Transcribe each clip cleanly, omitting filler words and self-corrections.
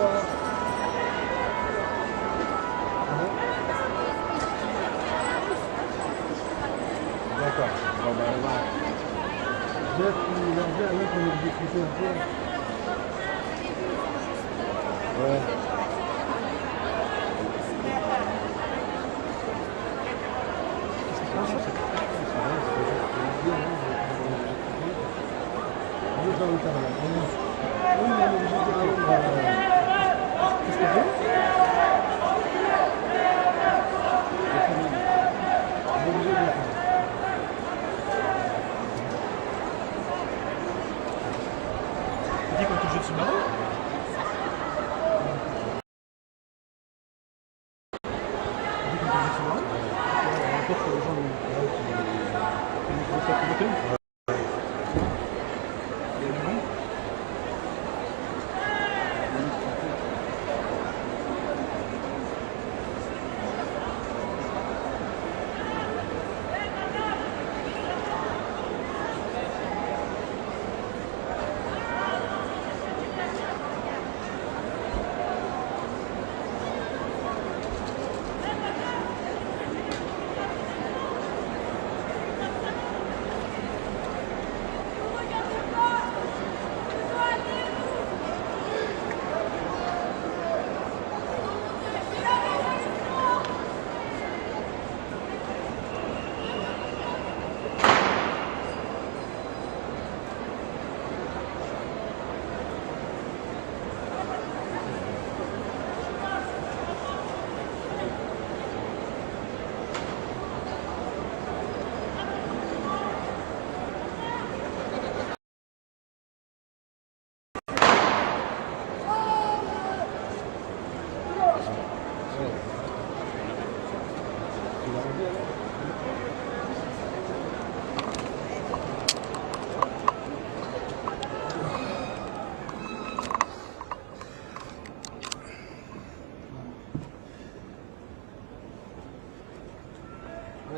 D'accord. Bon, ben, on va. Jeff, il leur dit à l'autre qu'on a discuté un peu. Ouais.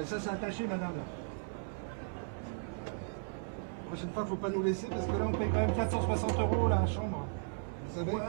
Ça, c'est attaché, madame. La prochaine fois, il ne faut pas nous laisser parce que là, on paye quand même 460 € la chambre. Vous savez? Ouais.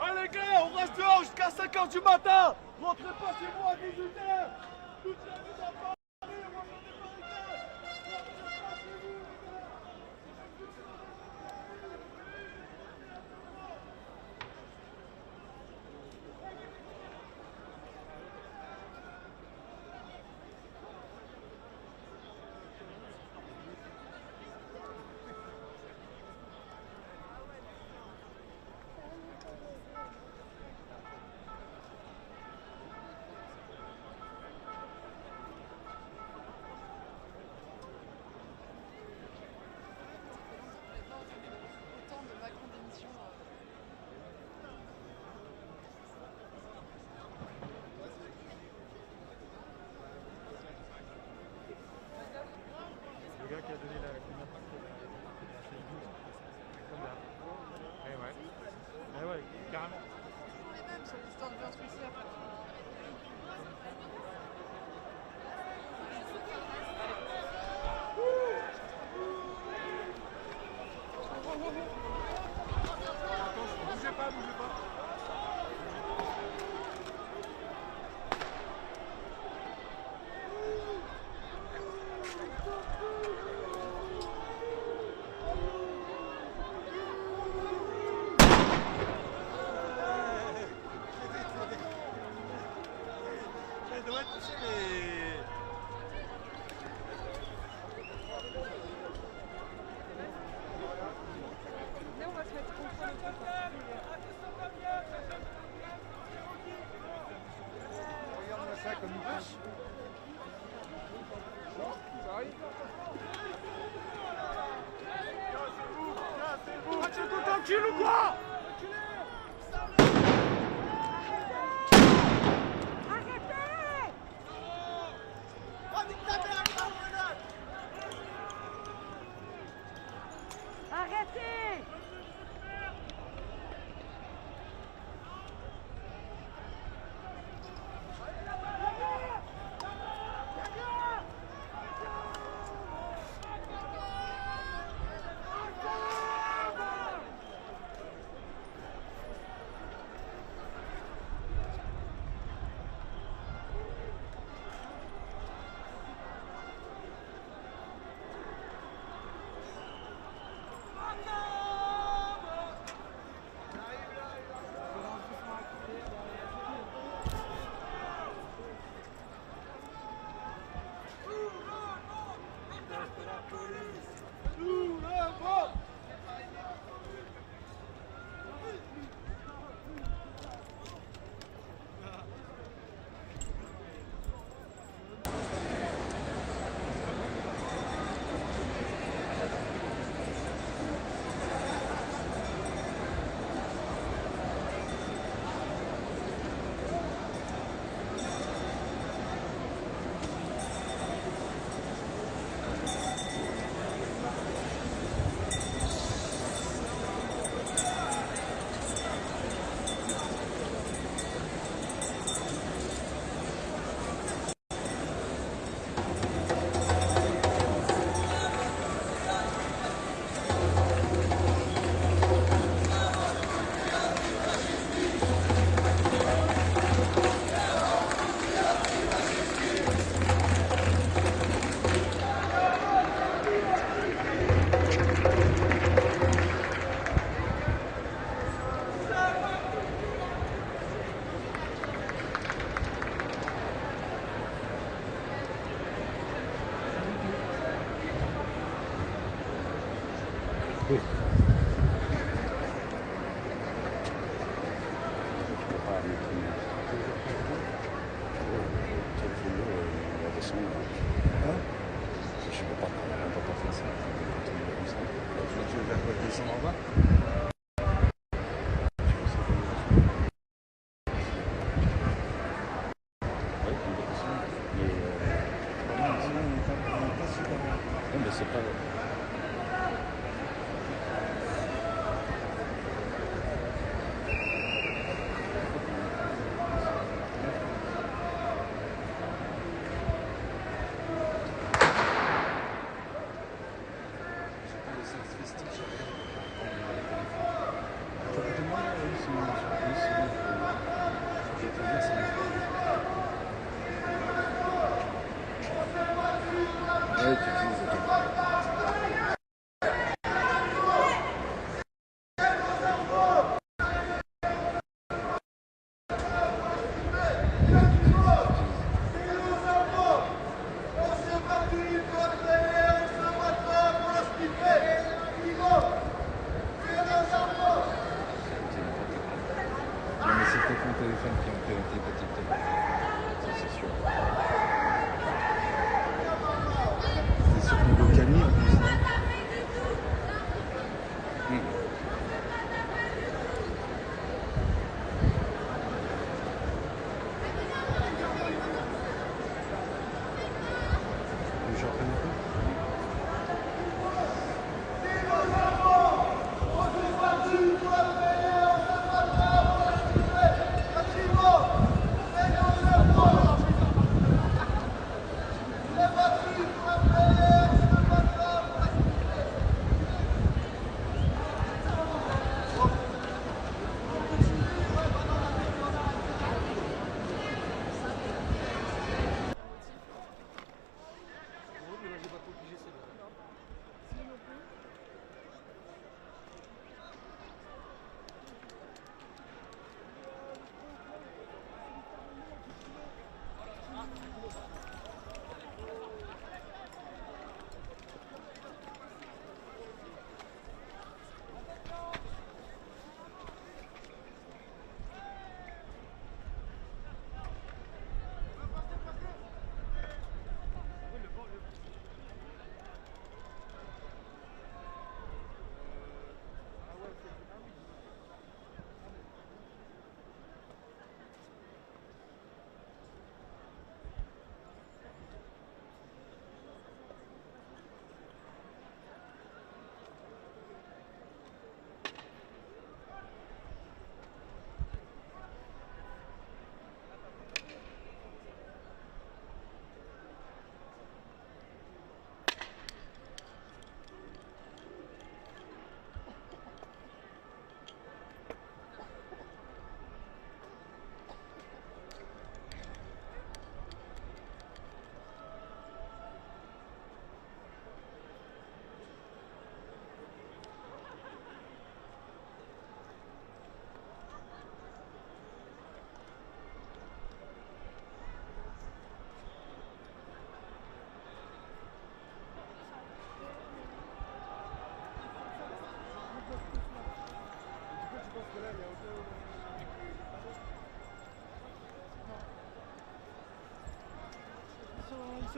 Allez les gars, on reste dehors jusqu'à 5 h du matin. Rentrez pas chez vous à 18 h. Toute la vie à Paris, on va faire des barricades. Rentrez pas chez vous, les gars. Tranquille ou quoi? Arrêtez! Oui. Je peux pas faire ça. Tu veux faire quoi, descendre en bas? Oui, on va descendre. Mais on n'est pas super. Non, mais c'est pas. Ouais, tu utilises, ok. Non, mais c'est peut-être mon téléphone qui est en PLT, pas TikTok. Ça, c'est sûr. C'est surtout le camion.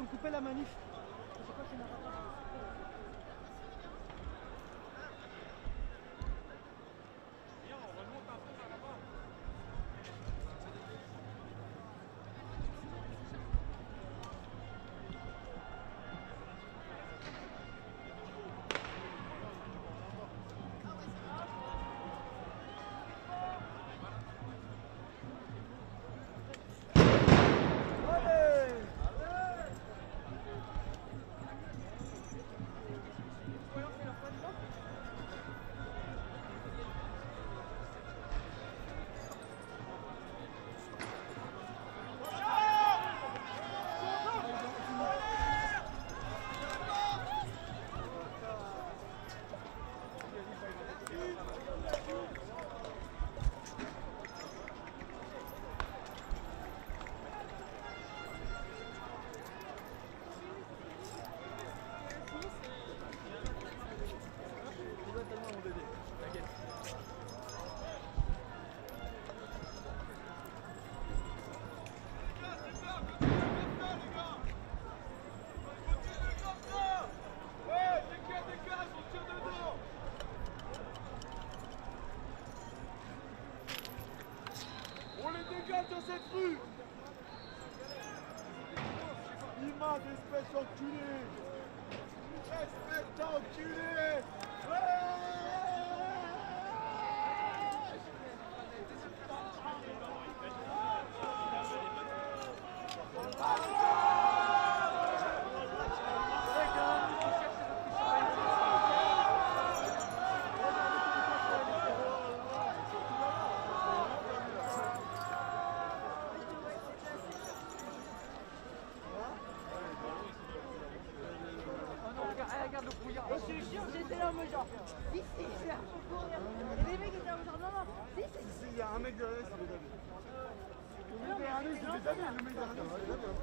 ont coupé la manif. Je sais pas qui n'a pas. Dans cette rue, image d'espèce enculée, espèce d'enculé. Je te jure, j'étais là en mode genre, si, si, je vais un peu courir. Et les mecs étaient en mode genre, non, non, si, si. Il y a un mec derrière, c'est le David. Le mec derrière lui, c'est le David. Le mec derrière lui, c'est le David.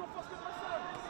Attention, force le passage.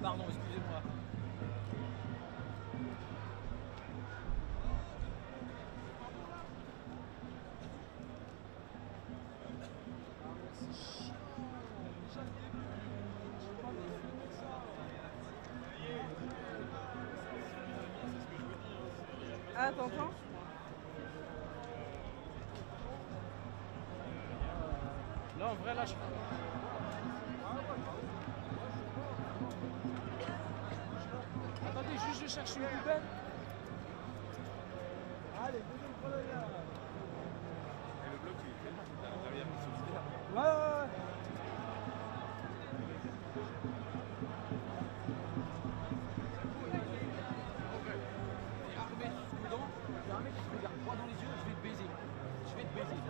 Pardon, excusez-moi. Ah, t'entends? Là, en vrai, là, je... Attendez, juste je cherche une poubelle. Allez, deuxième chrono là. Et le bloc, il est tellement à l'intérieur, il se libère. Ouais. Armé dedans, il y a un mec qui me regarde droit dans les yeux, je vais te baiser. Je vais te baiser.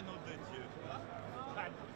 Ah, nom de Dieu. Ah, non.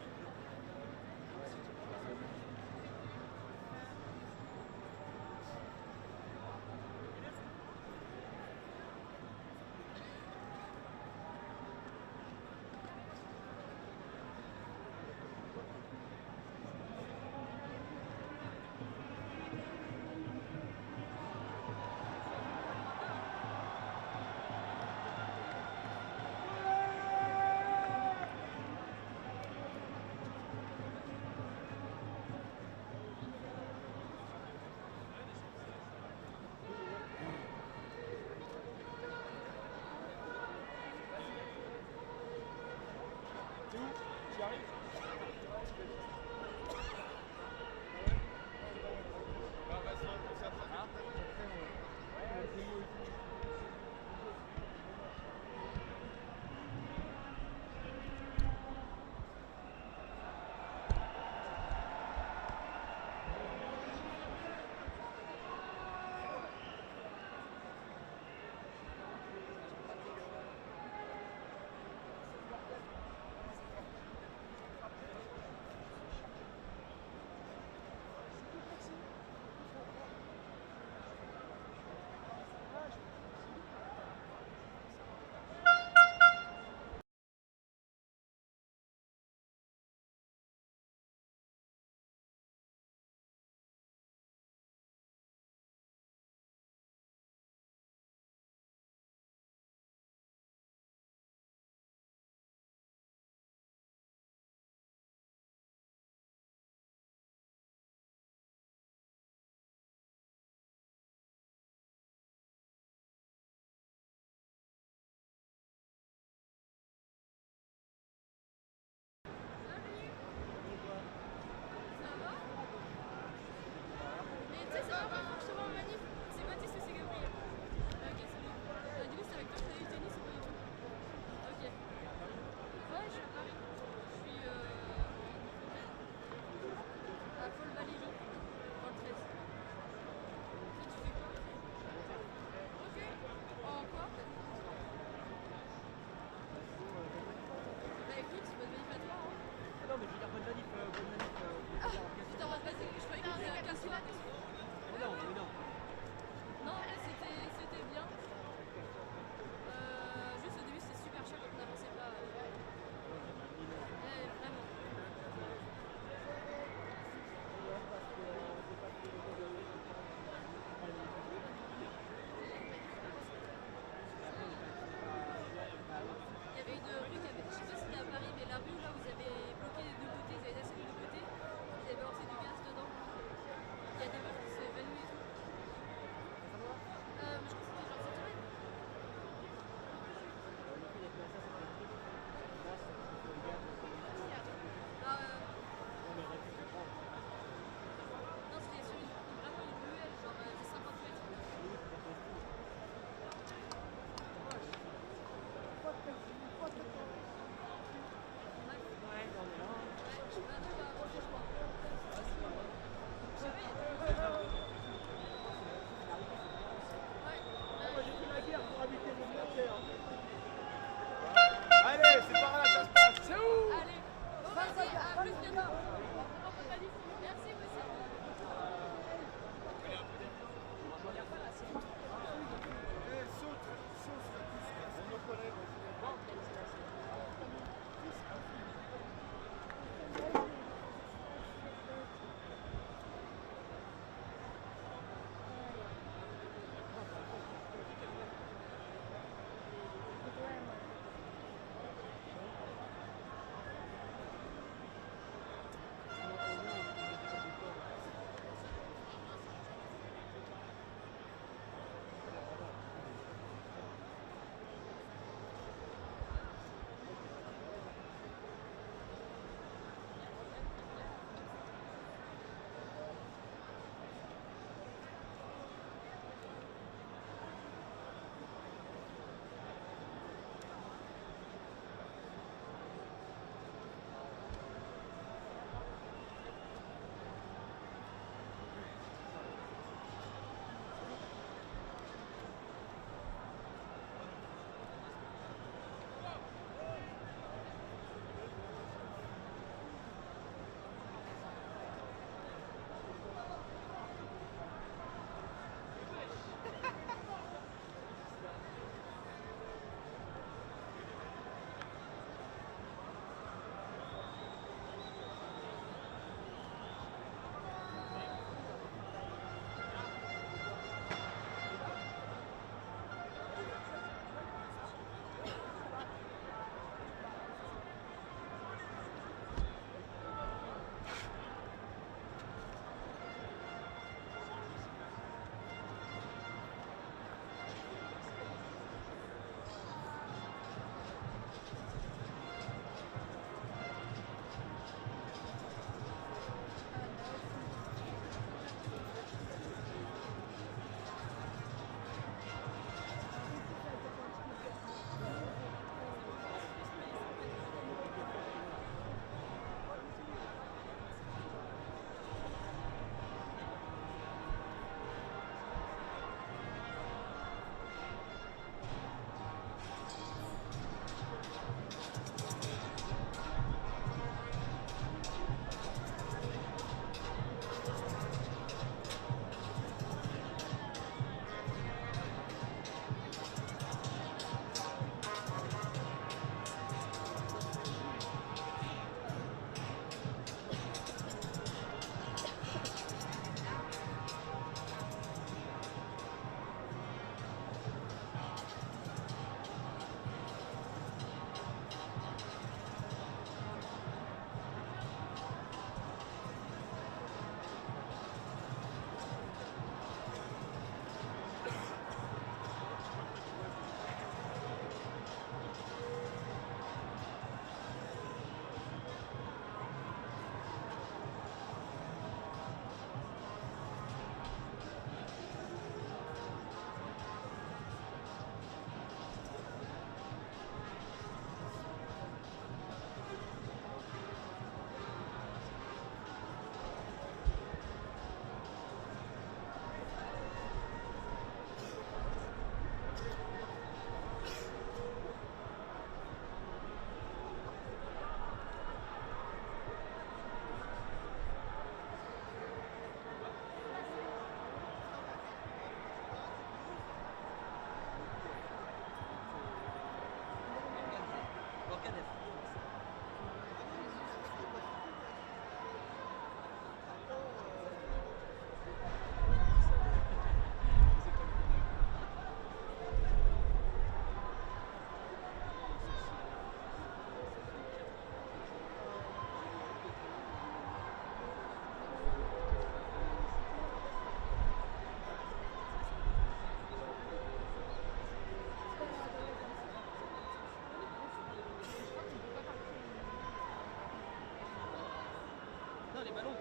ballons.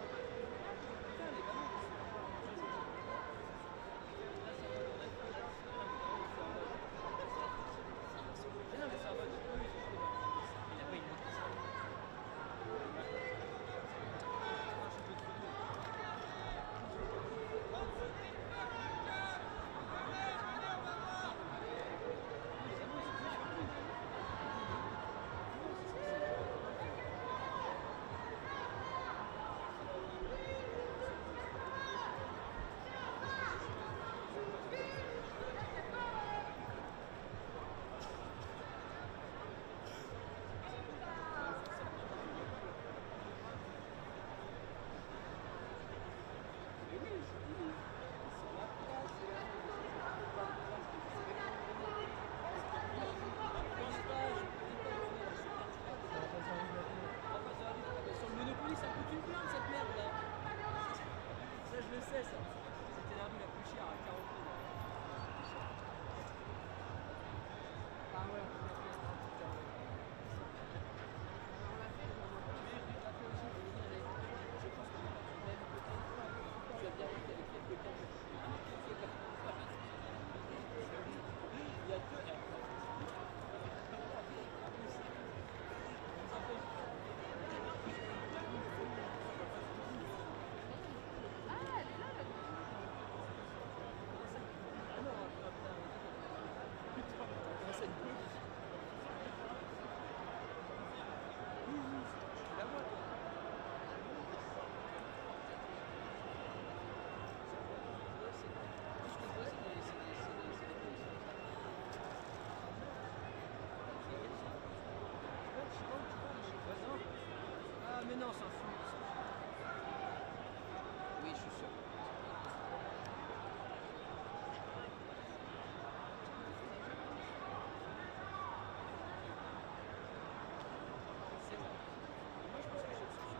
Putain, les ballons. Mais non, mais c'est un mode. Il a pas une moto. Sur le Monopoly, ça coûte une blinde cette merde là. Ça, je le sais, ça. C'était la rue la plus chère à 40 000. Ah ouais, on peut mettre les strats, putain. On l'a fait, aussi. Je pense qu'on est du même côté. Tu as bien vu qu'il y avait quelques temps. Il y a deux. Ah mais non, c'est un fou. Oui, je suis sûr. C'est vrai. Moi, je pense que j'ai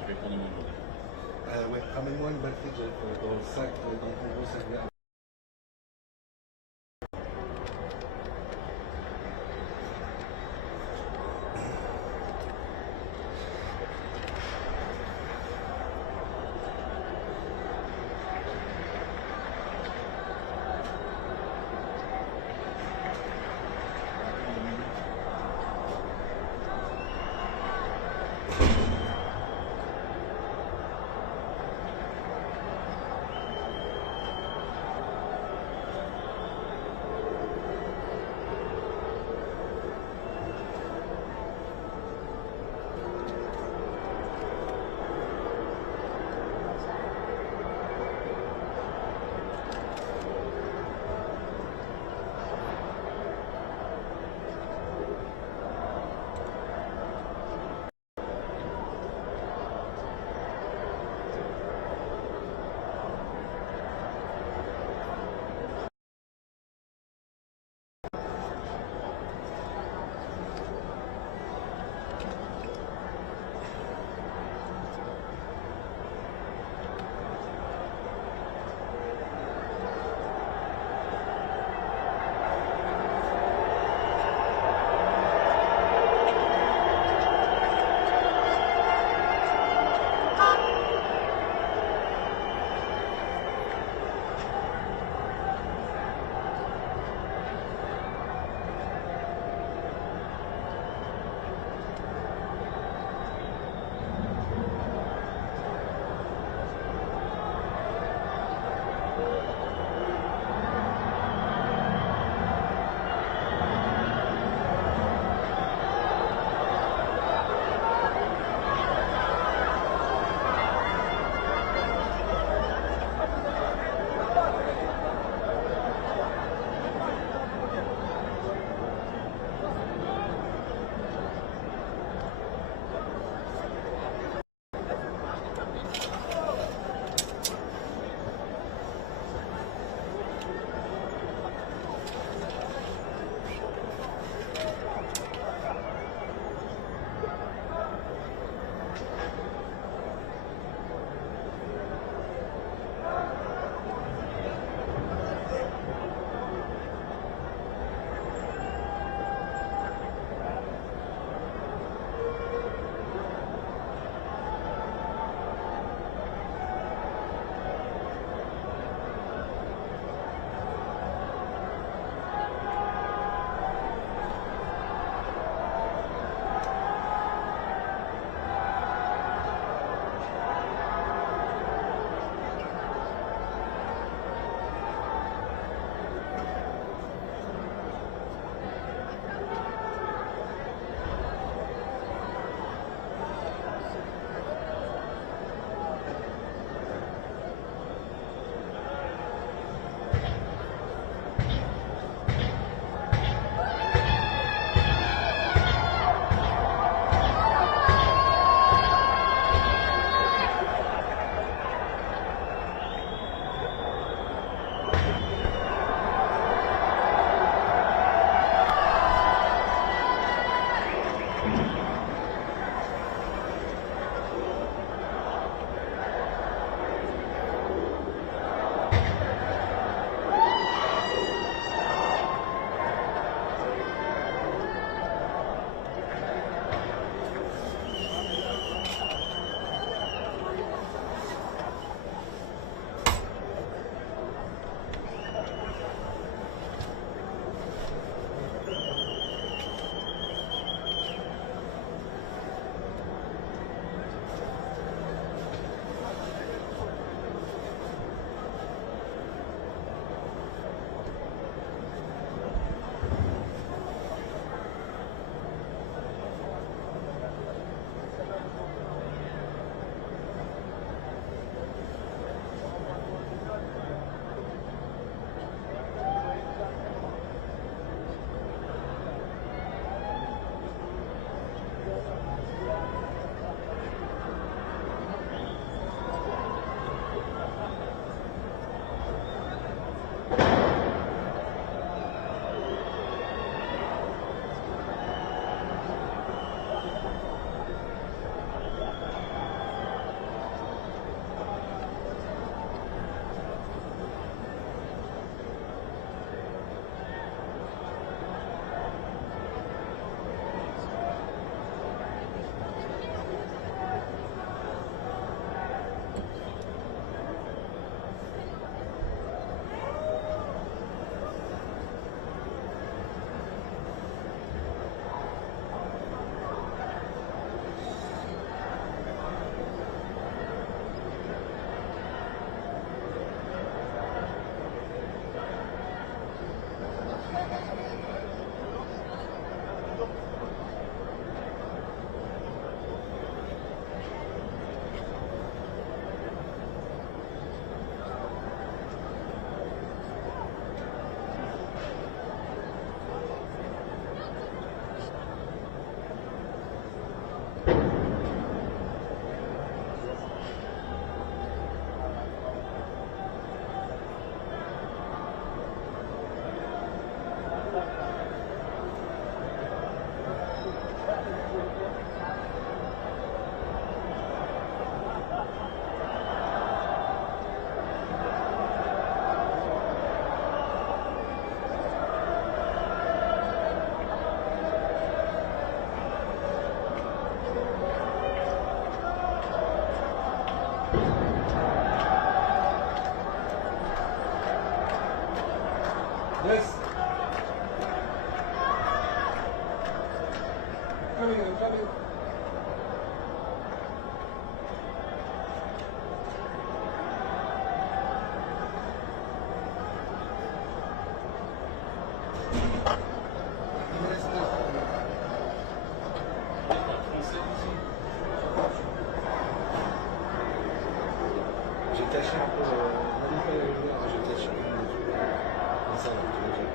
Je vais prendre une moto. Ouais, ramène-moi une batterie Jeff, dans le sac, dans ton gros sac vert. Yes. Coming in, coming. J'ai caché un peu j'ai caché un peu ça, tu vois,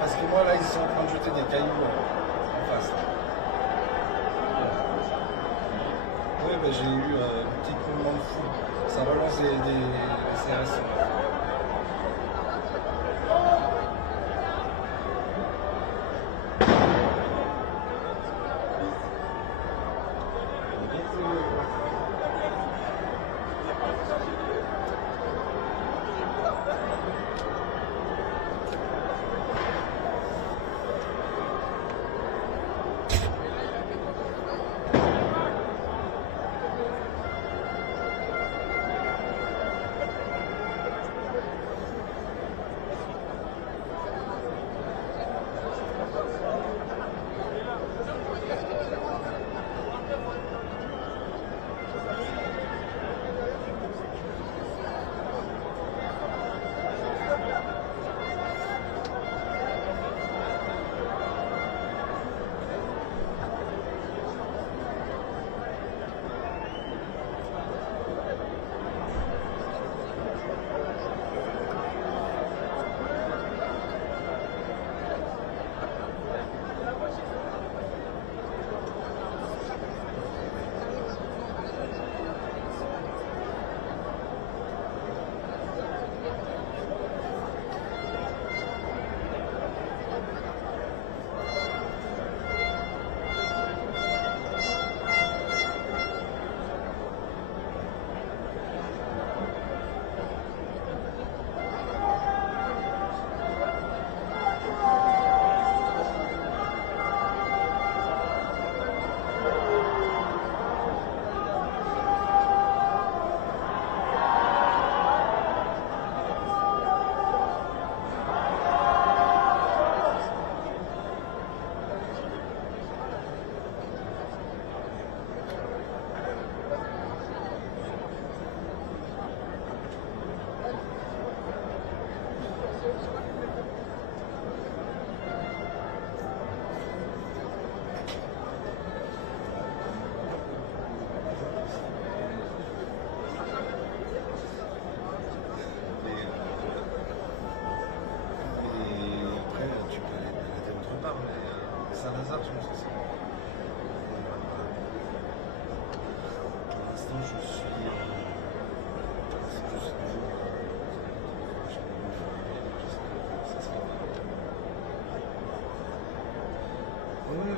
parce que moi là ils sont en train de jeter des cailloux en face. Oui, bah, j'ai eu un petit mouvement de fou. Ça relance des CRS. hasard, je pense que c'est. Pour l'instant, je suis toujours. Ouais.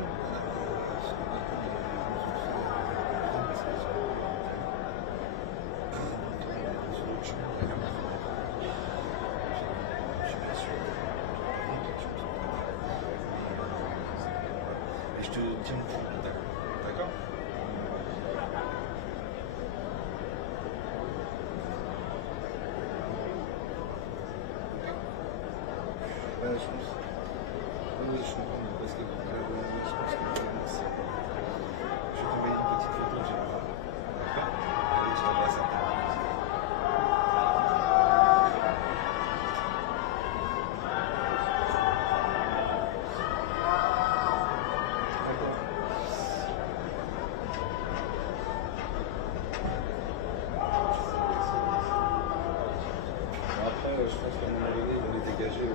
Je te tiens au courant, d'accord? Ouais, je pense. Oui, je comprends, parce que je pense que vraiment c'est. Je vais t'envoyer une petite photo que j'ai pas. D'accord? Allez, je t'embrasse à toi. Après, je pense qu'à un moment donné, ils vont les dégager.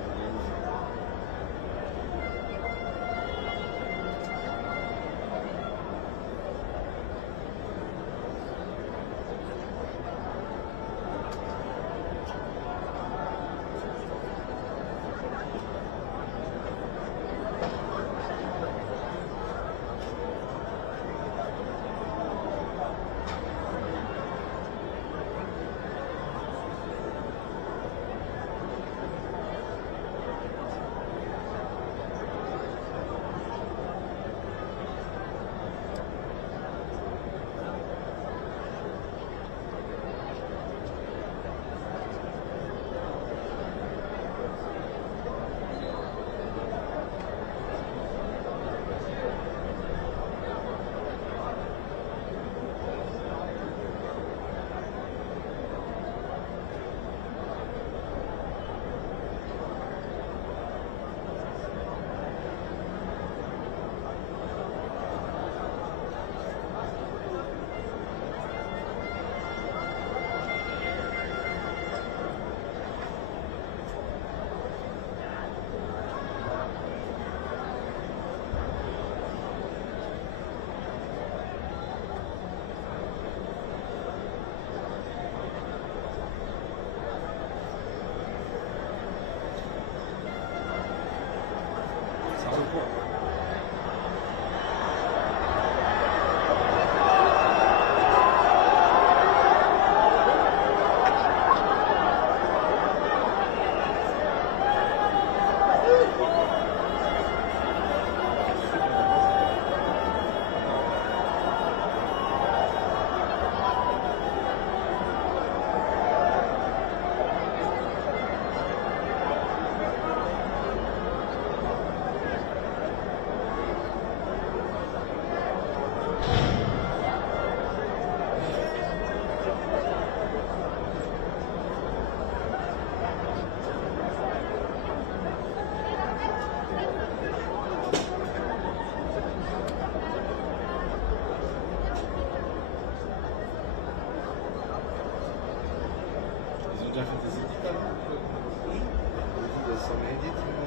Ça reprend. Ils ont déjà fait des édits alors? Oui. Ça m'a aidé tout le monde.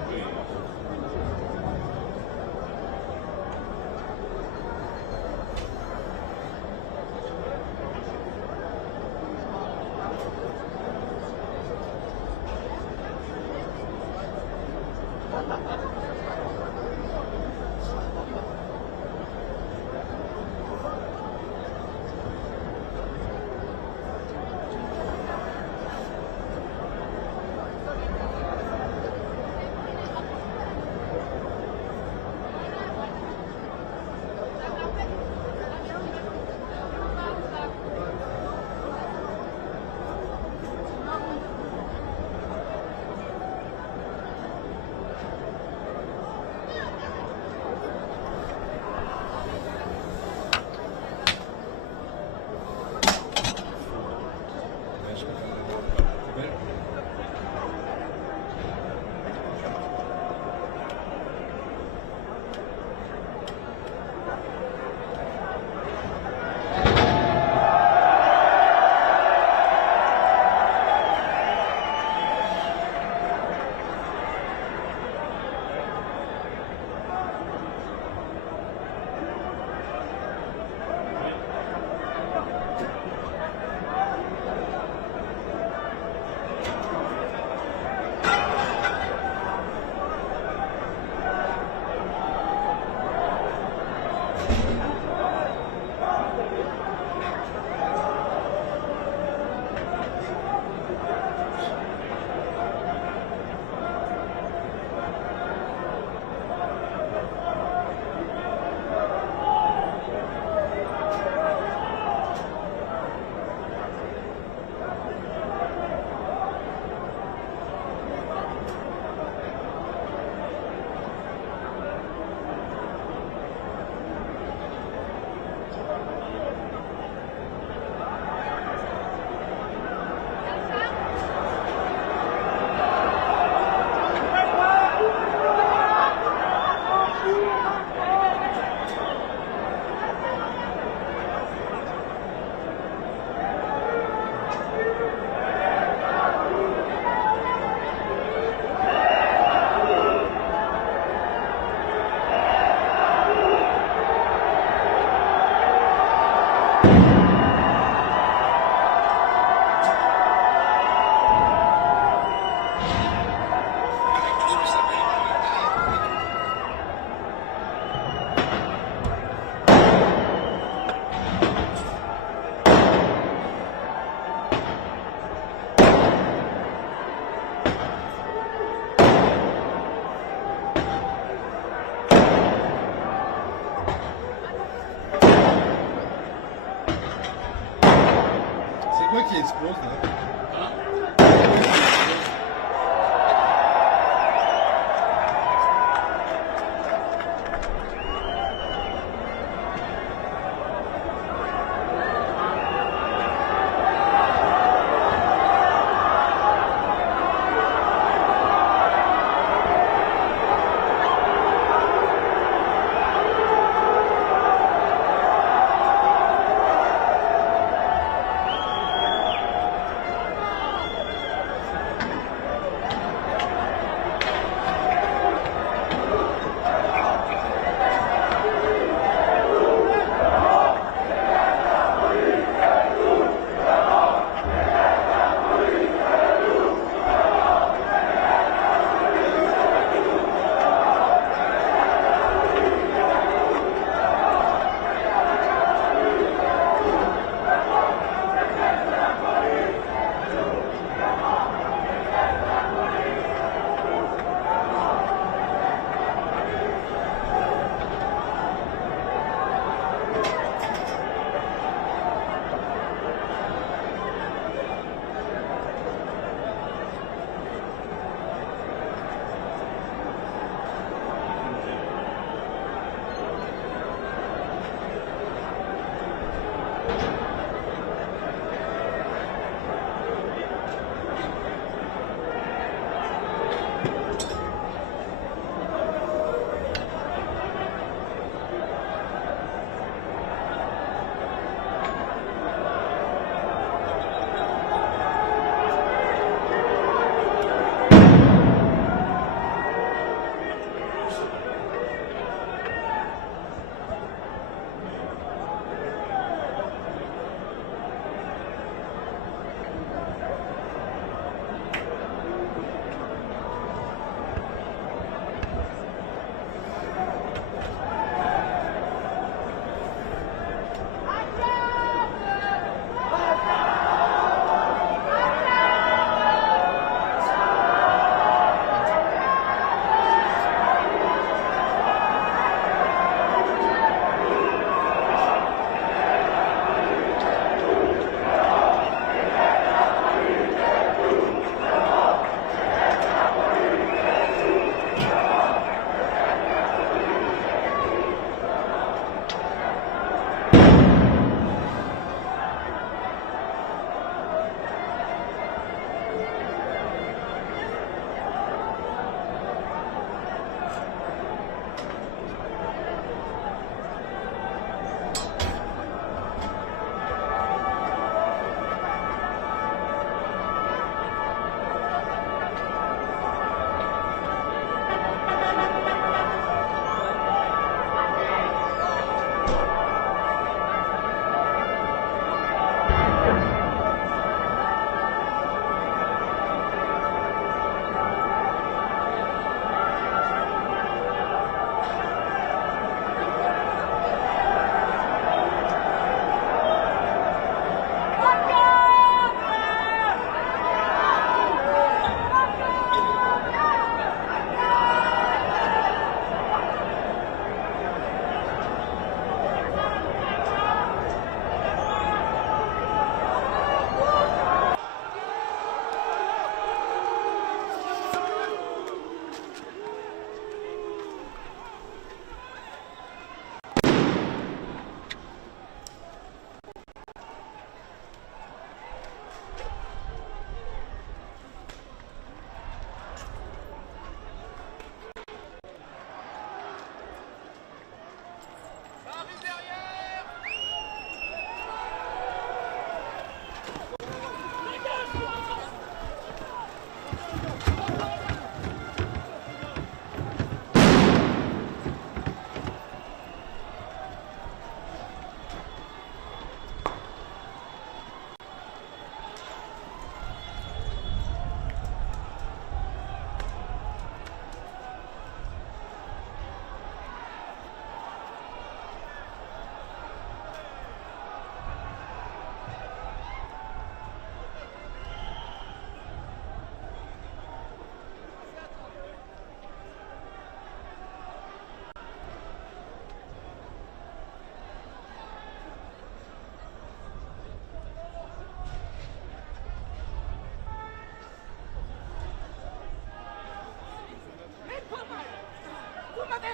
qui explose là.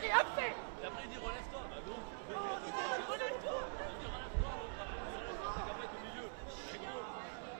j'ai rien fait. Et après il dit relève-toi. Bah non. Oh putain, relève-toi. Il dit relève-toi, l'autre après il dit relève-toi, donc après il est au milieu. C'est gros. Recule.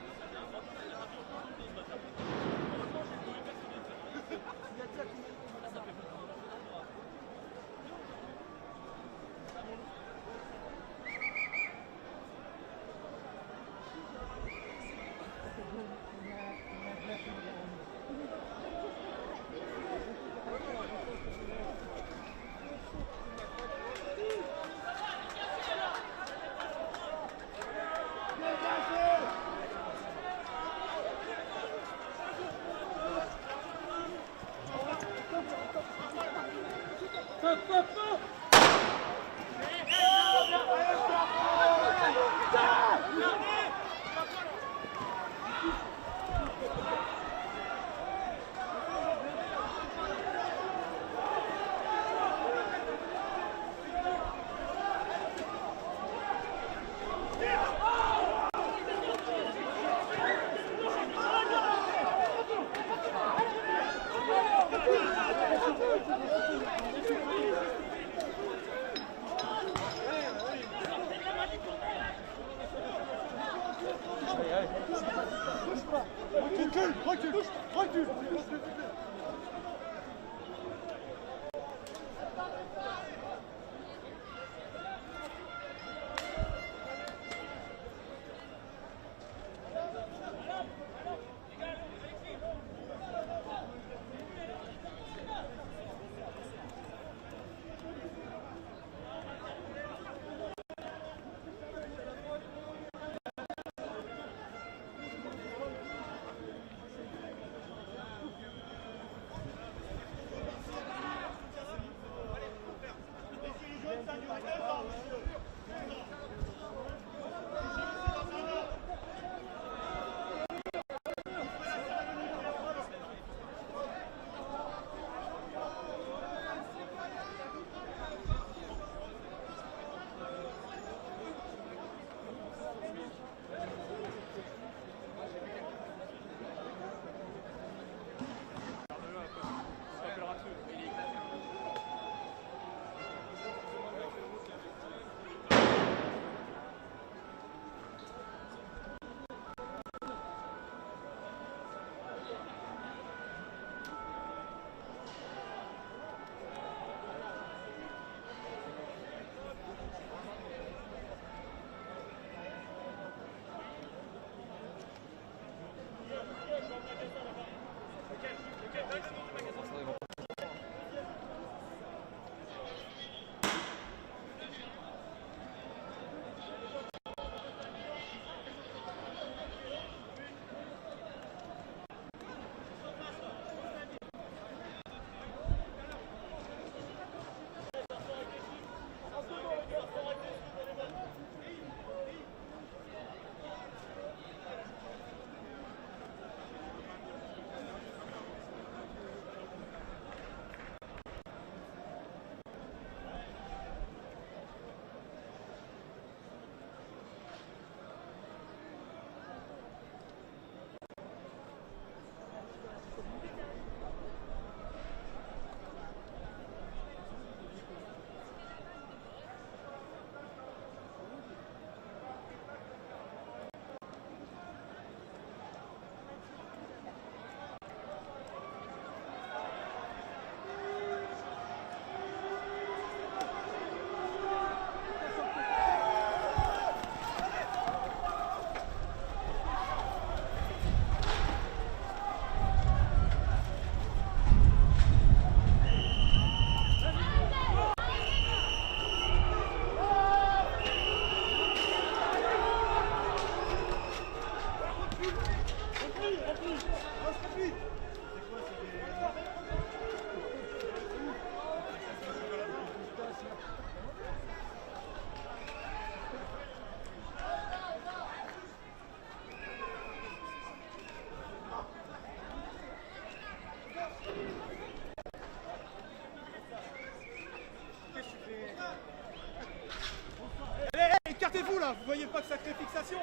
Écartez-vous là, vous voyez pas que ça crée fixation?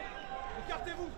Écartez-vous.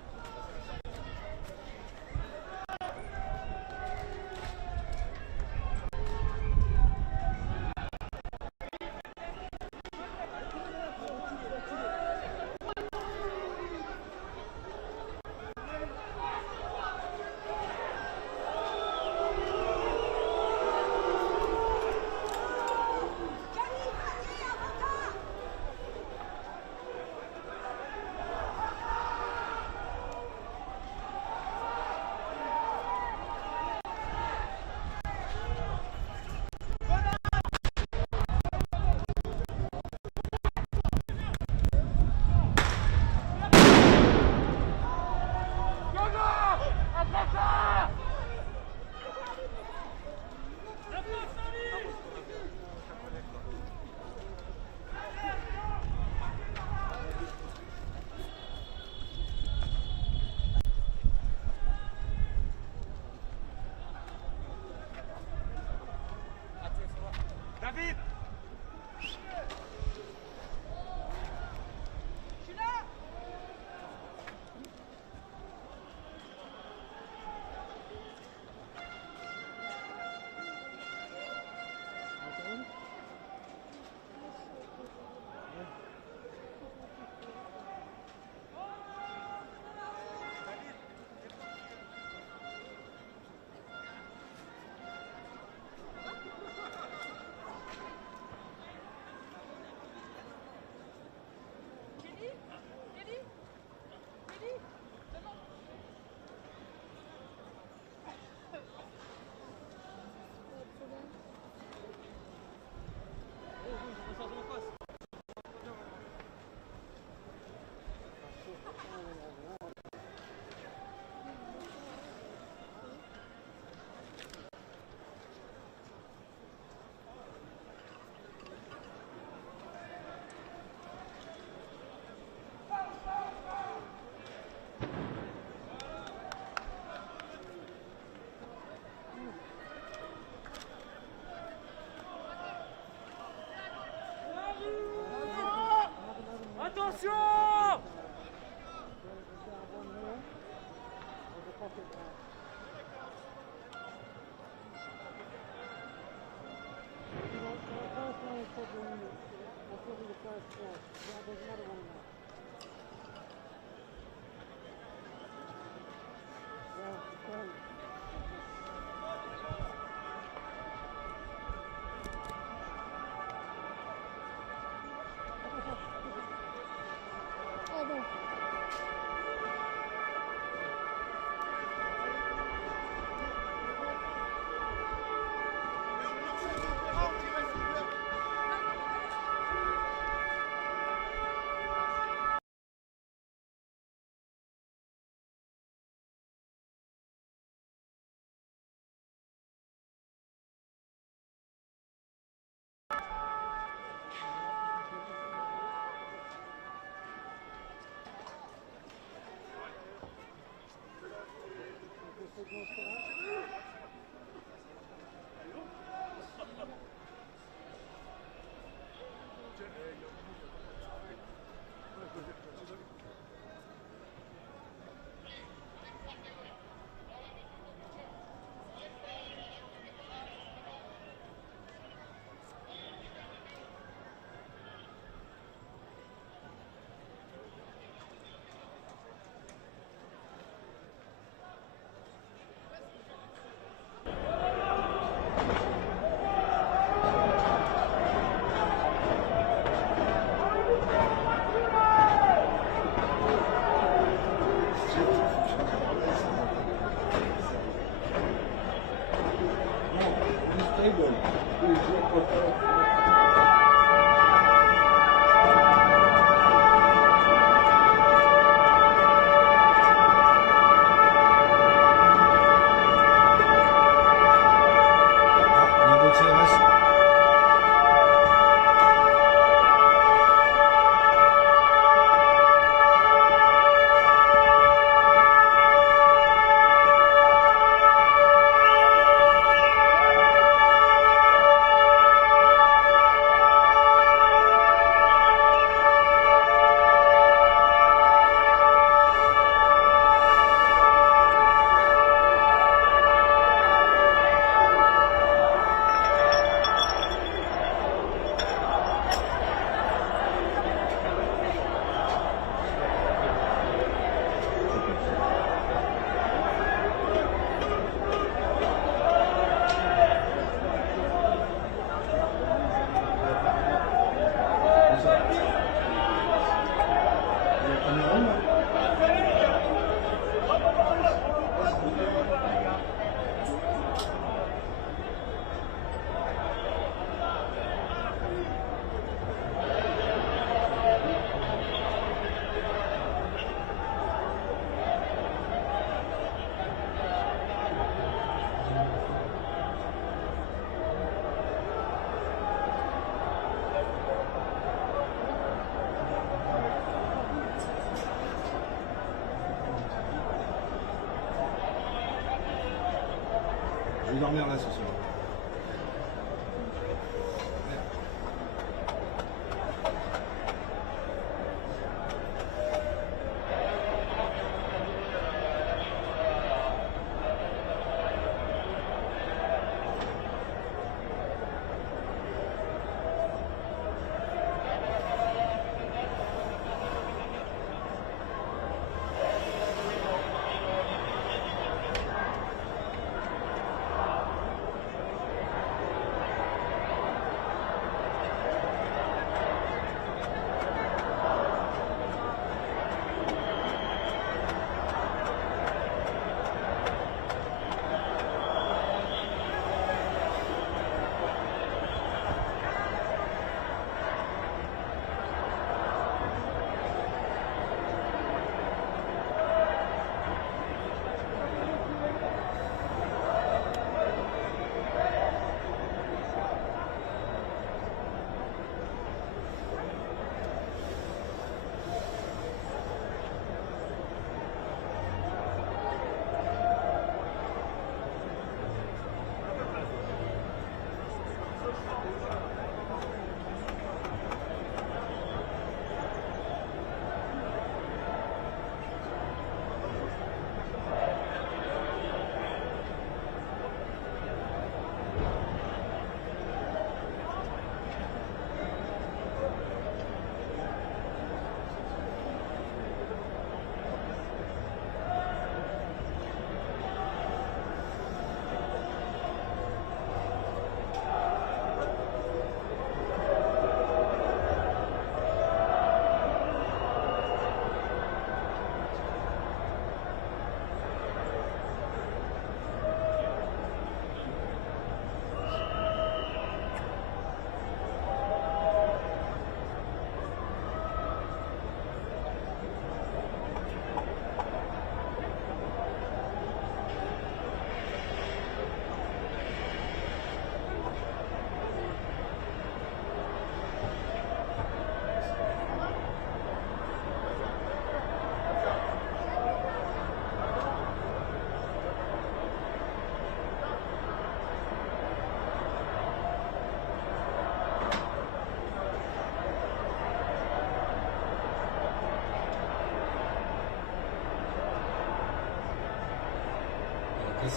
Je vais dormir là ce soir.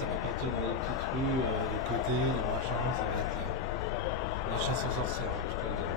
ça va partir dans les petites rues, les côtés, les machins, ça va être la chasse aux sorcières, je te le dis.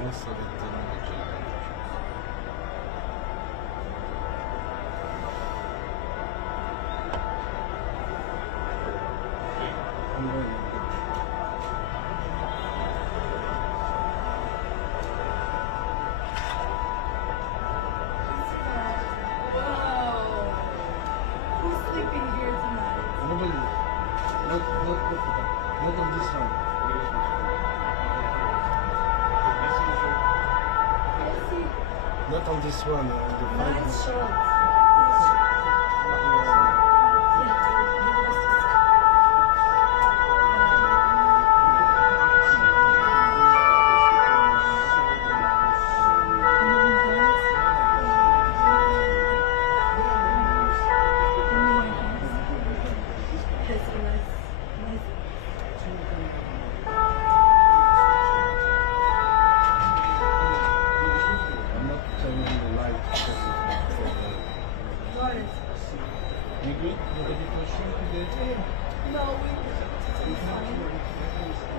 avance, ça va être tellement déjà. Whoa. Who's sleeping here tonight? Nobody. Not on this one. I see. Not on this one. The Nice five. shot. I'm not turning the light because Got it. you good? You ready for shoot today? No, it's fine.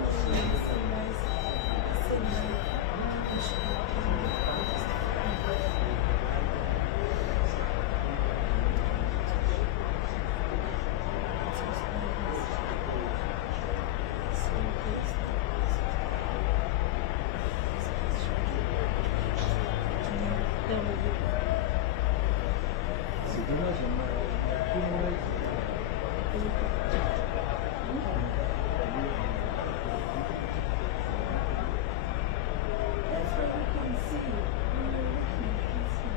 C'est dommage, on a tout le monde. That's what we can see. When we're looking, we can see.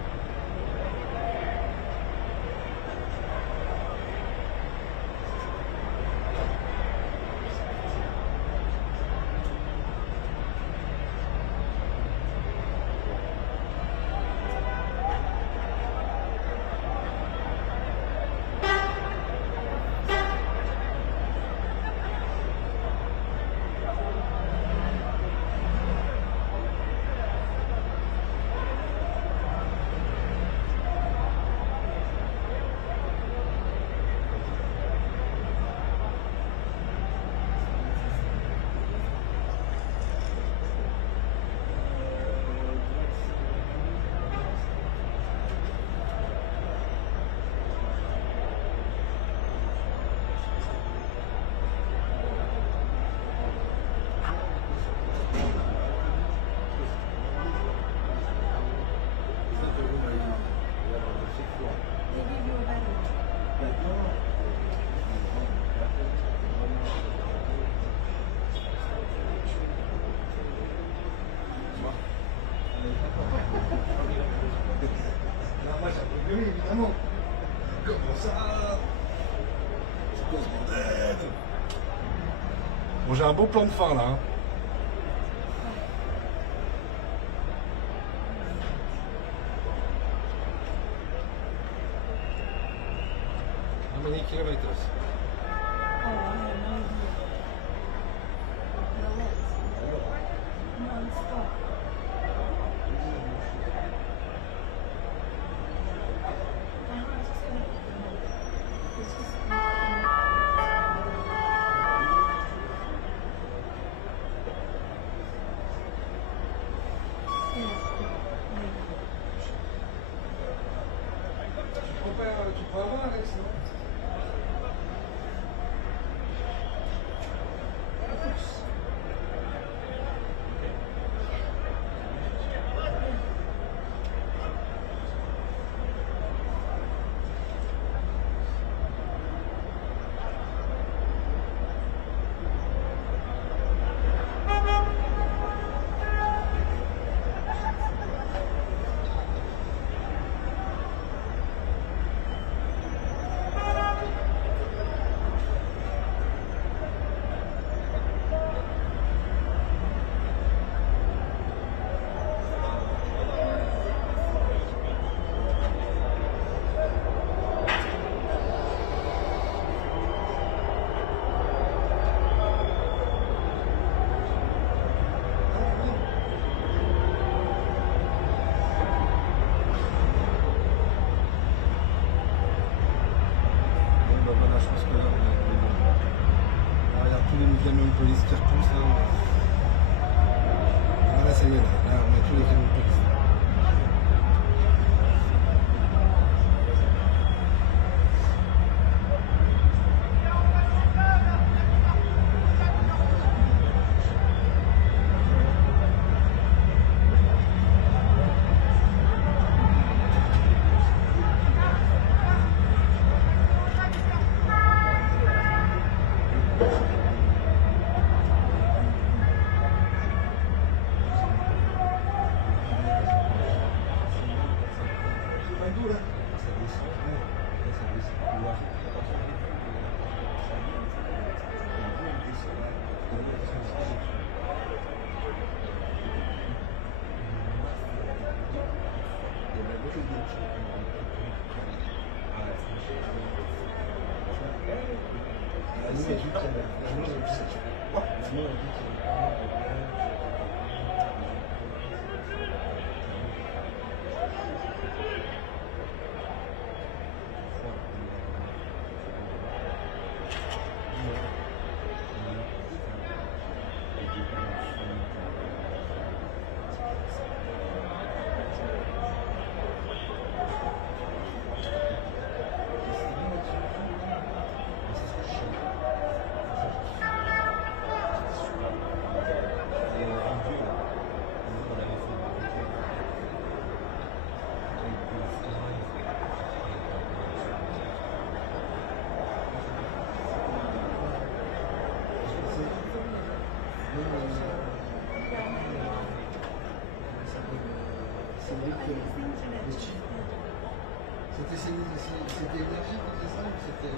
They give you a better one. Non, moi j'ai un peu gueulé, évidemment. Comment ça? C'est quoi ce bordel? Bon, j'ai un beau plan de fin là. Hein. How many kilometers? Oh, I have no idea. A lot. Non-stop. I'm just gonna put them on. It's just yeah, maybe. Tu peux avoir Alex, non? camions de police qui repoussent là. On a la ça y est, là on a tous les camions de police. C'était énergie qui faisait ça ou c'était. Un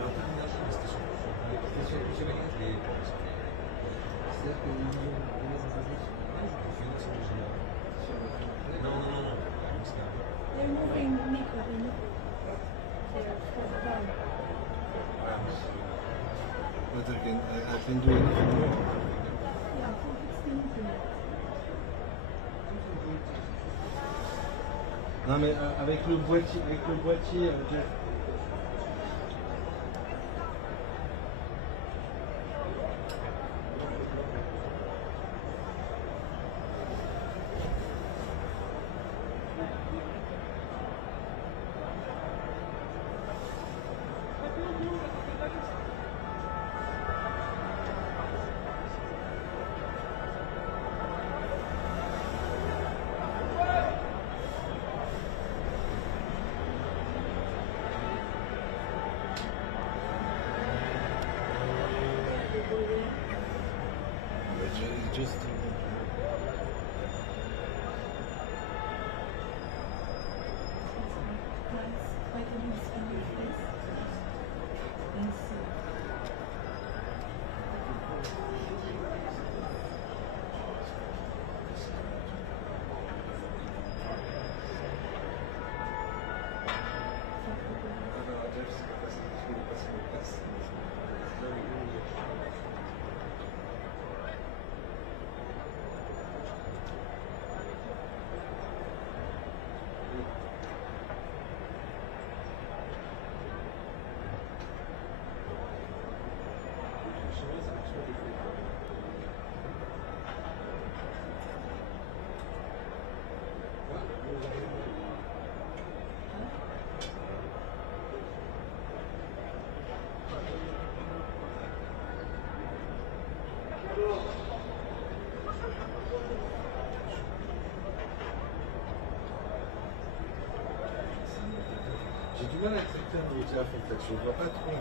peu d'énergie, mais c'était sur le bagages. C'est-à-dire que ils ont non. Il y a une autre micro. But I can do anything more. Non mais avec le boîtier, Jeff. Just j'ai du mal à traiter un métier en fait, je ne vois pas trop. Ouais,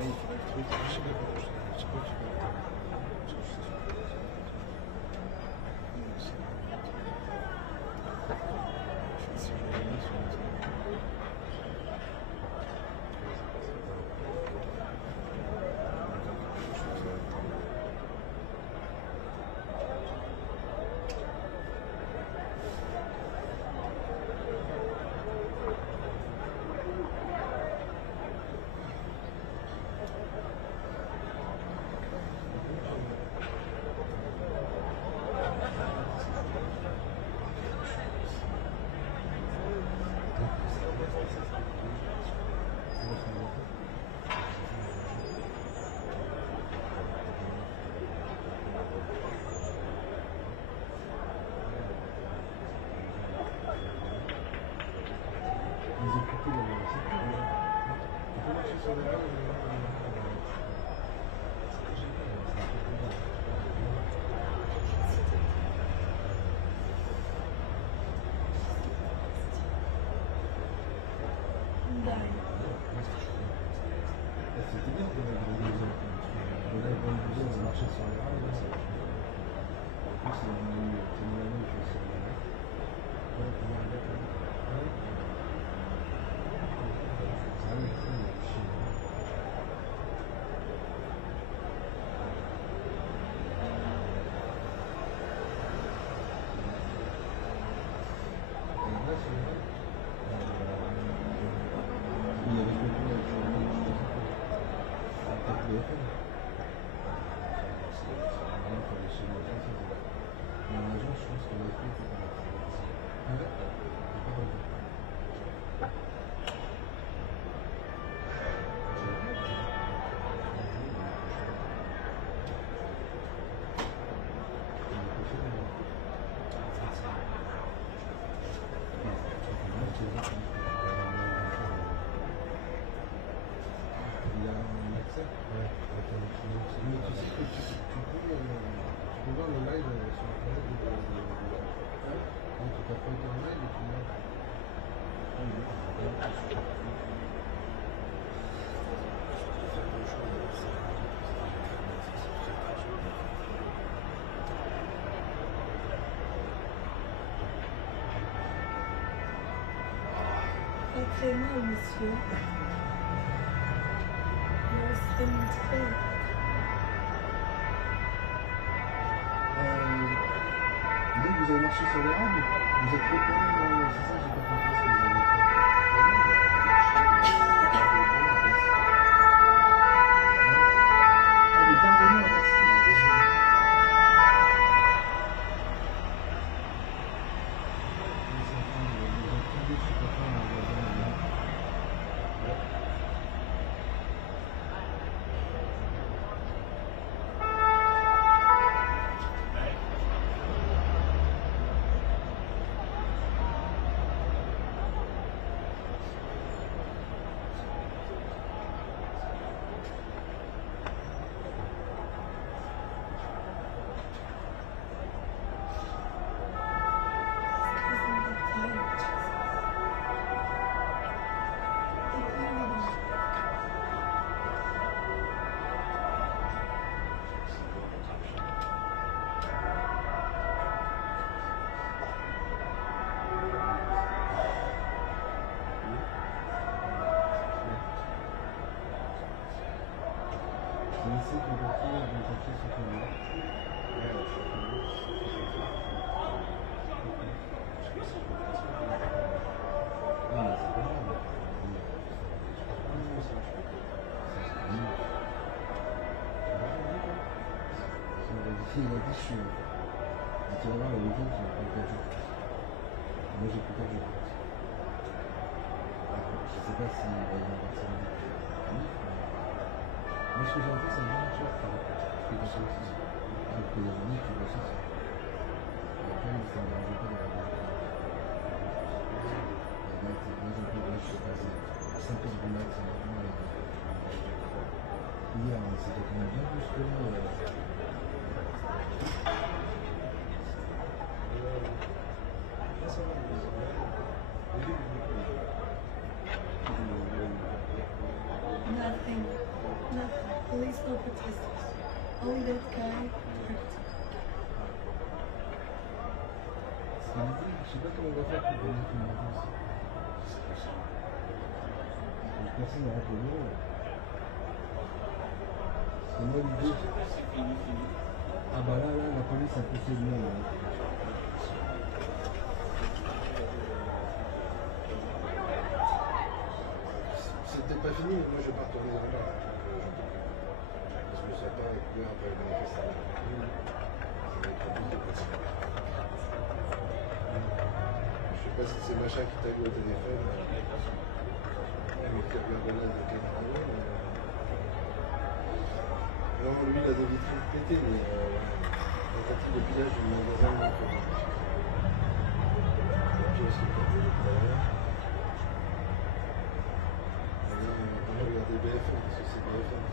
il faudrait que je sais pas comment je sais pas qui va. Très mal, monsieur. Merci, monsieur. Donc vous avez marché sur l'érable? Vous êtes trop loin, c'est ça, j'ai pas compris ce que vous avez fait. Ah, mais pardonnez, merci. Il m'a dit, tu vas voir le week-end, tu vas prendre 4 jours. Moi, j'ai pris 4 jours. Je sais pas s'il va y avoir personne. Moi, ce que j'ai fait, c'est un bon choix. Je fais comme ça aussi. Donc, il y a des journées, tu vois ça. Et après, ça ne m'arrange pas de la vie. Moi, je sais pas, c'est 5 heures du mat, c'est vraiment avec. Hier, c'était quand même bien plus que là. Nothing. Police no protesters. Only that guy. Je sais pas comment on va faire pour donner une réponse. Personne n'a rappelé le bureau. C'est moi l'idée. Ah bah là, la police a poussé le nom. C'était pas fini, mais moi je vais pas retourner là-bas. Parce que ça part avec moi après la manifestation. Ça va être compliqué parce que. Je sais pas si c'est machin qui t'a vu au téléphone. Qui regarde là de caméra. Non, lui il a des vitrines pétées, mais tentative de pillage du magasin. La pièce est pétée tout à l'heure. On va regarder BFM parce que c'est BFM.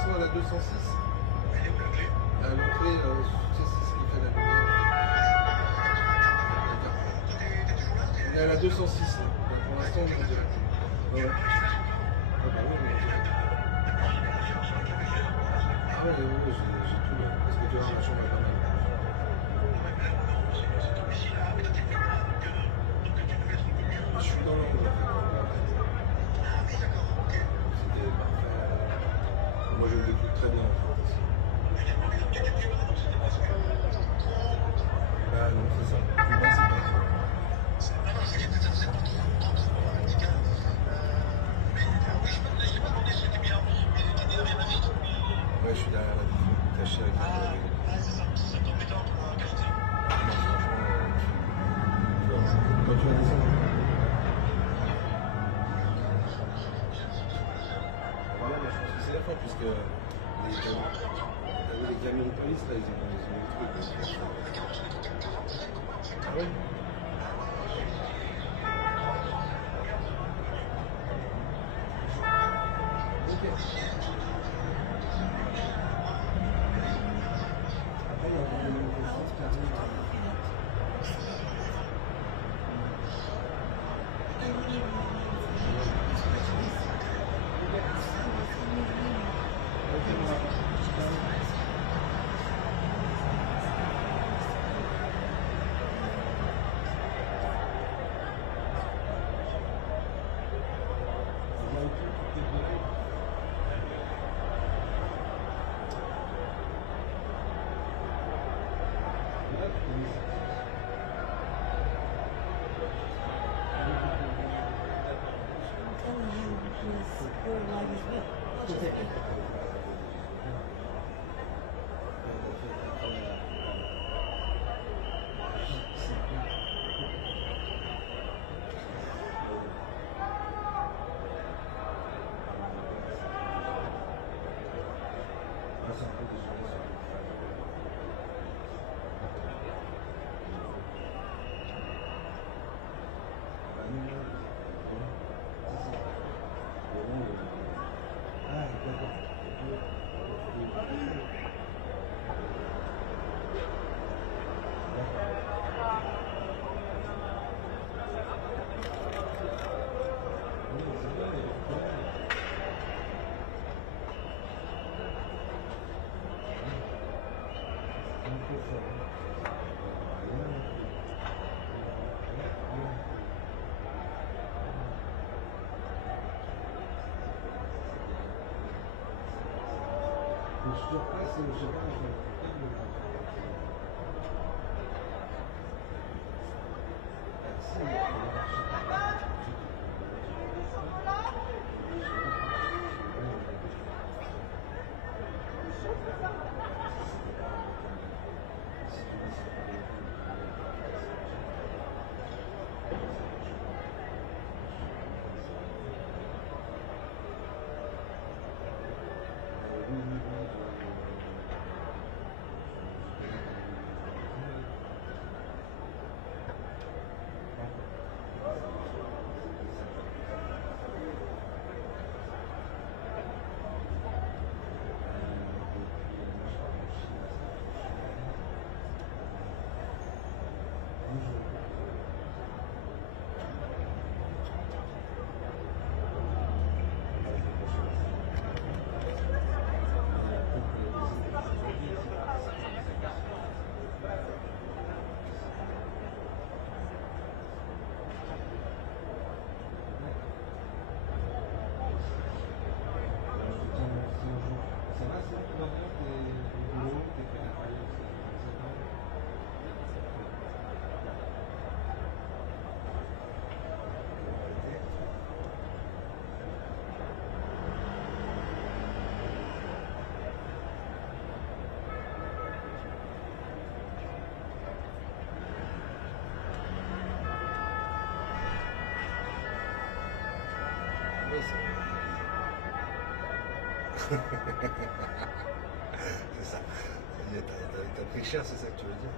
descends à la 206. Elle est où la clé? À l'entrée, tu sais, c'est ce qui fait la lumière. T'es toujours là? On est à la 206. Là. Pour l'instant, on est en direct. Ouais. Ah bah oui, on est en direct. Ah ouais, j'ai tout là. Parce que tu vois, ma chambre est pas mal. Je suis dans l'angle en fait. Ah oui, d'accord, ok. C'était parfait. Moi j'ai vécu très bien en fait. Je t'ai demandé donc tu t'es pris par donc c'était parce que Bah non, c'est ça. Pour moi, c'est pas trop. non, non, je voyais que ça faisait pas trop radical. Mais oui, je t'ai pas demandé si c'était bien. Mais t'étais derrière la vitre. Ouais, je suis derrière la vitre, caché avec la C'est ça. Ça t'embêtait un peu dans la qualité. non, franchement, quand tu vas descendre, voilà, moi je pense que c'est la fin, puisque les camions de police, là, ils ont le truc. Ah ouais. Ok. Après, il y a des manifestants qui arrivent. Sur place, je sais pas, c'est ça. T'as pris cher, c'est ça que tu veux dire?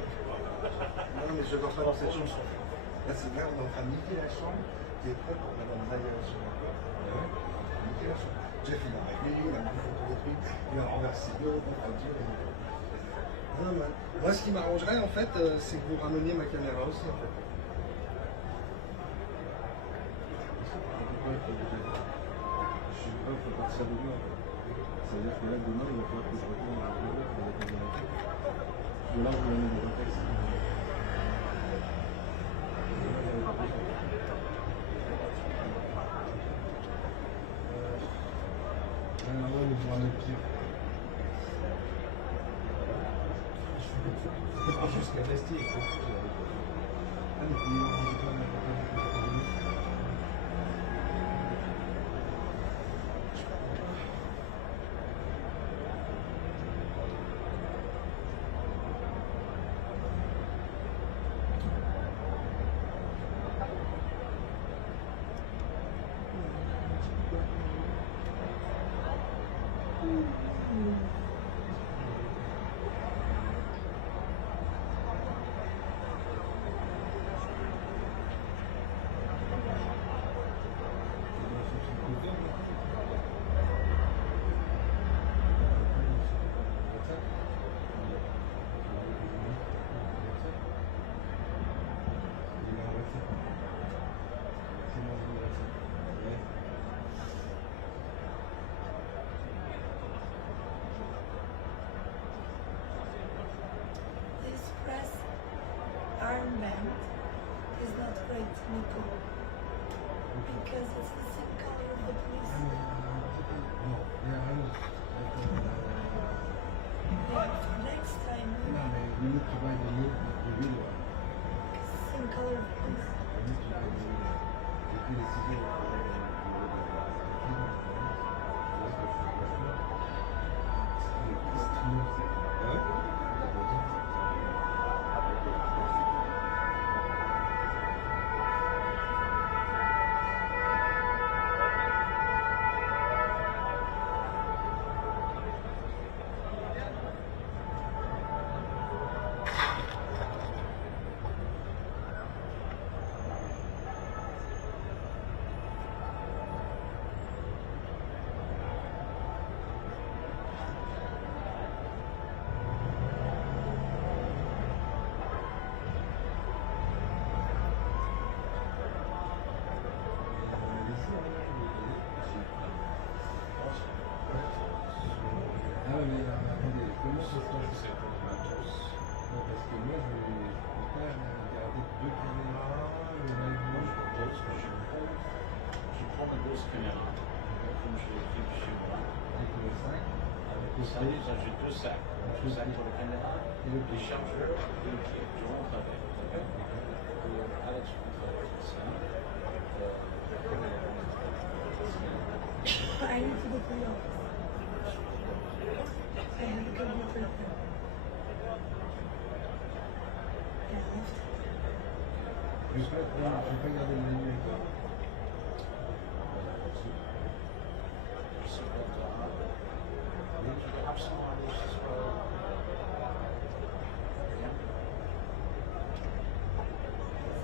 Non, mais je ne dors pas dans cette chambre. Là, c'est là, on est en train de niquer la chambre qui est prête pour Madame Zaya. Niquer la chambre. Jeff, il a réglé, il a bouffé tous les trucs, il a renversé l'eau, on va dire. Non, moi, ce qui m'arrangerait, en fait, c'est que vous rameniez ma caméra aussi, en fait. Je sais pas, il faut partir de là. Ça veut dire que là, demain, il va falloir que je retourne à la caméra pour la caméra. De là, vous avez des contextes. Jusqu'à Bastille, This press armband is not great, Nico, because it's the same color of the police. Yeah, next time, same color of police. Ça, j'ai deux sacs. Le sac pour la caméra et les chargeurs de pied. Je rentre avec. Alex rentre avec ça. I need to go to the office. I have a computer there. Yeah, Je vais pas garder le menu avec toi.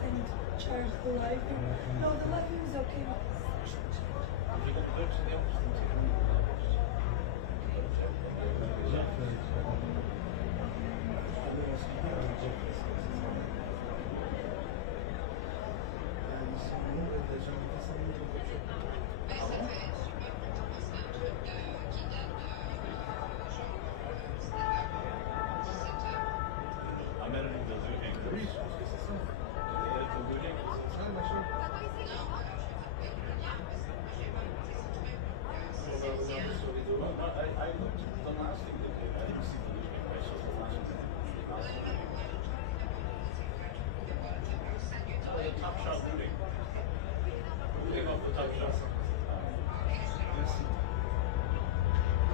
and charge the lighting. No, the lighting is okay.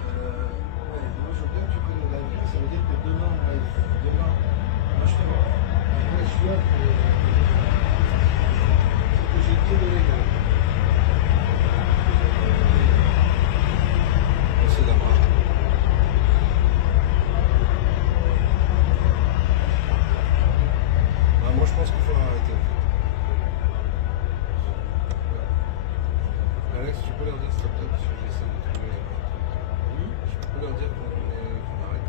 Moi, je veux bien que tu prennes la vie. Ça veut dire que celui-là, c'est que j'ai tout donné quand même. C'est d'abord. Moi je pense qu'il faut arrêter en fait. Alex, tu peux leur dire s'il te plaît, parce que j'essaie de trouver. Je peux leur dire qu'on arrête.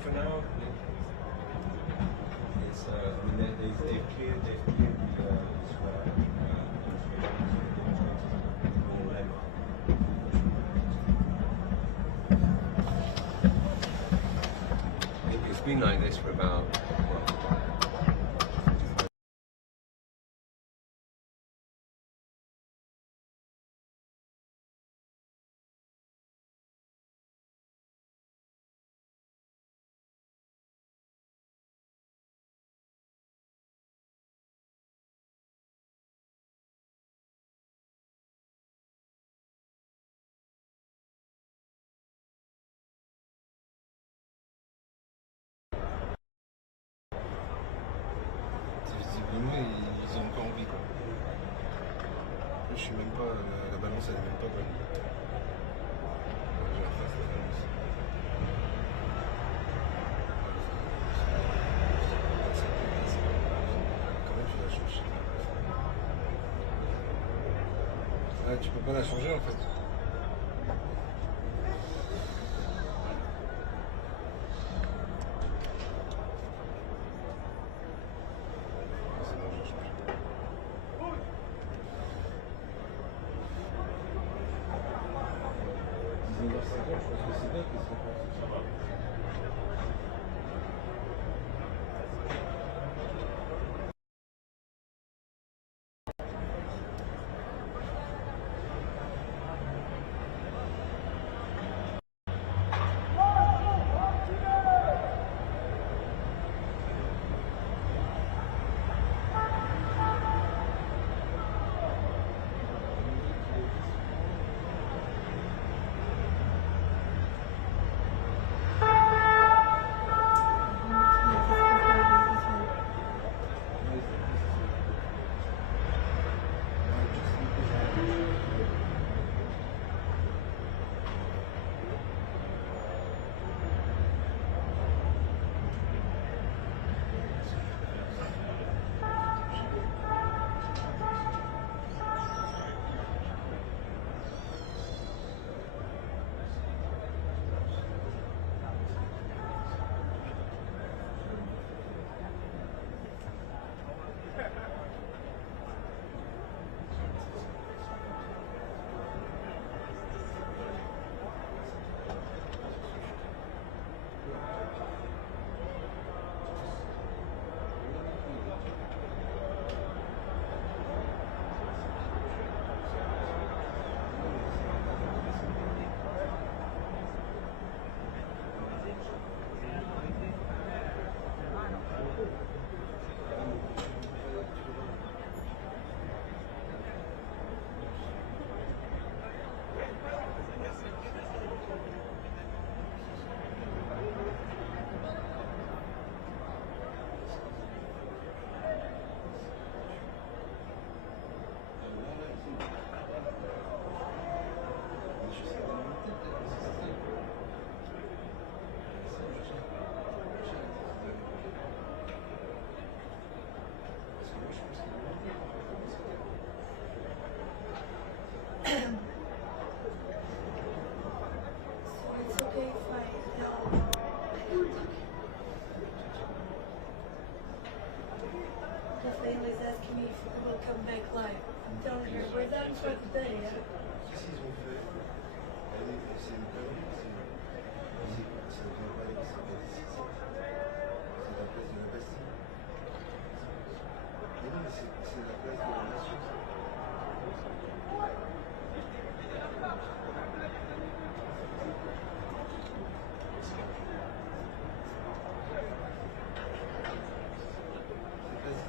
For now, it's I mean they've cleared the square. It's been like this for about. Visiblement, ils ont encore envie quoi. Je suis même pas. La balance elle est même pas bonne. Je la fasse la balance. Quand même, je la change. Ah, tu peux pas la changer en fait. we will come back live. I'm telling you, we're done for the day. Yeah? Qu'est-ce qu'ils ont fait? C'est une connerie, ça ne vient pas d'ici, c'est la place de la Bastille. Mais non, mais c'est la place de la nation.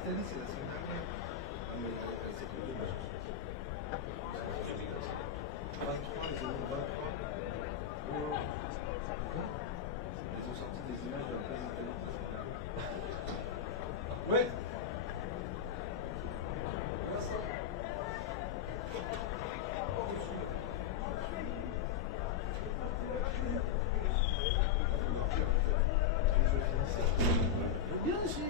L'Italie, c'est la semaine dernière. Mais c'est trop dommage. 23, les années 23. Ils ont sorti des images de la place d'Italie. Ouais. Bien aussi.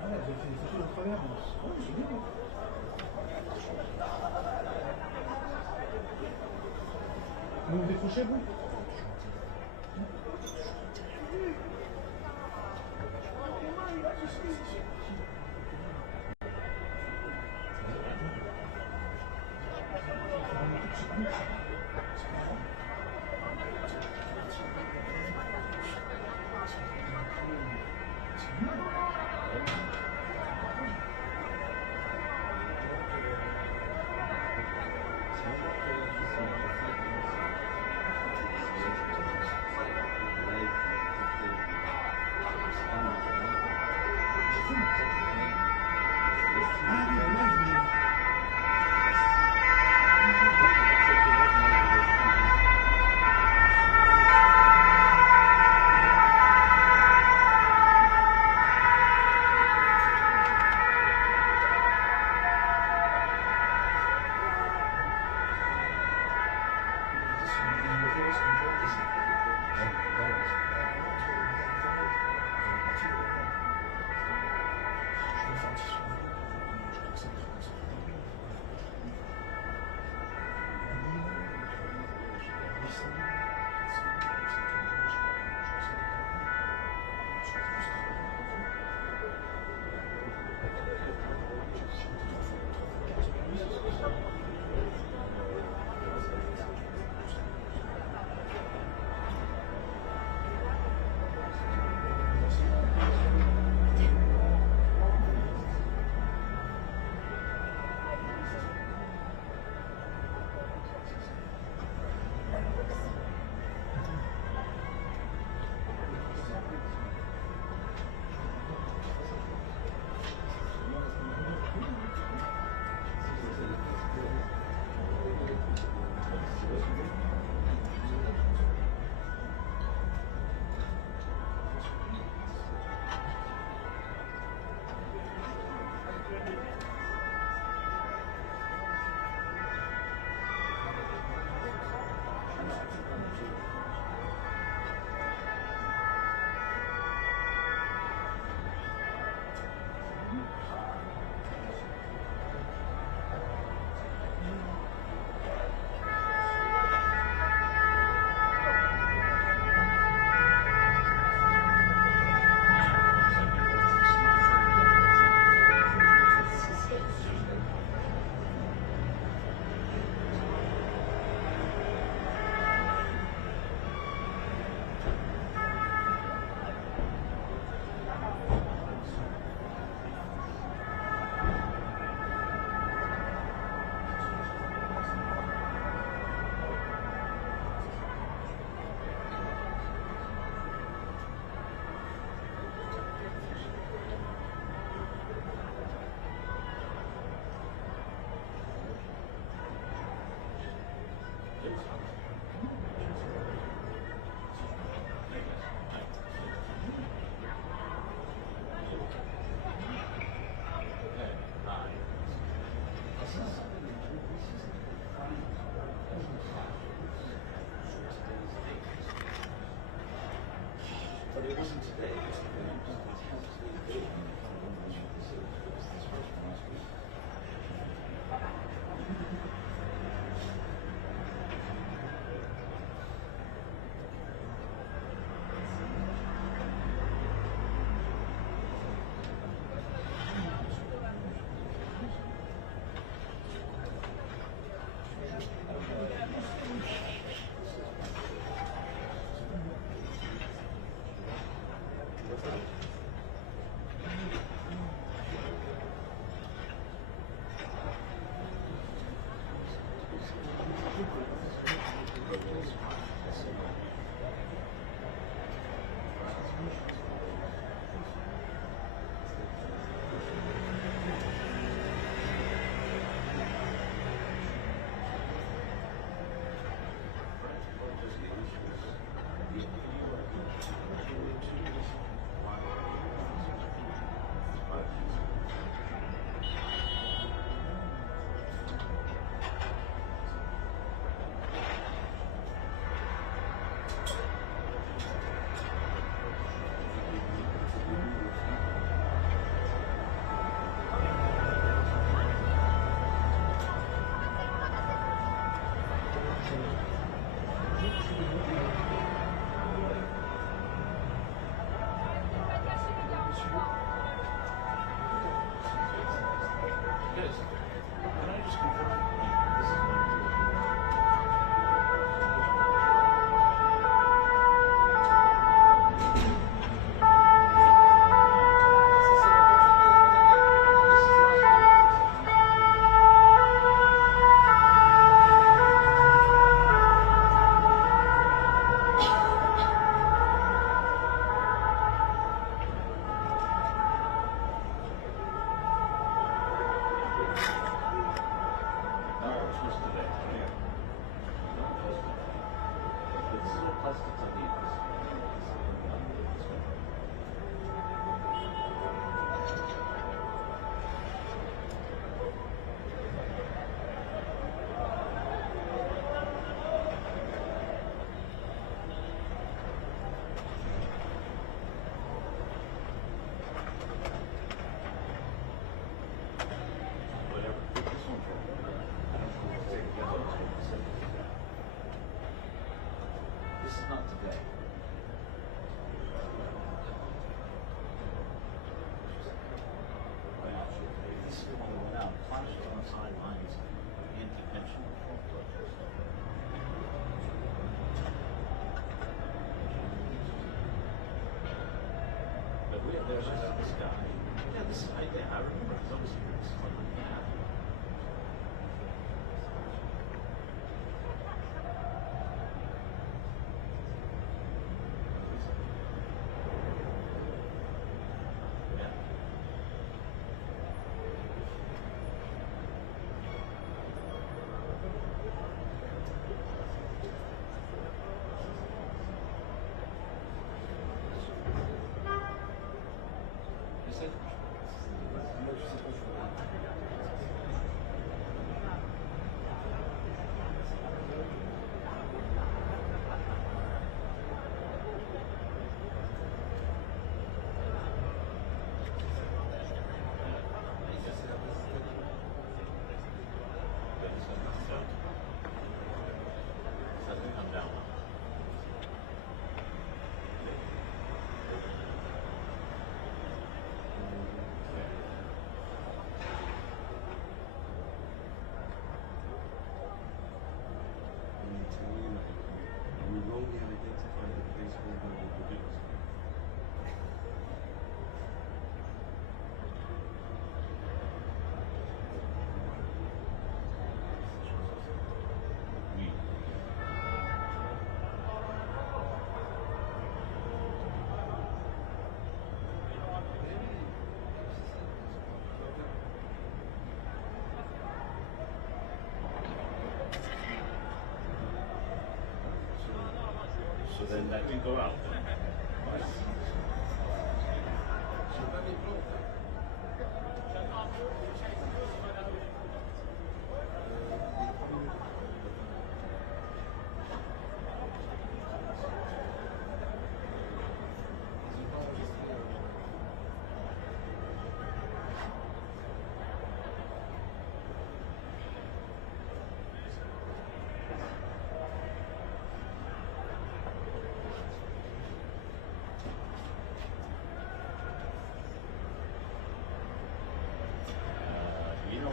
Ah, j'ai fait une photo de travers. Oh, c'est bien. Vous vous décrochez, vous? That's fine. That's it. Good. Can I just confirm? This is one. This is not today. This is the one that went out. Flashes on the sidelines of anti-pension reform protest. But there's this guy. Yeah, this guy. Yeah, I remember because I was here. This is like when it happened. So then that can go out.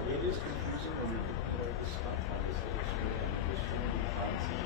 It is confusing when you deploy this stuff on this illustrator and there's so many files in it.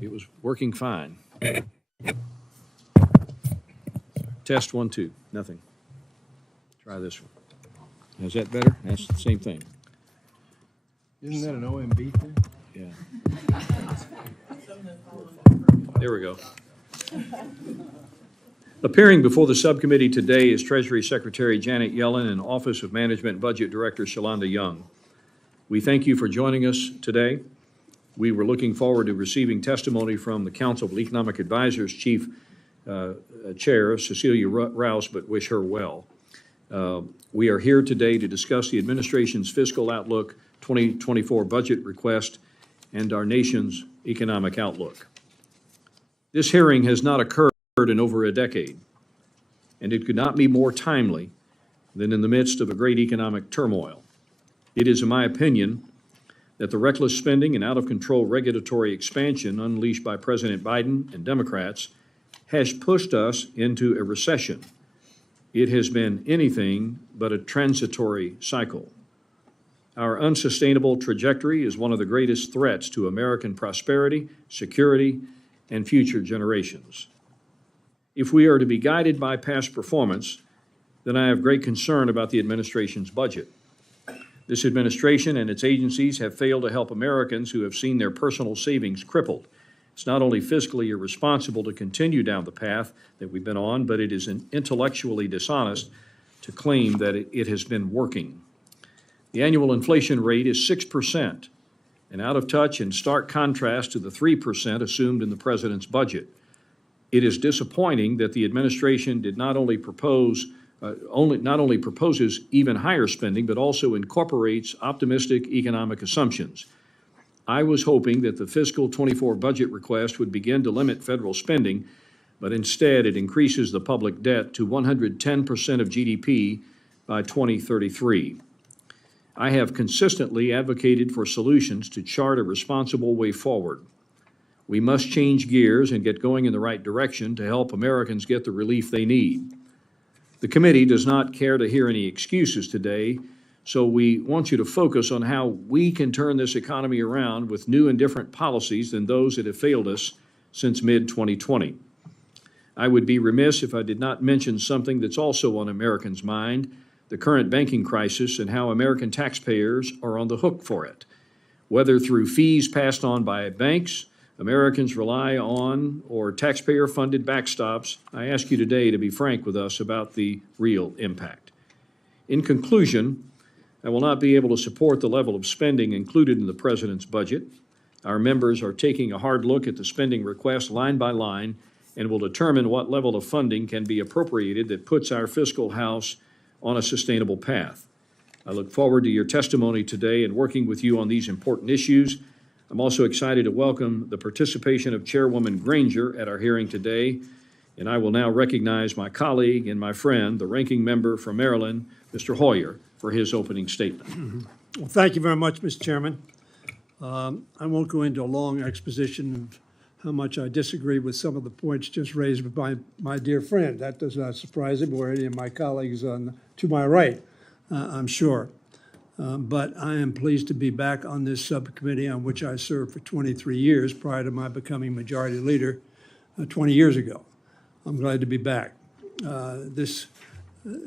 It was working fine. Test 1, 2, nothing. Try this one. Is that better? That's the same thing. Isn't that an OMB thing? Yeah. There we go. Appearing before the subcommittee today is Treasury Secretary Janet Yellen and Office of Management and Budget Director Shalonda Young. We thank you for joining us today. We were looking forward to receiving testimony from the Council of Economic Advisors Chief Chair Cecilia Rouse, but wish her well. We are here today to discuss the administration's fiscal outlook, 2024 budget request, and our nation's economic outlook. This hearing has not occurred in over a decade, and it could not be more timely than in the midst of a great economic turmoil. It is, in my opinion, that the reckless spending and out-of-control regulatory expansion unleashed by President Biden and Democrats has pushed us into a recession. It has been anything but a transitory cycle. Our unsustainable trajectory is one of the greatest threats to American prosperity, security, and future generations. If we are to be guided by past performance, then I have great concern about the administration's budget. This administration and its agencies have failed to help Americans who have seen their personal savings crippled. It's not only fiscally irresponsible to continue down the path that we've been on, but it is intellectually dishonest to claim that it has been working. The annual inflation rate is 6%, and out of touch in stark contrast to the 3% assumed in the president's budget. It is disappointing that the administration did not only proposes even higher spending, but also incorporates optimistic economic assumptions. I was hoping that the fiscal 24 budget request would begin to limit federal spending, but instead it increases the public debt to 110% of GDP by 2033. I have consistently advocated for solutions to chart a responsible way forward. We must change gears and get going in the right direction to help Americans get the relief they need. The committee does not care to hear any excuses today, so we want you to focus on how we can turn this economy around with new and different policies than those that have failed us since mid-2020. I would be remiss if I did not mention something that's also on Americans' mind, the current banking crisis and how American taxpayers are on the hook for it. Whether through fees passed on by banks, Americans rely on, or taxpayer-funded backstops, I ask you today to be frank with us about the real impact. In conclusion, I will not be able to support the level of spending included in the president's budget. Our members are taking a hard look at the spending request line by line and will determine what level of funding can be appropriated that puts our fiscal house on a sustainable path. I look forward to your testimony today and working with you on these important issues. I'm also excited to welcome the participation of Chairwoman Granger at our hearing today, and I will now recognize my colleague and my friend, the ranking member from Maryland, Mr. Hoyer, for his opening statement. Well, thank you very much, Mr. Chairman. I won't go into a long exposition of how much I disagree with some of the points just raised by my dear friend. That does not surprise him or any of my colleagues to my right, I'm sure. But I am pleased to be back on this subcommittee on which I served for 23 years prior to my becoming majority leader 20 years ago. I'm glad to be back. This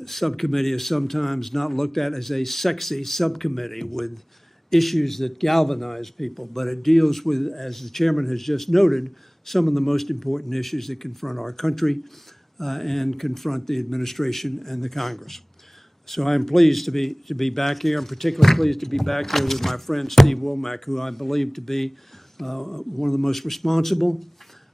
subcommittee is sometimes not looked at as a sexy subcommittee with issues that galvanize people, but it deals with, as the chairman has just noted, some of the most important issues that confront our country and confront the administration and the Congress. So I'm pleased to be back here. I'm particularly pleased to be back here with my friend Steve Womack, who I believe to be one of the most responsible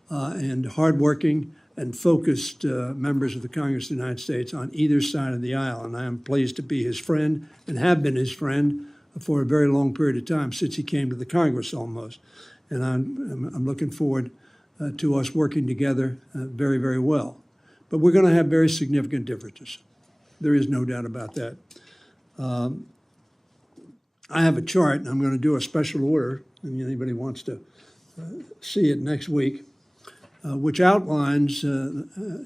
and hardworking and focused members of the Congress of the United States on either side of the aisle. And I am pleased to be his friend and have been his friend for a very long period of time, since he came to the Congress almost. And I'm looking forward to us working together very, very well. But we're going to have very significant differences. There is no doubt about that. I have a chart, and I'm going to do a special order, and anybody wants to see it next week, which outlines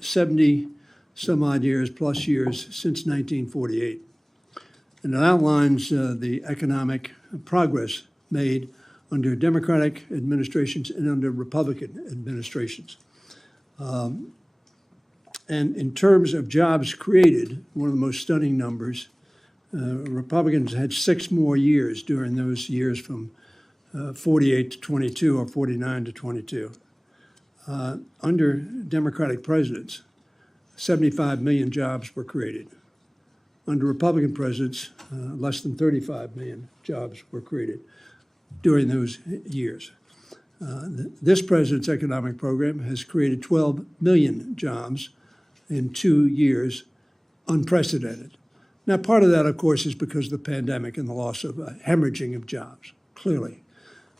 70 some odd years plus years since 1948. And it outlines the economic progress made under Democratic administrations and under Republican administrations. And in terms of jobs created, one of the most stunning numbers, Republicans had 6 more years during those years from 48 to 22 or 49 to 22. Under Democratic presidents, 75 million jobs were created. Under Republican presidents, less than 35 million jobs were created during those years. This president's economic program has created 12 million jobs in 2 years, unprecedented. Now, part of that, of course, is because of the pandemic and the loss of hemorrhaging of jobs, clearly.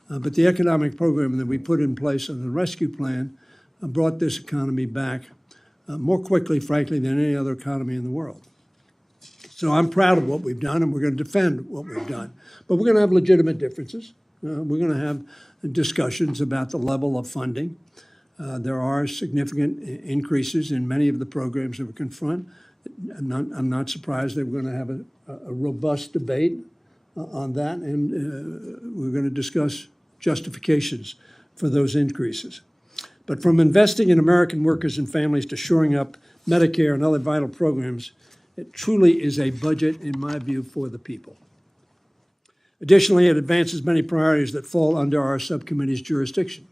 But the economic program that we put in place on the rescue plan brought this economy back more quickly, frankly, than any other economy in the world. So I'm proud of what we've done, and we're going to defend what we've done. But we're going to have legitimate differences. We're going to have discussions about the level of funding. There are significant increases in many of the programs that we confront. I'm not surprised that we're going to have a robust debate on that, and we're going to discuss justifications for those increases. But from investing in American workers and families to shoring up Medicare and other vital programs, it truly is a budget, in my view, for the people. Additionally, it advances many priorities that fall under our subcommittee's jurisdiction.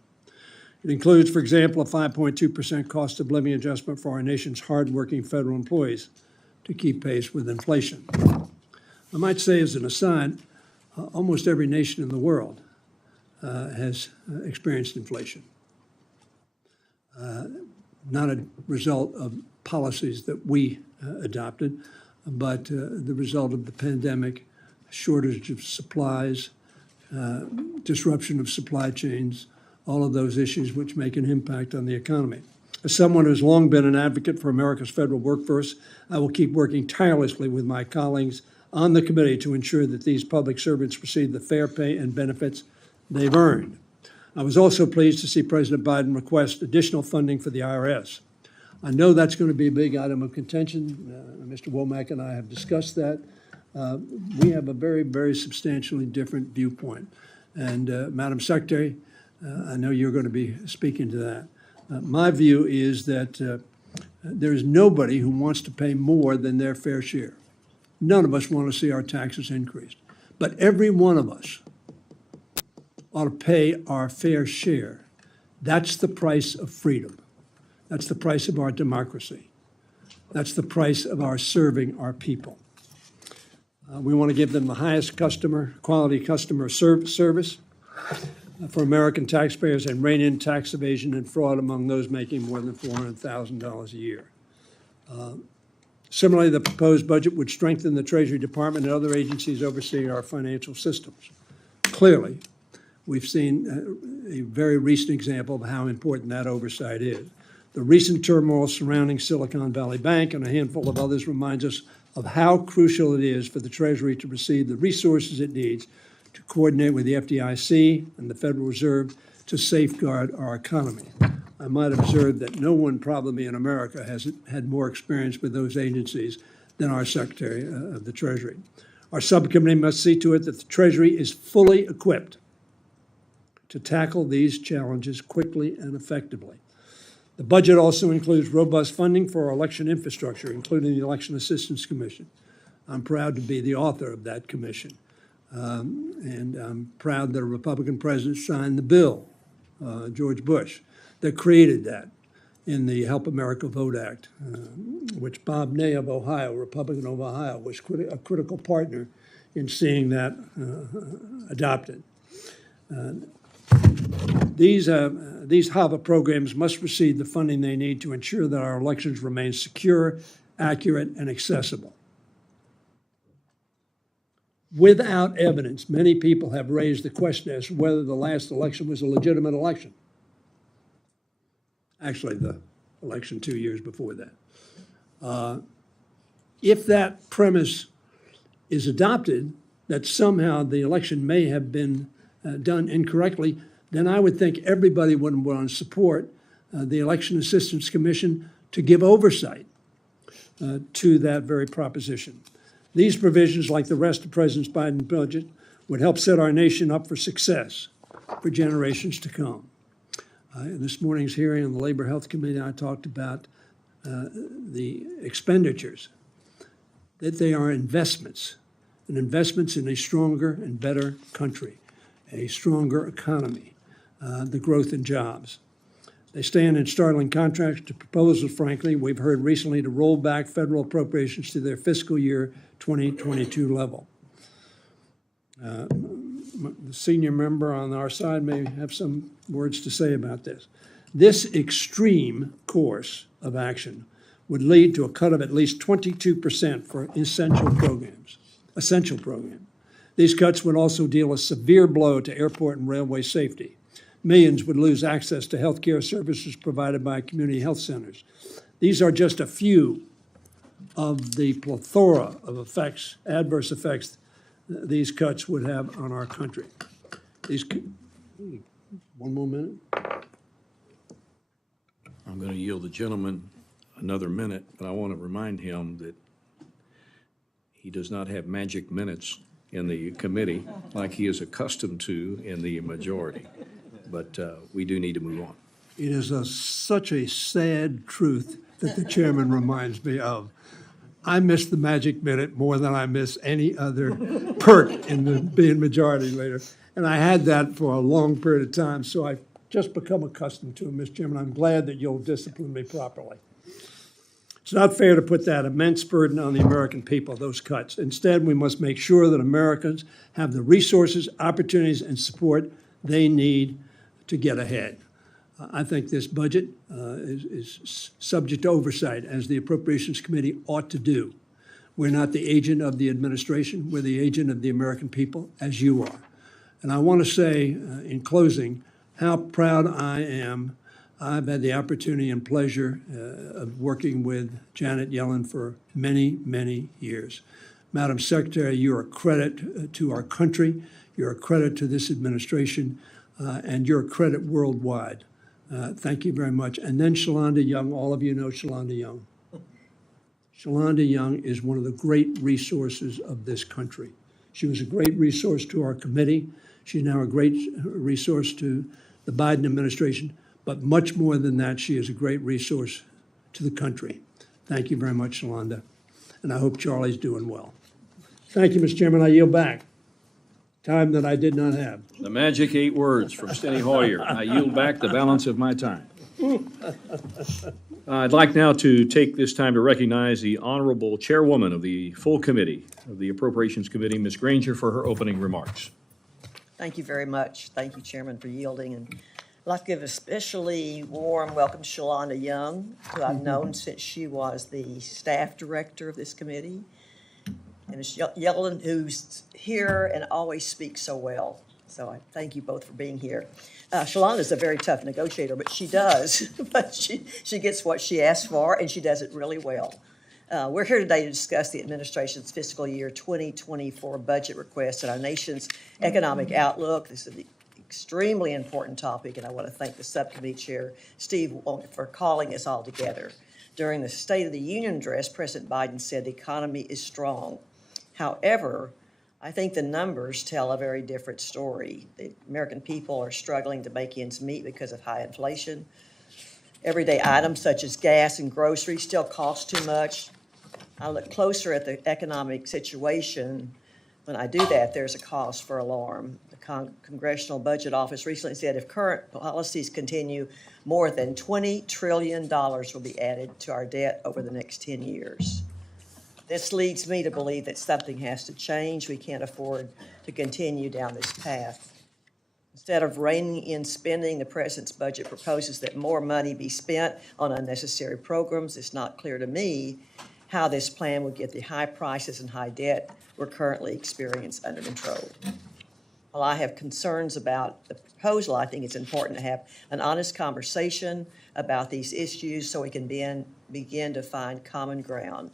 It includes, for example, a 5.2% cost of living adjustment for our nation's hardworking federal employees to keep pace with inflation. I might say, as an aside, almost every nation in the world has experienced inflation. Not a result of policies that we adopted, but the result of the pandemic, shortage of supplies, disruption of supply chains, all of those issues which make an impact on the economy. As someone who's long been an advocate for America's federal workforce, I will keep working tirelessly with my colleagues on the committee to ensure that these public servants receive the fair pay and benefits they've earned. I was also pleased to see President Biden request additional funding for the IRS. I know that's going to be a big item of contention. Mr. Womack and I have discussed that. We have a very, very substantially different viewpoint. And Madam Secretary, I know you're going to be speaking to that. My view is that there is nobody who wants to pay more than their fair share. None of us want to see our taxes increased. But every one of us ought to pay our fair share. That's the price of freedom. That's the price of our democracy. That's the price of our serving our people. We want to give them the highest quality customer service for American taxpayers and rein in tax evasion and fraud among those making more than $400,000 a year. Similarly, the proposed budget would strengthen the Treasury Department and other agencies overseeing our financial systems. Clearly, we've seen a very recent example of how important that oversight is. The recent turmoil surrounding Silicon Valley Bank and a handful of others reminds us of how crucial it is for the Treasury to receive the resources it needs to coordinate with the FDIC and the Federal Reserve to safeguard our economy. I might observe that no one probably in America has had more experience with those agencies than our Secretary of the Treasury. Our subcommittee must see to it that the Treasury is fully equipped to tackle these challenges quickly and effectively. The budget also includes robust funding for our election infrastructure, including the Election Assistance Commission. I'm proud to be the author of that commission. And I'm proud that a Republican president signed the bill, George Bush, that created that in the Help America Vote Act, which Bob Ney of Ohio, Republican of Ohio, was a critical partner in seeing that adopted. These HAVA programs must receive the funding they need to ensure that our elections remain secure, accurate, and accessible. Without evidence, many people have raised the question as to whether the last election was a legitimate election. Actually, the election 2 years before that. If that premise is adopted, that somehow the election may have been done incorrectly, then I would think everybody would want to support the Election Assistance Commission to give oversight to that very proposition. These provisions, like the rest of President Biden's budget, would help set our nation up for success for generations to come. In this morning's hearing on the Labor Health Committee, I talked about the expenditures, that they are investments, and investments in a stronger and better country, a stronger economy, the growth in jobs. They stand in startling contrast to proposals, frankly, we've heard recently to roll back federal appropriations to their fiscal year 2022 level. The senior member on our side may have some words to say about this. This extreme course of action would lead to a cut of at least 22% for essential programs. These cuts would also deal a severe blow to airport and railway safety. Millions would lose access to health care services provided by community health centers. These are just a few of the plethora of effects, adverse effects, these cuts would have on our country. One more minute. I'm going to yield the gentleman another minute, but I want to remind him that he does not have magic minutes in the committee like he is accustomed to in the majority. But we do need to move on. It is such a sad truth that the chairman reminds me of. I miss the magic minute more than I miss any other perk in being majority leader. And I had that for a long period of time, so I've just become accustomed to it, Mr. Chairman. I'm glad that you'll discipline me properly. It's not fair to put that immense burden on the American people, those cuts. Instead, we must make sure that Americans have the resources, opportunities, and support they need to get ahead. I think this budget is subject to oversight, as the Appropriations Committee ought to do. We're not the agent of the administration. We're the agent of the American people, as you are. And I want to say, in closing, how proud I am. I've had the opportunity and pleasure of working with Janet Yellen for many, many years. Madam Secretary, you're a credit to our country. You're a credit to this administration. And you're a credit worldwide. Thank you very much. And then Shalonda Young, all of you know Shalonda Young. Shalonda Young is one of the great resources of this country. She was a great resource to our committee. She's now a great resource to the Biden administration. But much more than that, she is a great resource to the country. Thank you very much, Shalonda. And I hope Charlie's doing well. Thank you, Mr. Chairman. I yield back. Time that I did not have. The magic 8 words from Steny Hoyer. I yield back the balance of my time. I'd like now to take this time to recognize the Honorable Chairwoman of the full committee of the Appropriations Committee, Ms. Granger, for her opening remarks. Thank you very much. Thank you, Chairman, for yielding. And I'd like to give an especially warm welcome to Shalonda Young, who I've known since she was the staff director of this committee. And Ms. Yellen, who's here and always speaks so well. So I thank you both for being here. Shalonda is a very tough negotiator, but she gets what she asks for, and she does it really well. We're here today to discuss the administration's fiscal year 2024 budget request and our nation's economic outlook. This is an extremely important topic, and I want to thank the subcommittee chair, Steve Wonk, for calling us all together. During the State of the Union address, President Biden said the economy is strong. However, I think the numbers tell a very different story. The American people are struggling to make ends meet because of high inflation. Everyday items such as gas and groceries still cost too much. I look closer at the economic situation. When I do that, there's a cause for alarm. The Congressional Budget Office recently said if current policies continue, more than $20 trillion will be added to our debt over the next 10 years. This leads me to believe that something has to change. We can't afford to continue down this path. Instead of reining in spending, the president's budget proposes that more money be spent on unnecessary programs. It's not clear to me how this plan would get the high prices and high debt we're currently experiencing under control. While I have concerns about the proposal, I think it's important to have an honest conversation about these issues so we can begin to find common ground.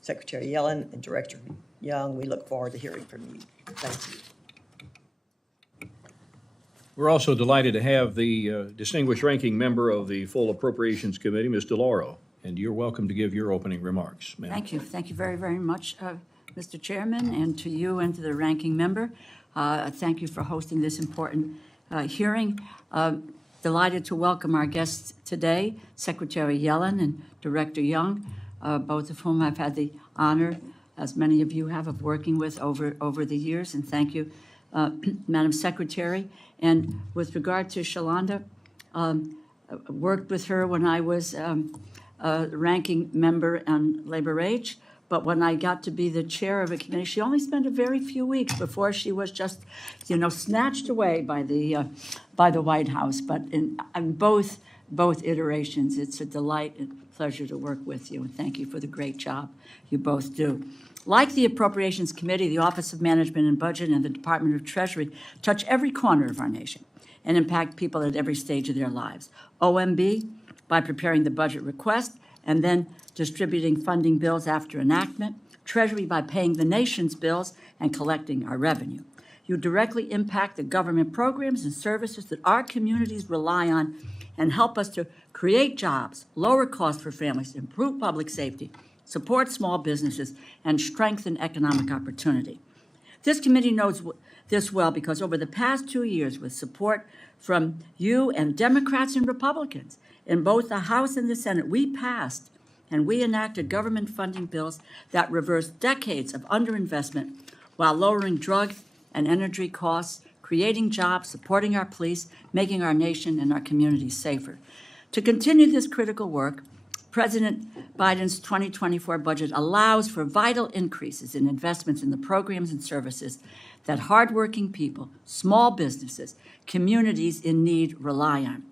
Secretary Yellen and Director Young, we look forward to hearing from you. Thank you. We're also delighted to have the distinguished ranking member of the full Appropriations Committee, Ms. DeLauro, and you're welcome to give your opening remarks, ma'am. Thank you. Thank you very, very much, Mr. Chairman, and to you and to the ranking member. Thank you for hosting this important hearing. Delighted to welcome our guests today, Secretary Yellen and Director Young, both of whom I've had the honor, as many of you have, of working with over the years. And thank you, Madam Secretary. And with regard to Shalonda, worked with her when I was ranking member on Labor Age. But when I got to be the chair of a committee, she only spent a very few weeks before she was just, snatched away by the White House. But in both iterations, it's a delight and pleasure to work with you, and thank you for the great job you both do. Like the Appropriations Committee, the Office of Management and Budget and the Department of Treasury touch every corner of our nation and impact people at every stage of their lives. OMB, by preparing the budget request and then distributing funding bills after enactment, Treasury by paying the nation's bills and collecting our revenue. You directly impact the government programs and services that our communities rely on and help us to create jobs, lower costs for families, improve public safety, support small businesses, and strengthen economic opportunity. This committee knows this well because over the past 2 years, with support from you and Democrats and Republicans in both the House and the Senate, we passed and we enacted government funding bills that reversed decades of underinvestment while lowering drug and energy costs, creating jobs, supporting our police, making our nation and our communities safer. To continue this critical work, President Biden's 2024 budget allows for vital increases in investments in the programs and services that hardworking people, small businesses, communities in need rely on.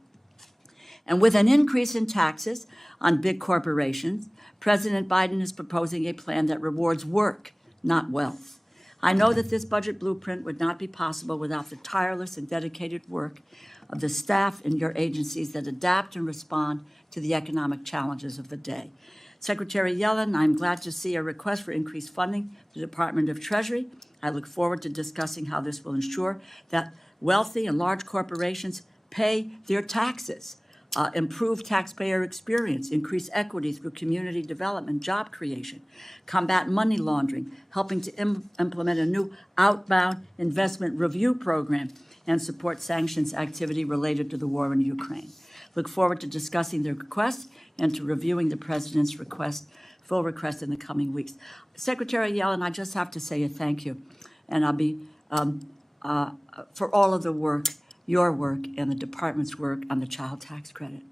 And with an increase in taxes on big corporations, President Biden is proposing a plan that rewards work, not wealth. I know that this budget blueprint would not be possible without the tireless and dedicated work of the staff in your agencies that adapt and respond to the economic challenges of the day. Secretary Yellen, I'm glad to see a request for increased funding to the Department of Treasury. I look forward to discussing how this will ensure that wealthy and large corporations pay their taxes, improve taxpayer experience, increase equity through community development, job creation, combat money laundering, helping to implement a new outbound investment review program, and support sanctions activity related to the war in Ukraine. Look forward to discussing the request and to reviewing the President's full request in the coming weeks. Secretary Yellen, I just have to say a thank you, and I'll be for all of the work, your work and the Department's work on the child tax credit.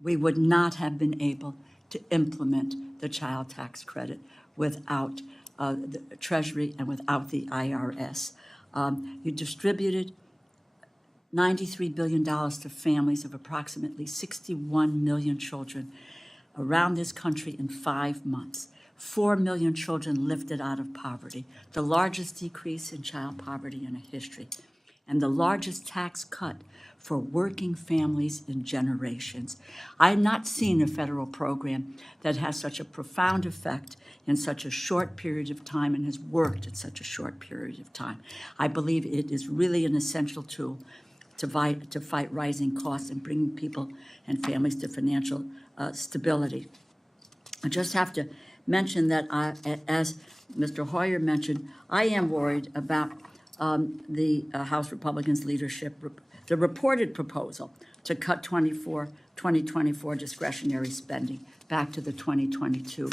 We would not have been able to implement the child tax credit without the Treasury and without the IRS. You distributed $93 billion to families of approximately 61 million children around this country in 5 months. 4 million children lifted out of poverty, the largest decrease in child poverty in history, and the largest tax cut for working families in generations. I have not seen a federal program that has such a profound effect in such a short period of time and has worked in such a short period of time. I believe it is really an essential tool to fight rising costs and bring people and families to financial stability. I just have to mention that, as Mr. Hoyer mentioned, I am worried about the House Republicans' leadership, the reported proposal to cut 2024 discretionary spending back to the 2022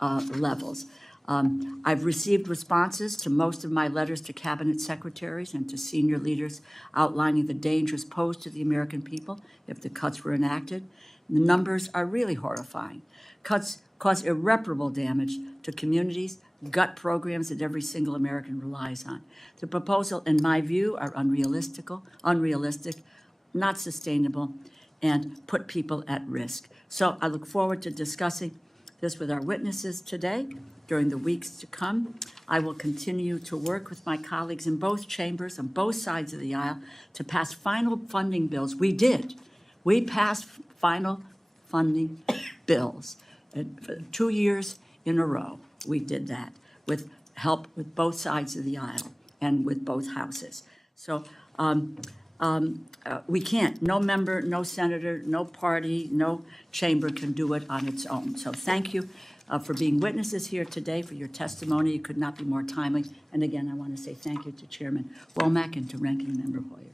levels. I've received responses to most of my letters to cabinet secretaries and to senior leaders outlining the dangers posed to the American people if the cuts were enacted. The numbers are really horrifying. Cuts cause irreparable damage to communities, gut programs that every single American relies on. The proposal, in my view, are unrealistic, not sustainable, and put people at risk. So I look forward to discussing this with our witnesses today. During the weeks to come, I will continue to work with my colleagues in both chambers on both sides of the aisle to pass final funding bills. We did. We passed final funding bills. 2 years in a row, we did that with help with both sides of the aisle and with both houses. So we can't. No member, no senator, no party, no chamber can do it on its own. So thank you for being witnesses here today, for your testimony. It could not be more timely. And again, I want to say thank you to Chairman Womack and to Ranking Member Hoyer.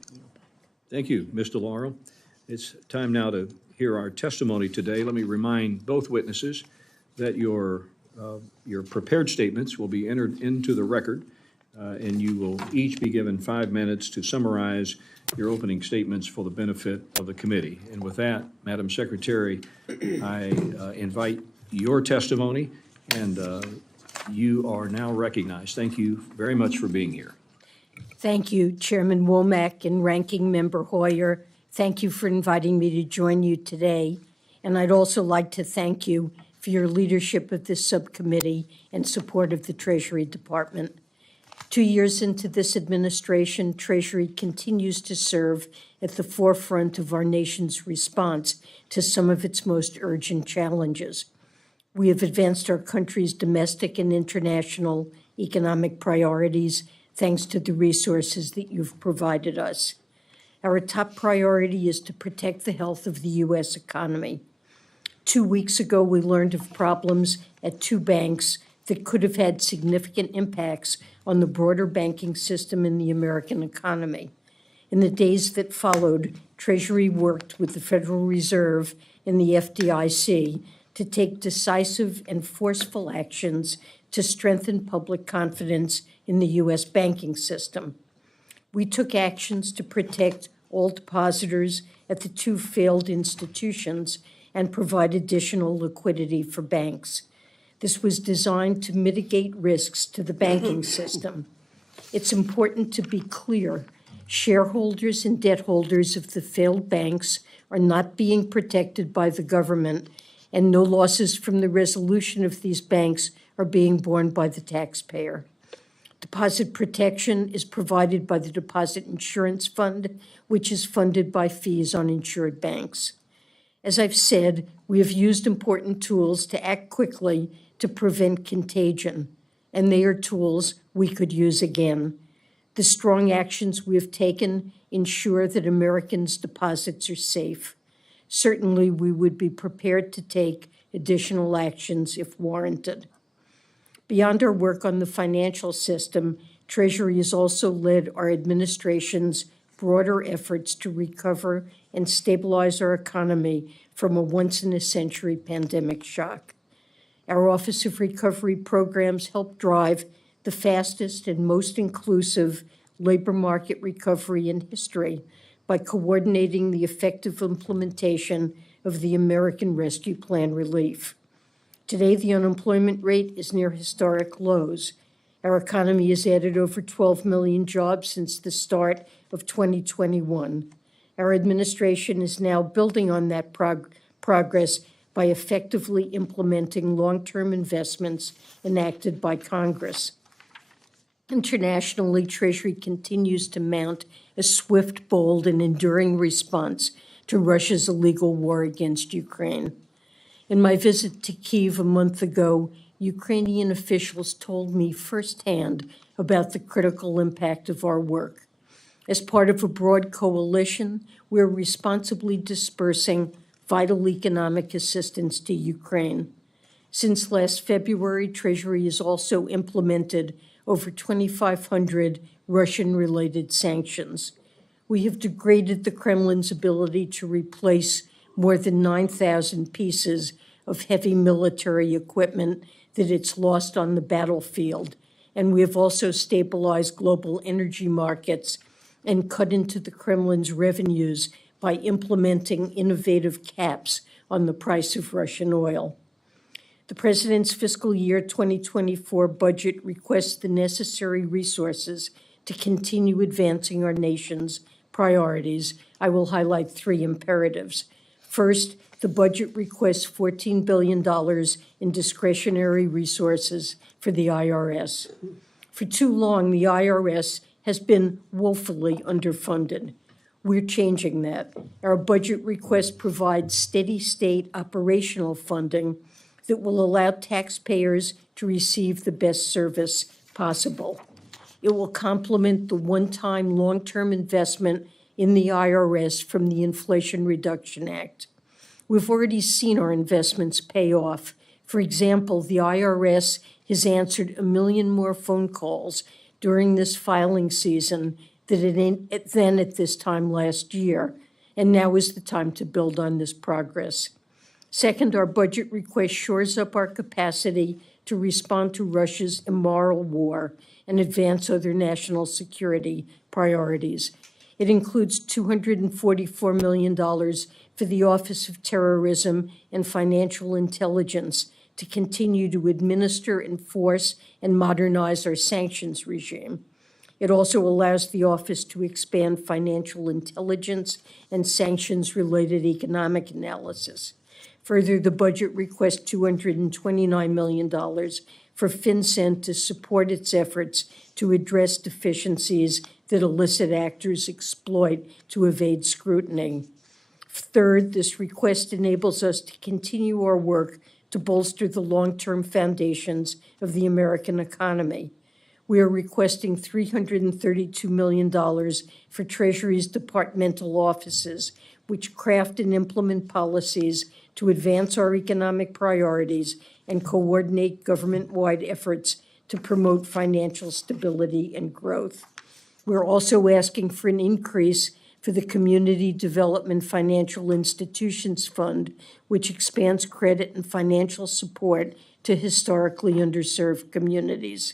Thank you, Mr. Laurel. It's time now to hear our testimony today. Let me remind both witnesses that your prepared statements will be entered into the record, and you will each be given 5 minutes to summarize your opening statements for the benefit of the committee. And with that, Madam Secretary, I invite your testimony, and you are now recognized. Thank you very much for being here. Thank you, Chairman Womack and Ranking Member Hoyer. Thank you for inviting me to join you today. And I'd also like to thank you for your leadership of this subcommittee and support of the Treasury Department. 2 years into this administration, Treasury continues to serve at the forefront of our nation's response to some of its most urgent challenges. We have advanced our country's domestic and international economic priorities thanks to the resources that you've provided us. Our top priority is to protect the health of the U.S. economy. 2 weeks ago, we learned of problems at 2 banks that could have had significant impacts on the broader banking system in the American economy. In the days that followed, Treasury worked with the Federal Reserve and the FDIC to take decisive and forceful actions to strengthen public confidence in the U.S. banking system. We took actions to protect all depositors at the 2 failed institutions and provide additional liquidity for banks. This was designed to mitigate risks to the banking system. It's important to be clear. Shareholders and debt holders of the failed banks are not being protected by the government, and no losses from the resolution of these banks are being borne by the taxpayer. Deposit protection is provided by the Deposit Insurance Fund, which is funded by fees on insured banks. As I've said, we have used important tools to act quickly to prevent contagion, and they are tools we could use again. The strong actions we have taken ensure that Americans' deposits are safe. Certainly, we would be prepared to take additional actions if warranted. Beyond our work on the financial system, Treasury has also led our administration's broader efforts to recover and stabilize our economy from a once-in-a-century pandemic shock. Our Office of Recovery programs help drive the fastest and most inclusive labor market recovery in history by coordinating the effective implementation of the American Rescue Plan relief. Today, the unemployment rate is near historic lows. Our economy has added over 12 million jobs since the start of 2021. Our administration is now building on that progress by effectively implementing long-term investments enacted by Congress. Internationally, Treasury continues to mount a swift, bold, and enduring response to Russia's illegal war against Ukraine. In my visit to Kyiv a month ago, Ukrainian officials told me firsthand about the critical impact of our work. As part of a broad coalition, we're responsibly dispersing vital economic assistance to Ukraine. Since last February, Treasury has also implemented over 2,500 Russian-related sanctions. We have degraded the Kremlin's ability to replace more than 9,000 pieces of heavy military equipment that it's lost on the battlefield. And we have also stabilized global energy markets and cut into the Kremlin's revenues by implementing innovative caps on the price of Russian oil. The President's fiscal year 2024 budget requests the necessary resources to continue advancing our nation's priorities. I will highlight 3 imperatives. First, the budget requests $14 billion in discretionary resources for the IRS. For too long, the IRS has been woefully underfunded. We're changing that. Our budget request provides steady state operational funding that will allow taxpayers to receive the best service possible. It will complement the one-time long-term investment in the IRS from the Inflation Reduction Act. We've already seen our investments pay off. For example, the IRS has answered 1 million more phone calls during this filing season than at this time last year, and now is the time to build on this progress. Second, our budget request shores up our capacity to respond to Russia's immoral war and advance other national security priorities. It includes $244 million for the Office of Terrorism and Financial Intelligence to continue to administer, enforce, and modernize our sanctions regime. It also allows the office to expand financial intelligence and sanctions-related economic analysis. Further, the budget requests $229 million for FinCEN to support its efforts to address deficiencies that illicit actors exploit to evade scrutiny. Third, this request enables us to continue our work to bolster the long-term foundations of the American economy. We are requesting $332 million for Treasury's departmental offices, which craft and implement policies to advance our economic priorities and coordinate government-wide efforts to promote financial stability and growth. We're also asking for an increase for the Community Development Financial Institutions Fund, which expands credit and financial support to historically underserved communities.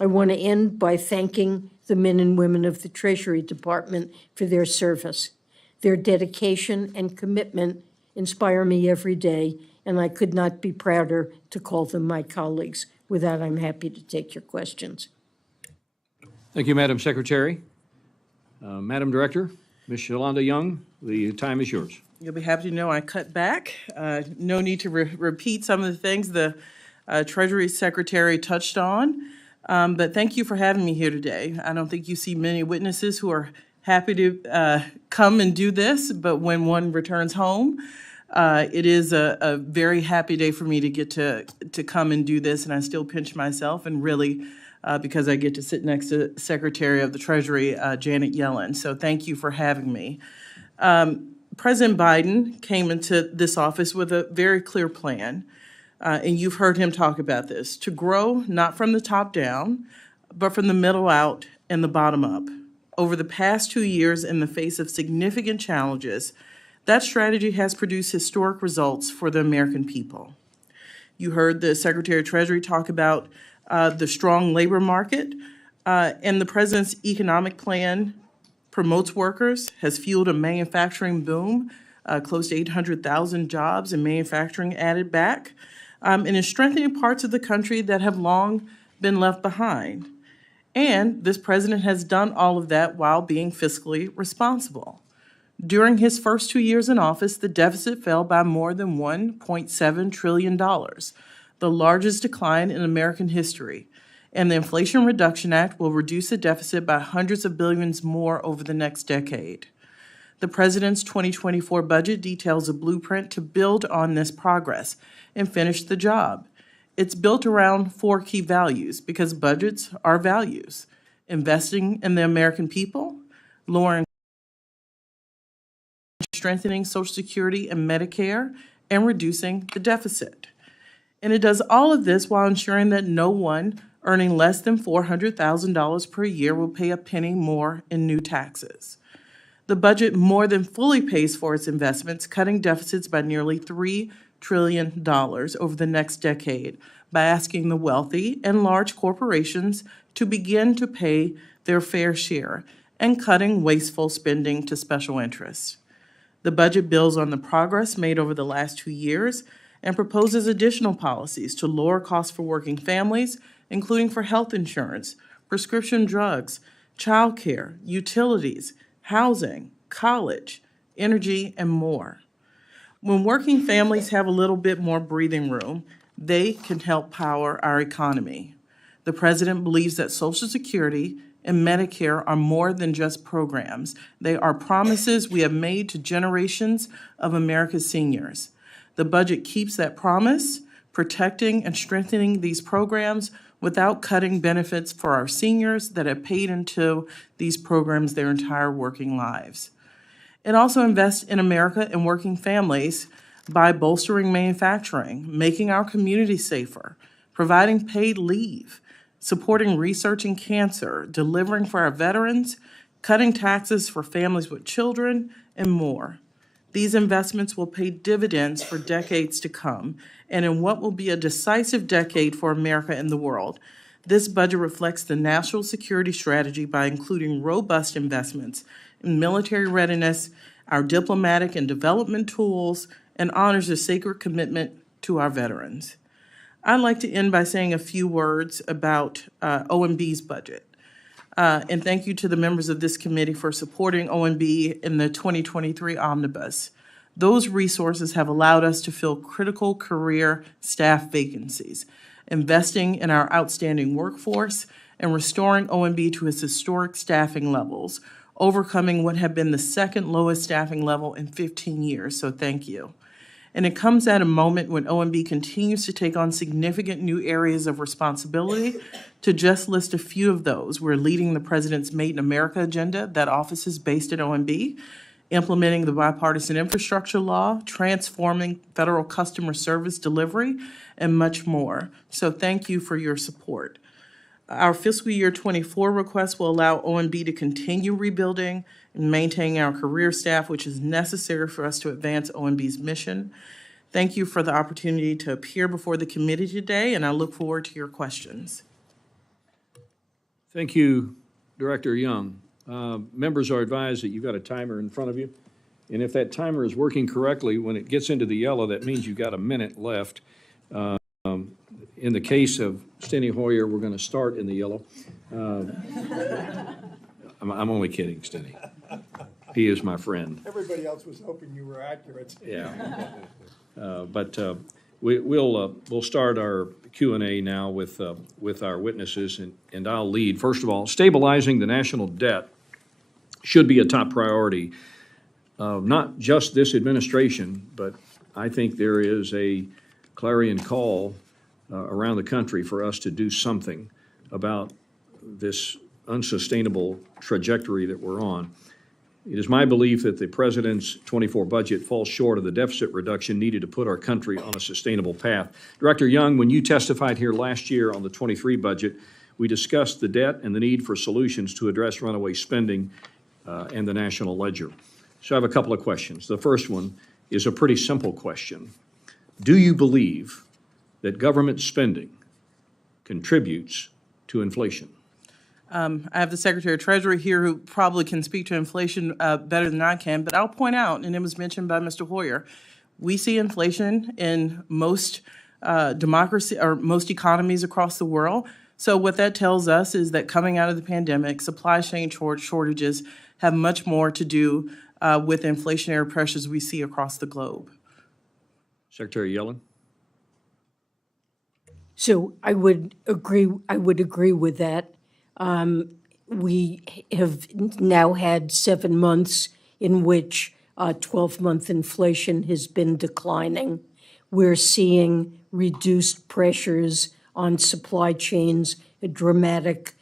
I want to end by thanking the men and women of the Treasury Department for their service. Their dedication and commitment inspire me every day, and I could not be prouder to call them my colleagues. With that, I'm happy to take your questions. Thank you, Madam Secretary. Madam Director, Ms. Yolanda Young, the time is yours. You'll be happy to know I cut back. No need to repeat some of the things the Treasury Secretary touched on, but thank you for having me here today. I don't think you see many witnesses who are happy to come and do this, but when one returns home, it is a very happy day for me to get to come and do this, and I still pinch myself, and really because I get to sit next to Secretary of the Treasury, Janet Yellen. So thank you for having me. President Biden came into this office with a very clear plan, and you've heard him talk about this, to grow not from the top down, but from the middle out and the bottom up. Over the past 2 years, in the face of significant challenges, that strategy has produced historic results for the American people. You heard the Secretary of Treasury talk about the strong labor market, and the President's economic plan promotes workers, has fueled a manufacturing boom, close to 800,000 jobs in manufacturing added back, and is strengthening parts of the country that have long been left behind. And this president has done all of that while being fiscally responsible. During his first 2 years in office, the deficit fell by more than $1.7 trillion, the largest decline in American history. And the Inflation Reduction Act will reduce the deficit by hundreds of billions more over the next decade. The president's 2024 budget details a blueprint to build on this progress and finish the job. It's built around 4 key values, because budgets are values: investing in the American people, lowering, strengthening Social Security and Medicare, and reducing the deficit. And it does all of this while ensuring that no one earning less than $400,000 per year will pay a penny more in new taxes. The budget more than fully pays for its investments, cutting deficits by nearly $3 trillion over the next decade by asking the wealthy and large corporations to begin to pay their fair share and cutting wasteful spending to special interests. The budget builds on the progress made over the last 2 years and proposes additional policies to lower costs for working families, including for health insurance, prescription drugs, childcare, utilities, housing, college, energy, and more. When working families have a little bit more breathing room, they can help power our economy. The president believes that Social Security and Medicare are more than just programs. They are promises we have made to generations of America's seniors. The budget keeps that promise, protecting and strengthening these programs without cutting benefits for our seniors that have paid into these programs their entire working lives. It also invests in America and working families by bolstering manufacturing, making our communities safer, providing paid leave, supporting research in cancer, delivering for our veterans, cutting taxes for families with children, and more. These investments will pay dividends for decades to come, and in what will be a decisive decade for America and the world. This budget reflects the national security strategy by including robust investments in military readiness, our diplomatic and development tools, and honors a sacred commitment to our veterans. I'd like to end by saying a few words about OMB's budget. And thank you to the members of this committee for supporting OMB in the 2023 omnibus. Those resources have allowed us to fill critical career staff vacancies, investing in our outstanding workforce and restoring OMB to its historic staffing levels, overcoming what had been the second lowest staffing level in 15 years, so thank you. And it comes at a moment when OMB continues to take on significant new areas of responsibility. To just list a few of those, we're leading the President's Made in America agenda. That office is based at OMB, implementing the bipartisan infrastructure law, transforming federal customer service delivery, and much more. So thank you for your support. Our fiscal year 24 request will allow OMB to continue rebuilding and maintaining our career staff, which is necessary for us to advance OMB's mission. Thank you for the opportunity to appear before the committee today, and I look forward to your questions. Thank you, Director Young. Members are advised that you've got a timer in front of you, and if that timer is working correctly, when it gets into the yellow, that means you've got a minute left. In the case of Steny Hoyer, we're going to start in the yellow. I'm only kidding, Steny. He is my friend. Everybody else was hoping you were accurate. Yeah. We'll start our Q&A now with our witnesses, and I'll lead. First of all, stabilizing the national debt should be a top priority, not just this administration, but I think there is a clarion call around the country for us to do something about this unsustainable trajectory that we're on. It is my belief that the President's 24 budget falls short of the deficit reduction needed to put our country on a sustainable path. Director Young, when you testified here last year on the 23 budget, we discussed the debt and the need for solutions to address runaway spending and the national ledger. So I have a couple of questions. The first one is a pretty simple question. Do you believe that government spending contributes to inflation? I have the Secretary of Treasury here who probably can speak to inflation better than I can, but I'll point out, and it was mentioned by Mr. Hoyer, we see inflation in most democracy or most economies across the world. So what that tells us is that coming out of the pandemic, supply chain shortages have much more to do with inflationary pressures we see across the globe. Secretary Yellen? So I would agree with that. We have now had 7 months in which 12-month inflation has been declining. We're seeing reduced pressures on supply chains, a dramatic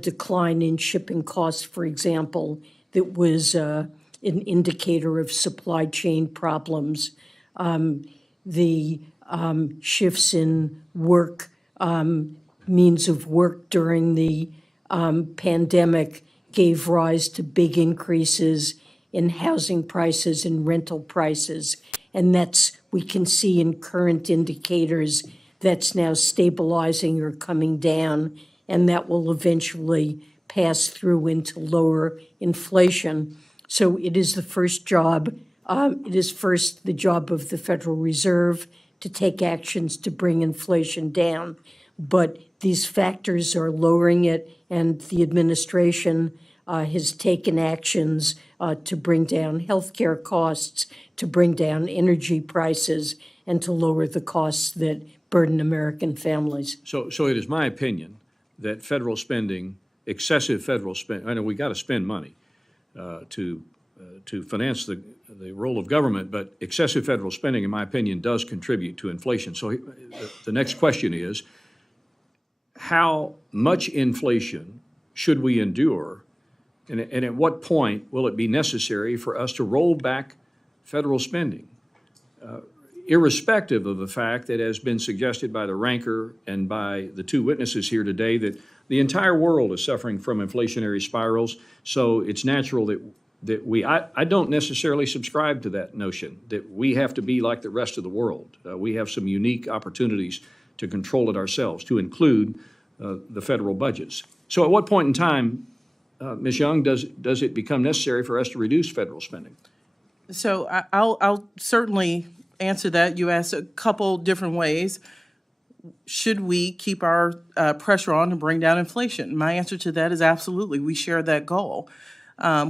decline in shipping costs, for example, that was an indicator of supply chain problems. The shifts in work, means of work during the pandemic gave rise to big increases in housing prices and rental prices. And we can see in current indicators that's now stabilizing or coming down, and that will eventually pass through into lower inflation. So it is the first job, the job of the Federal Reserve to take actions to bring inflation down. But these factors are lowering it, and the administration has taken actions to bring down healthcare costs, to bring down energy prices, and to lower the costs that burden American families. So it is my opinion that federal spending, excessive federal spending, I know we got to spend money to finance the role of government, but excessive federal spending, in my opinion, does contribute to inflation. So the next question is, how much inflation should we endure, and at what point will it be necessary for us to roll back federal spending, irrespective of the fact that has been suggested by the ranker and by the two witnesses here today that The entire world is suffering from inflationary spirals, so it's natural that I don't necessarily subscribe to that notion, that we have to be like the rest of the world. We have some unique opportunities to control it ourselves, to include the federal budgets. So at what point in time, Ms. Young, does it become necessary for us to reduce federal spending? So I'll certainly answer that. You asked a couple different ways. Should we keep our pressure on to bring down inflation? My answer to that is absolutely. We share that goal.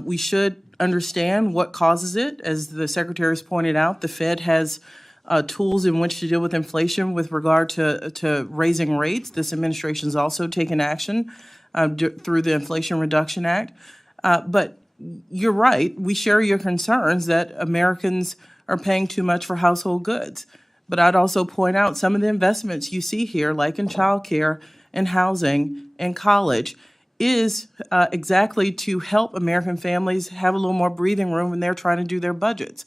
We should understand what causes it. As the secretary's pointed out, the Fed has tools in which to deal with inflation with regard to raising rates. This administration's also taken action through the Inflation Reduction Act. But you're right, we share your concerns that Americans are paying too much for household goods. But I'd also point out some of the investments you see here, like in childcare and housing and college, is exactly to help American families have a little more breathing room when they're trying to do their budgets.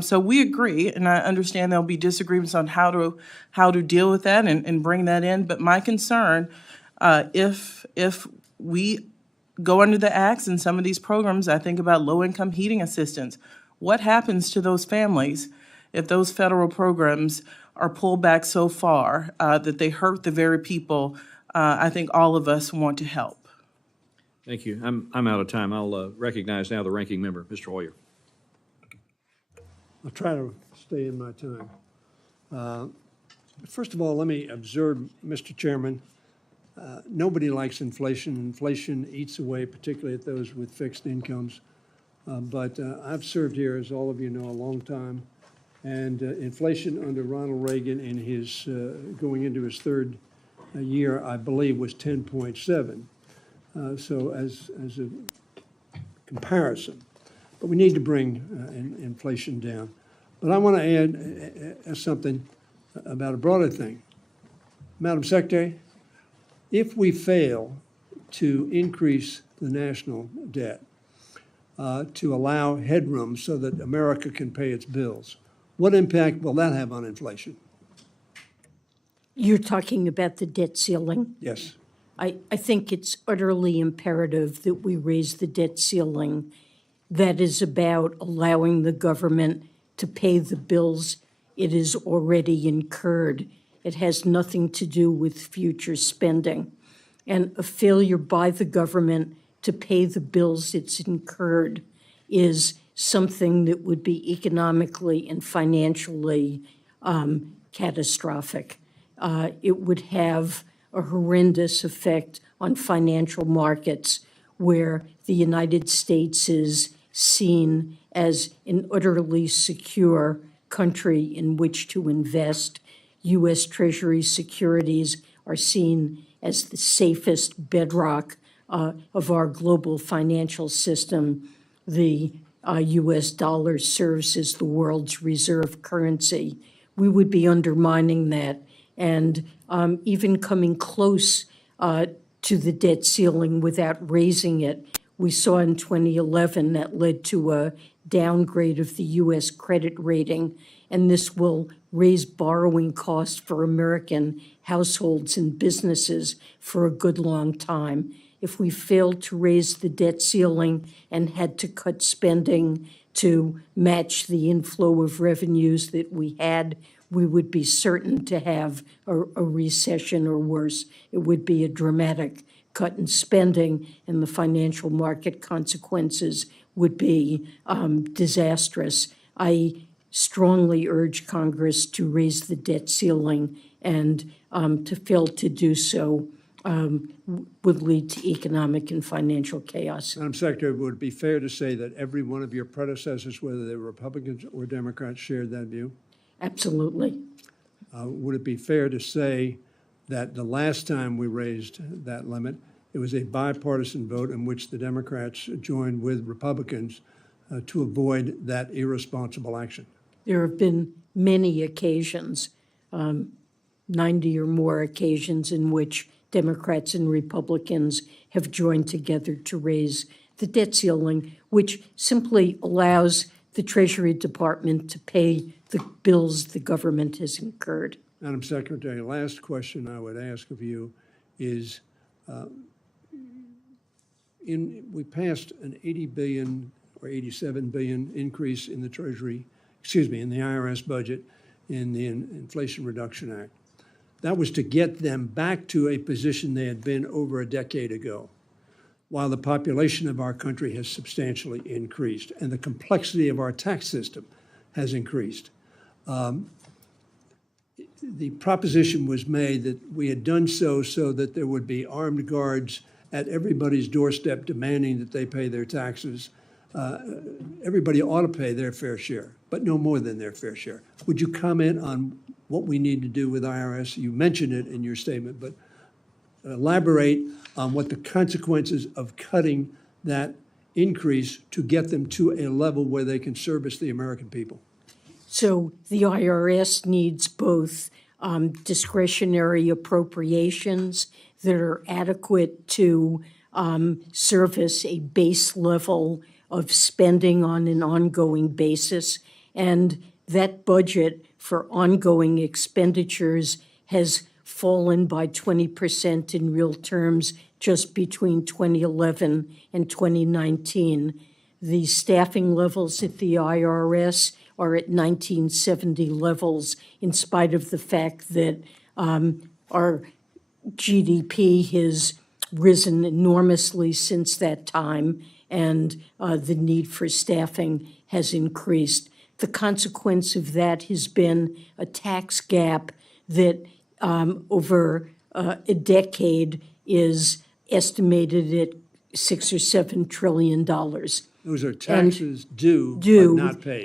So we agree, and I understand there'll be disagreements on how to deal with that and bring that in. But my concern, if we go under the acts in some of these programs, I think about low-income heating assistance. What happens to those families if those federal programs are pulled back so far that they hurt the very people I think all of us want to help? Thank you. I'm out of time. I'll recognize now the ranking member, Mr. Hoyer. I'll try to stay in my time. First of all, let me observe, Mr. Chairman, nobody likes inflation. Inflation eats away, particularly at those with fixed incomes. But I've served here, as all of you know, a long time. And inflation under Ronald Reagan in his going into his third year, I believe, was 10.7. So as a comparison, but we need to bring inflation down. But I want to add something about a broader thing. Madam Secretary, if we fail to increase the national debt to allow headroom so that America can pay its bills, what impact will that have on inflation? You're talking about the debt ceiling? Yes. I think it's utterly imperative that we raise the debt ceiling. That is about allowing the government to pay the bills it has already incurred. It has nothing to do with future spending. And a failure by the government to pay the bills it's incurred is something that would be economically and financially catastrophic. It would have a horrendous effect on financial markets where the United States is seen as an utterly secure country in which to invest. U.S. Treasury securities are seen as the safest bedrock of our global financial system. The U.S. dollar serves as the world's reserve currency. We would be undermining that and even coming close to the debt ceiling without raising it. We saw in 2011 that led to a downgrade of the U.S. credit rating, and this will raise borrowing costs for American households and businesses for a good long time. If we failed to raise the debt ceiling and had to cut spending to match the inflow of revenues that we had, we would be certain to have a recession or worse. It would be a dramatic cut in spending, and the financial market consequences would be disastrous. I strongly urge Congress to raise the debt ceiling, and to fail to do so would lead to economic and financial chaos. Madam Secretary, would it be fair to say that every one of your predecessors, whether they were Republicans or Democrats, shared that view? Absolutely. Would it be fair to say that the last time we raised that limit, it was a bipartisan vote in which the Democrats joined with Republicans to avoid that irresponsible action? There have been many occasions, 90 or more occasions, in which Democrats and Republicans have joined together to raise the debt ceiling, which simply allows the Treasury Department to pay the bills the government has incurred. Madam Secretary, last question I would ask of you is, We passed an 80 billion or 87 billion increase in the Treasury, in the IRS budget in the Inflation Reduction Act. That was to get them back to a position they had been over a decade ago, while the population of our country has substantially increased and the complexity of our tax system has increased. The proposition was made that we had done so that there would be armed guards at everybody's doorstep demanding that they pay their taxes. Everybody ought to pay their fair share, but no more than their fair share. Would you comment on what we need to do with IRS? You mentioned it in your statement, but elaborate on what the consequences of cutting that increase to get them to a level where they can service the American people. So the IRS needs both discretionary appropriations that are adequate to service a base level of spending on an ongoing basis. And that budget for ongoing expenditures has fallen by 20% in real terms just between 2011 and 2019. The staffing levels at the IRS are at 1970 levels, in spite of the fact that our GDP has risen enormously since that time, and the need for staffing has increased. The consequence of that has been a tax gap that over a decade is estimated at $6 or $7 trillion. Those are taxes due,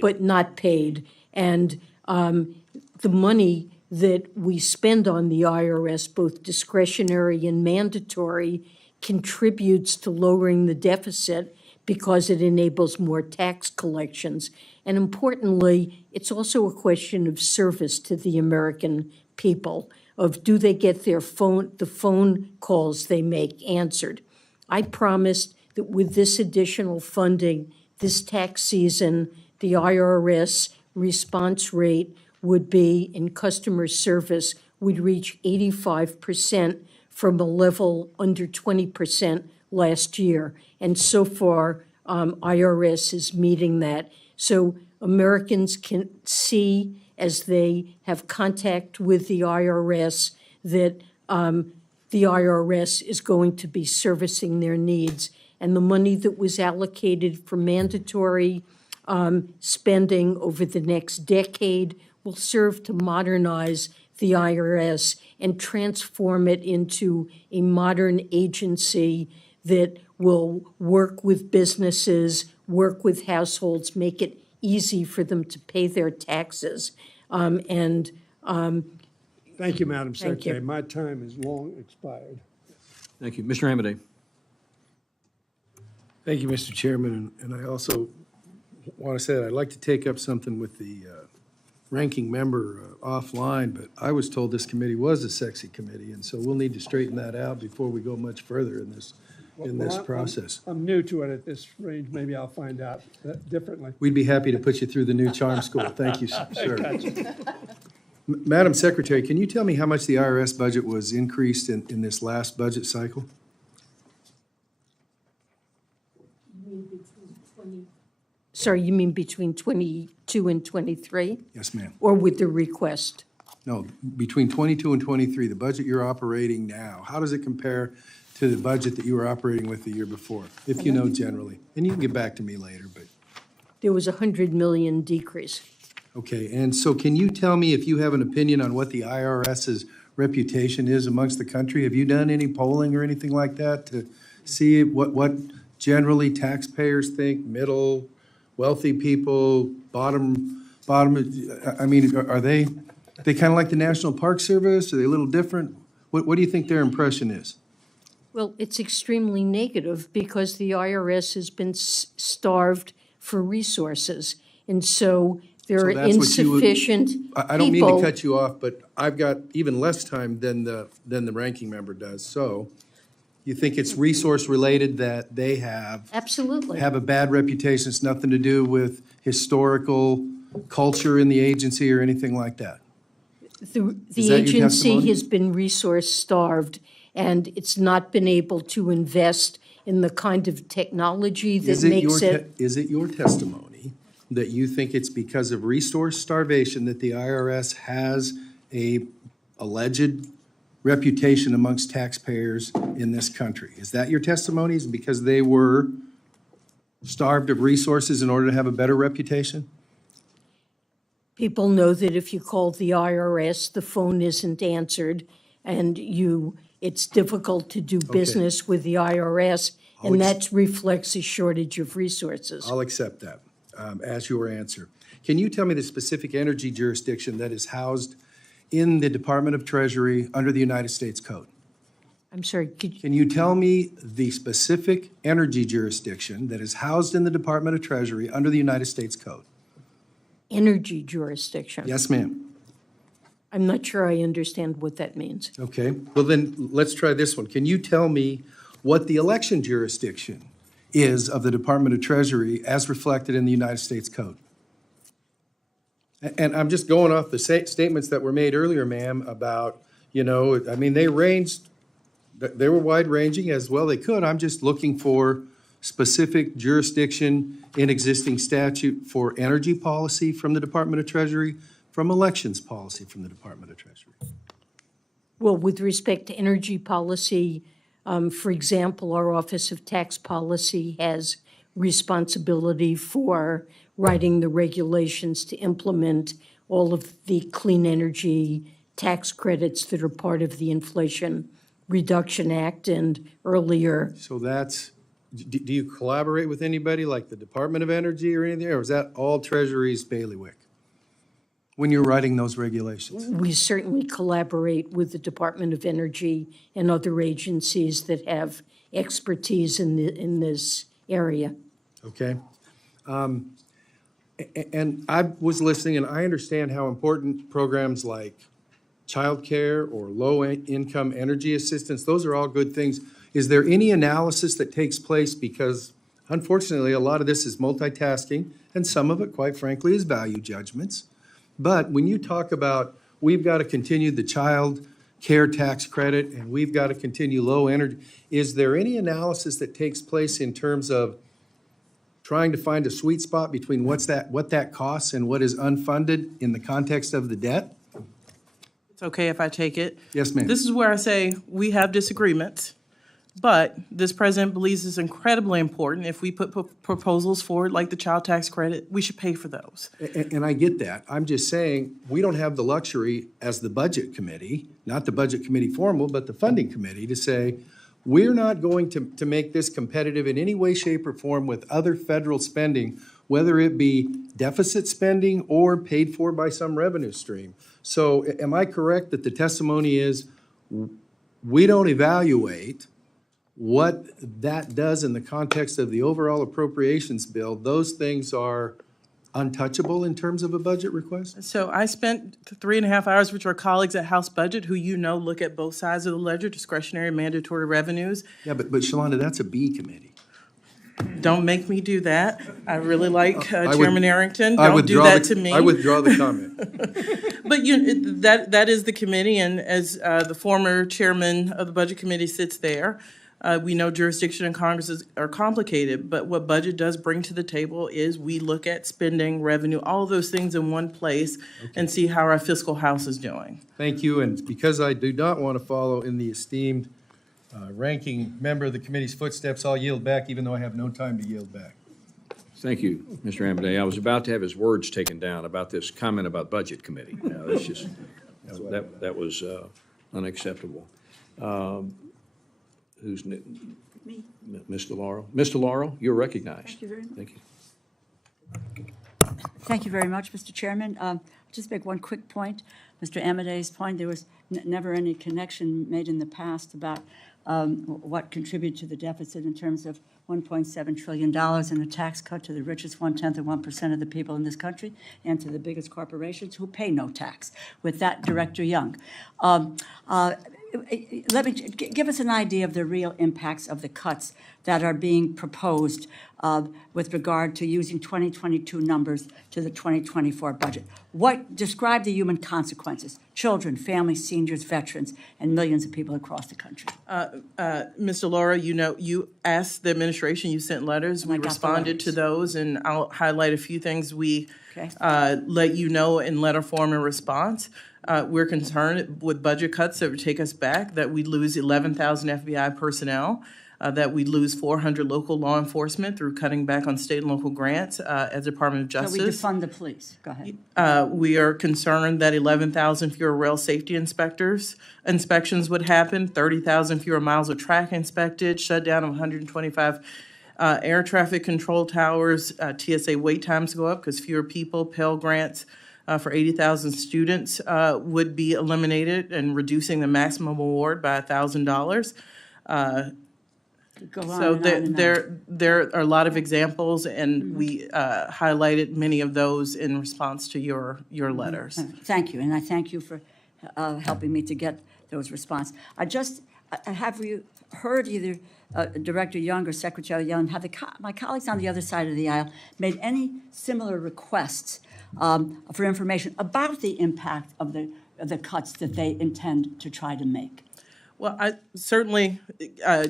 but not paid. And the money that we spend on the IRS, both discretionary and mandatory, contributes to lowering the deficit because it enables more tax collections. And importantly, it's also a question of service to the American people, of do they get the phone calls they make answered. I promised that with this additional funding, this tax season, the IRS response rate would be, in customer service, would reach 85% from a level under 20% last year. And so far, IRS is meeting that. So Americans can see, as they have contact with the IRS, that the IRS is going to be servicing their needs. And the money that was allocated for mandatory spending over the next decade will serve to modernize the IRS and transform it into a modern agency that will work with businesses, work with households, make it easy for them to pay their taxes. Thank you, Madam Thank Secretary. you. My time is long expired. Thank you. Mr. Hamadeh. Thank you, Mr. Chairman, and I also want to say that I'd like to take up something with the ranking member offline, but I was told this committee was a sexy committee, and so we'll need to straighten that out before we go much further in this process. I'm new to it at this range. Maybe I'll find out differently. We'd be happy to put you through the new charm school. Thank you, sir. Madam Secretary, can you tell me how much the IRS budget was increased in this last budget cycle? Sorry, you mean between 22 and 23? Yes, ma'am. Or with the request? No, between 22 and 23, the budget you're operating now, how does it compare to the budget that you were operating with the year before, if you know generally? And you can get back to me later, but. There was a $100 million decrease. Okay, and so can you tell me if you have an opinion on what the IRS's reputation is amongst the country? Have you done any polling or anything like that to see what generally taxpayers think, middle, wealthy people, bottom, I mean, are they kind of like the National Park Service? Are they a little different? What do you think their impression is? Well, it's extremely negative because the IRS has been starved for resources. And so there are insufficient I don't mean to cut you off, but I've got even less time than the ranking member does. So you think it's resource related that they have Absolutely. Have a bad reputation? It's nothing to do with historical culture in the agency or anything like that? The Is that your agency testimony? has been resource starved, and it's not been able to invest in the kind of technology that Is it makes your, it. is it your testimony that you think it's because of resource starvation that the IRS has a alleged reputation amongst taxpayers in this country? Is that your testimony? Is it because they were starved of resources in order to have a better reputation? People know that if you call the IRS, the phone isn't answered, and it's difficult to do business with the IRS, and that reflects a shortage of resources. I'll accept that as your answer. Can you tell me the specific energy jurisdiction that is housed in the Department of Treasury under the United States Code? I'm sorry, Can you tell me the specific energy jurisdiction that is housed in the Department of Treasury under the United States Code? energy jurisdiction? Yes, ma'am. I'm not sure I understand what that means. Okay, well then, let's try this one. Can you tell me what the election jurisdiction is of the Department of Treasury as reflected in the United States Code? And I'm just going off the statements that were made earlier, ma'am, about, I mean, they were wide-ranging as well they could. I'm just looking for specific jurisdiction in existing statute for energy policy from the Department of Treasury, from elections policy from the Department of Treasury. Well, with respect to energy policy, for example, our Office of Tax Policy has responsibility for writing the regulations to implement all of the clean energy tax credits that are part of the Inflation Reduction Act and earlier. So that's, do you collaborate with anybody like the Department of Energy or anything, or is that all Treasury's bailiwick when you're writing those regulations? We certainly collaborate with the Department of Energy and other agencies that have expertise in this area. Okay. And I was listening, and I understand how important programs like childcare or low-income energy assistance, those are all good things. Is there any analysis that takes place? Because unfortunately, a lot of this is multitasking, and some of it, quite frankly, is value judgments. But when you talk about we've got to continue the child care tax credit and we've got to continue low energy, is there any analysis that takes place in terms of trying to find a sweet spot between what that costs and what is unfunded in the context of the debt? It's okay if I take it. Yes, ma'am. This is where I say we have disagreements, but this president believes it's incredibly important. If we put proposals forward like the child tax credit, we should pay for those. And I get that. I'm just saying, we don't have the luxury as the Budget Committee, not the Budget Committee formal, but the Funding Committee, to say, we're not going to make this competitive in any way, shape, or form with other federal spending, whether it be deficit spending or paid for by some revenue stream. So am I correct that the testimony is we don't evaluate what that does in the context of the overall appropriations bill? Those things are untouchable in terms of a budget request? So I spent 3.5 hours with our colleagues at House Budget who look at both sides of the ledger, discretionary and mandatory revenues. Yeah, but Shalonda, that's a B committee. Don't make me do that. I really like Chairman Arrington. Don't do that to me. I withdraw the comment. But that is the committee, and as the former chairman of the Budget Committee sits there, we know jurisdiction in Congress are complicated, but what budget does bring to the table is we look at spending, revenue, all of those things in one place and see how our fiscal house is doing. Thank you, and because I do not want to follow in the esteemed ranking member of the committee's footsteps, I'll yield back, even though I have no time to yield back. Thank you, Mr. Amodei. I was about to have his words taken down about this comment about Budget Committee. That's just, that was unacceptable. Who's me? Mr. Laurel. Mr. Laurel, you're recognized. Thank you very much. Thank you. Thank you very much, Mr. Chairman. Just make one quick point. Mr. Amadei's point, there was never any connection made in the past about what contributed to the deficit in terms of $1.7 trillion in a tax cut to the richest 1/10 of 1% of the people in this country and to the biggest corporations who pay no tax. With that, Director Young. let me give us an idea of the real impacts of the cuts that are being proposed with regard to using 2022 numbers to the 2024 budget. Describe the human consequences: children, families, seniors, veterans, and millions of people across the country. Mr. Laura, you asked the administration, you sent letters, we responded to those, and I'll highlight a few things we let you know in letter form in response. We're concerned with budget cuts that would take us back, that we'd lose 11,000 FBI personnel, that we'd lose 400 local law enforcement through cutting back on state and local grants as Department of Justice. So we defund the police. Go ahead. We are concerned that 11,000 fewer rail safety inspections would happen, 30,000 fewer miles of track inspected, shutdown of 125 air traffic control towers, TSA wait times go up because fewer people, Pell Grants for 80,000 students would be eliminated, and reducing the maximum award by $1,000. So there are a lot of examples, and we highlighted many of those in response to your letters. Thank you, and I thank you for helping me to get those responses. Have you heard either Director Young or Secretary Yellen, have my colleagues on the other side of the aisle made any similar requests for information about the impact of the cuts that they intend to try to make? Well, I certainly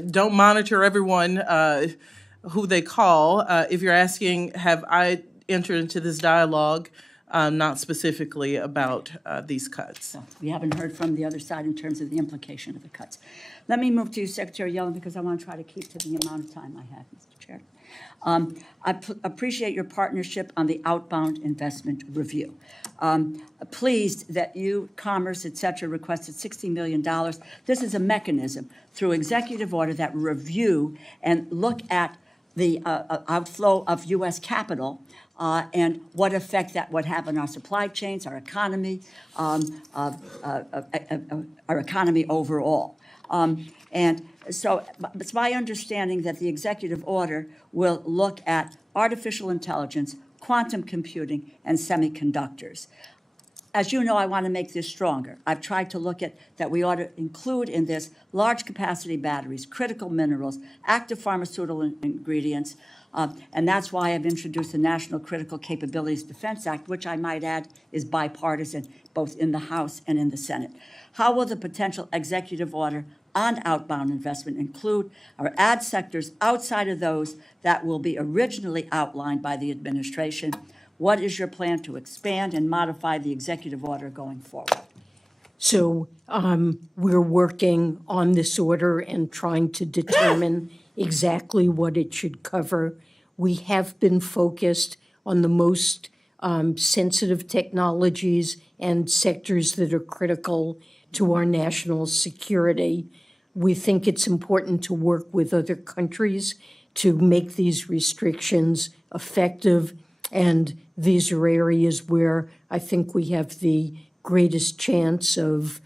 don't monitor everyone who they call. If you're asking, have I entered into this dialogue, not specifically about these cuts. So we haven't heard from the other side in terms of the implication of the cuts. Let me move to you, Secretary Yellen, because I want to try to keep to the amount of time I have, Mr. Chair. I appreciate your partnership on the outbound investment review. Pleased that you, Commerce, et cetera, requested $60 million. This is a mechanism through executive order that review and look at the outflow of U.S. capital and what effect that would have on our supply chains, our economy overall. And so it's my understanding that the executive order will look at artificial intelligence, quantum computing, and semiconductors. As you know, I want to make this stronger. I've tried to look at that we ought to include in this large capacity batteries, critical minerals, active pharmaceutical ingredients, and that's why I've introduced the National Critical Capabilities Defense Act, which I might add is bipartisan, both in the House and in the Senate. How will the potential executive order on outbound investment include or add sectors outside of those that will be originally outlined by the administration? What is your plan to expand and modify the executive order going forward? So we're working on this order and trying to determine exactly what it should cover. We have been focused on the most sensitive technologies and sectors that are critical to our national security. We think it's important to work with other countries to make these restrictions effective, and these are areas where I think we have the greatest chance of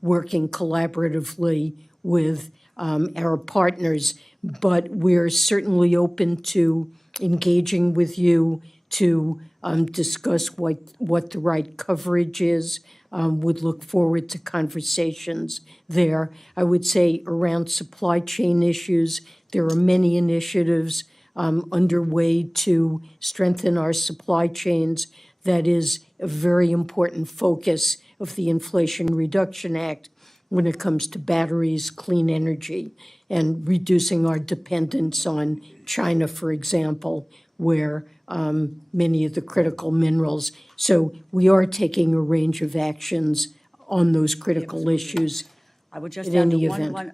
working collaboratively with our partners. But we're certainly open to engaging with you to discuss what the right coverage is. Would look forward to conversations there. I would say around supply chain issues, there are many initiatives underway to strengthen our supply chains. That is a very important focus of the Inflation Reduction Act when it comes to batteries, clean energy, and reducing our dependence on China, for example, where many of the critical minerals. So we are taking a range of actions on those critical issues. I would just add one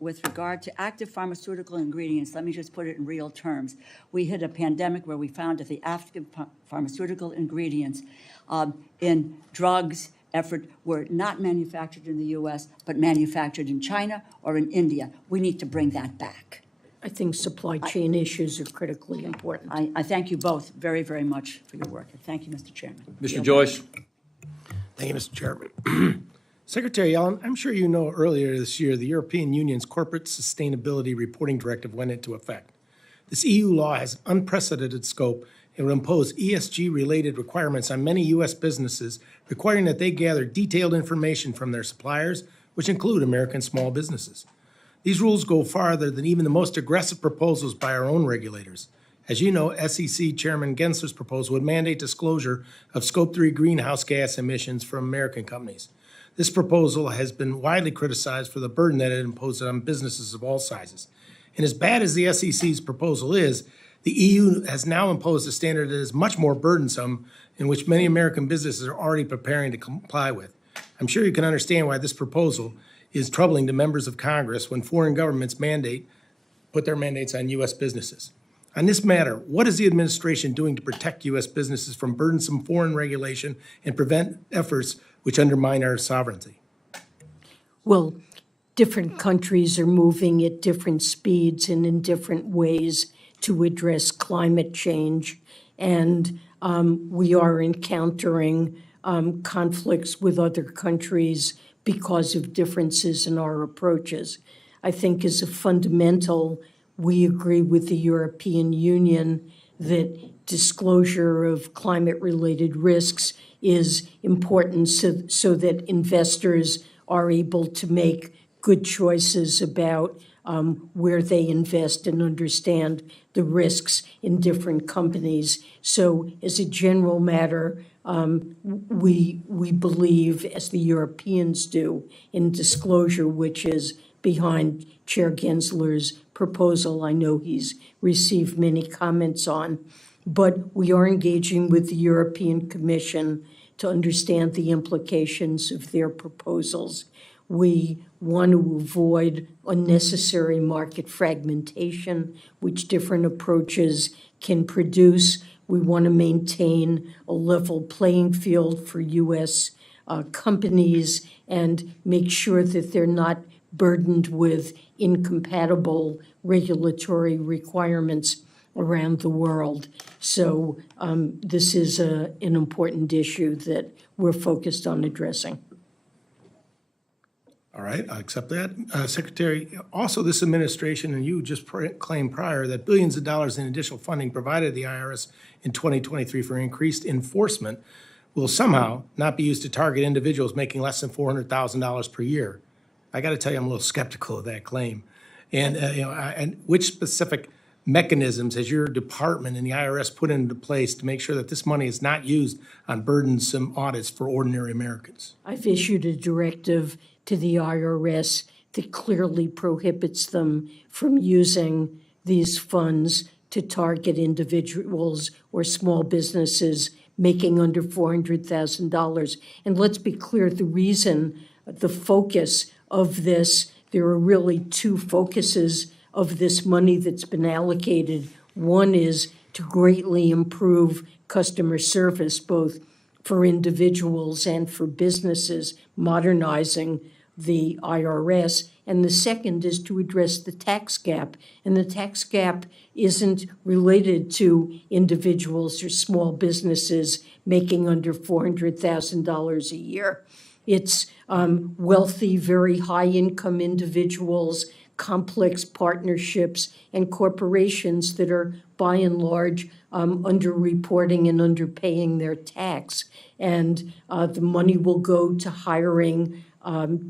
with regard to active pharmaceutical ingredients. Let me just put it in real terms. We hit a pandemic where we found that the active pharmaceutical ingredients in drugs effort were not manufactured in the U.S., but manufactured in China or in India. We need to bring that back. I think supply chain issues are critically important. I thank you both very, very much for your work. Thank you, Mr. Chairman. Mr. Joyce. Thank you, Mr. Chairman. Secretary Yellen, I'm sure you know earlier this year the European Union's Corporate Sustainability Reporting Directive went into effect. This EU law has unprecedented scope and will impose ESG-related requirements on many U.S. businesses, requiring that they gather detailed information from their suppliers, which include American small businesses. These rules go farther than even the most aggressive proposals by our own regulators. As you know, SEC Chairman Gensler's proposal would mandate disclosure of Scope 3 greenhouse gas emissions from American companies. This proposal has been widely criticized for the burden that it imposes on businesses of all sizes. And as bad as the SEC's proposal is, the EU has now imposed a standard that is much more burdensome, in which many American businesses are already preparing to comply with. I'm sure you can understand why this proposal is troubling to members of Congress when foreign governments put their mandates on U.S. businesses. On this matter, what is the administration doing to protect U.S. businesses from burdensome foreign regulation and prevent efforts which undermine our sovereignty? Well, different countries are moving at different speeds and in different ways to address climate change. And we are encountering conflicts with other countries because of differences in our approaches. I think as a fundamental, we agree with the European Union that disclosure of climate-related risks is important so that investors are able to make good choices about where they invest and understand the risks in different companies. So as a general matter, we believe, as the Europeans do, in disclosure, which is behind Chair Gensler's proposal. I know he's received many comments on, but we are engaging with the European Commission to understand the implications of their proposals. We want to avoid unnecessary market fragmentation, which different approaches can produce. We want to maintain a level playing field for U.S. Companies and make sure that they're not burdened with incompatible regulatory requirements around the world. So this is an important issue that we're focused on addressing. All right, I accept that. Secretary, also this administration, and you just claimed prior, that billions of dollars in additional funding provided the IRS in 2023 for increased enforcement will somehow not be used to target individuals making less than $400,000 per year. I got to tell you, I'm a little skeptical of that claim. And and which specific mechanisms has your department and the IRS put into place to make sure that this money is not used on burdensome audits for ordinary Americans? I've issued a directive to the IRS that clearly prohibits them from using these funds to target individuals or small businesses making under $400,000. And let's be clear, the focus of this, there are really two focuses of this money that's been allocated. One is to greatly improve customer service, both for individuals and for businesses, modernizing the IRS. And the second is to address the tax gap. And the tax gap isn't related to individuals or small businesses making under $400,000 a year. It's wealthy, very high-income individuals, complex partnerships, and corporations that are, by and large, underreporting and underpaying their tax. And the money will go to hiring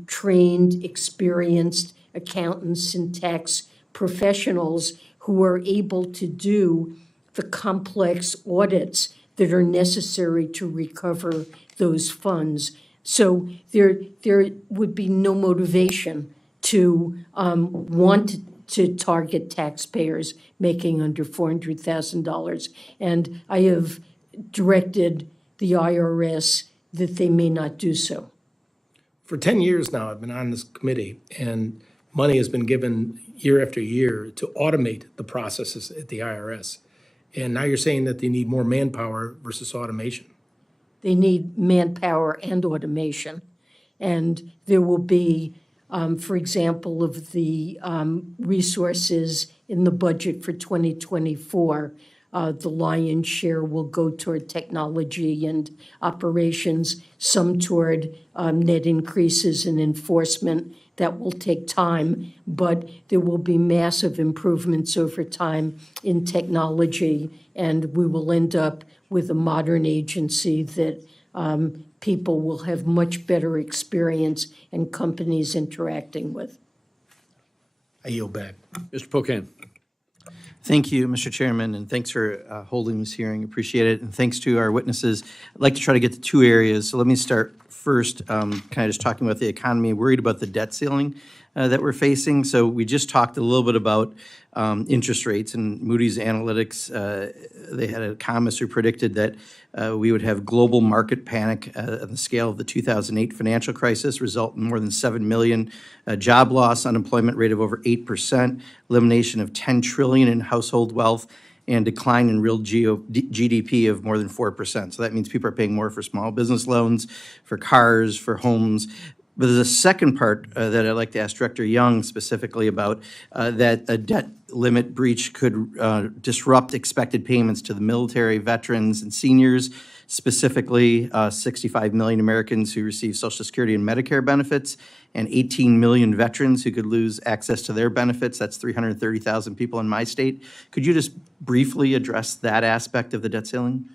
trained, experienced accountants and tax professionals who are able to do the complex audits that are necessary to recover those funds. So there would be no motivation to want to target taxpayers making under $400,000. And I have directed the IRS that they may not do so. For 10 years now, I've been on this committee, and money has been given year after year to automate the processes at the IRS. And now you're saying that they need more manpower versus automation. They need manpower and automation. And there will be, for example, of the resources in the budget for 2024, the lion's share will go toward technology and operations, some toward net increases in enforcement. That will take time, but there will be massive improvements over time in technology, and we will end up with a modern agency that people will have much better experience and companies interacting with. I yield back. Mr. Pocan. Thank you, Mr. Chairman, and thanks for holding this hearing. Appreciate it. And thanks to our witnesses. I'd like to try to get to two areas. So let me start first, kind of just talking about the economy. Worried about the debt ceiling that we're facing. So we just talked a little bit about interest rates, and Moody's Analytics, they had an economist who predicted that we would have global market panic on the scale of the 2008 financial crisis, result in more than 7 million job loss, unemployment rate of over 8%, elimination of 10 trillion in household wealth, and decline in real GDP of more than 4%. So that means people are paying more for small business loans, for cars, for homes. But there's a second part that I'd like to ask Director Young specifically about, that a debt limit breach could disrupt expected payments to the military, veterans, and seniors, specifically 65 million Americans who receive Social Security and Medicare benefits, and 18 million veterans who could lose access to their benefits. That's 330,000 people in my state. Could you just briefly address that aspect of the debt ceiling?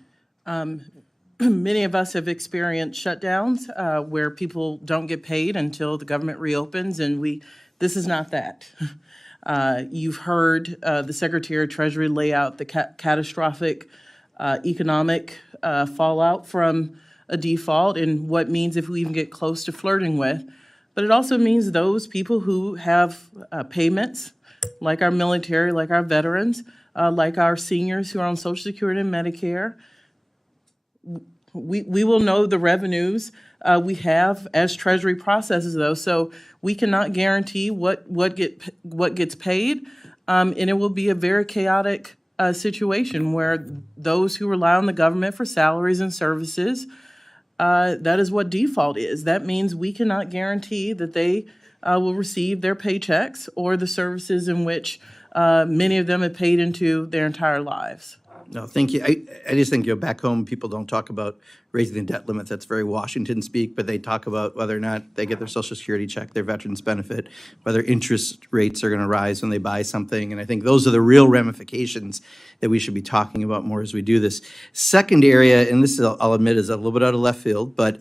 Many of us have experienced shutdowns where people don't get paid until the government reopens, and this is not that. You've heard the Secretary of Treasury lay out the catastrophic economic fallout from a default and what means if we even get close to flirting with. But it also means those people who have payments, like our military, like our veterans, like our seniors who are on Social Security and Medicare, we will know the revenues we have as Treasury processes those. So we cannot guarantee what gets paid, and it will be a very chaotic situation where those who rely on the government for salaries and services, that is what default is. That means we cannot guarantee that they will receive their paychecks or the services in which many of them have paid into their entire lives. No, thank you. I just think, back home, people don't talk about raising the debt limit. That's very Washington speak, but they talk about whether or not they get their Social Security check, their veterans benefit, whether interest rates are going to rise when they buy something. And I think those are the real ramifications that we should be talking about more as we do this. Second area, and this is, I'll admit, is a little bit out of left field, but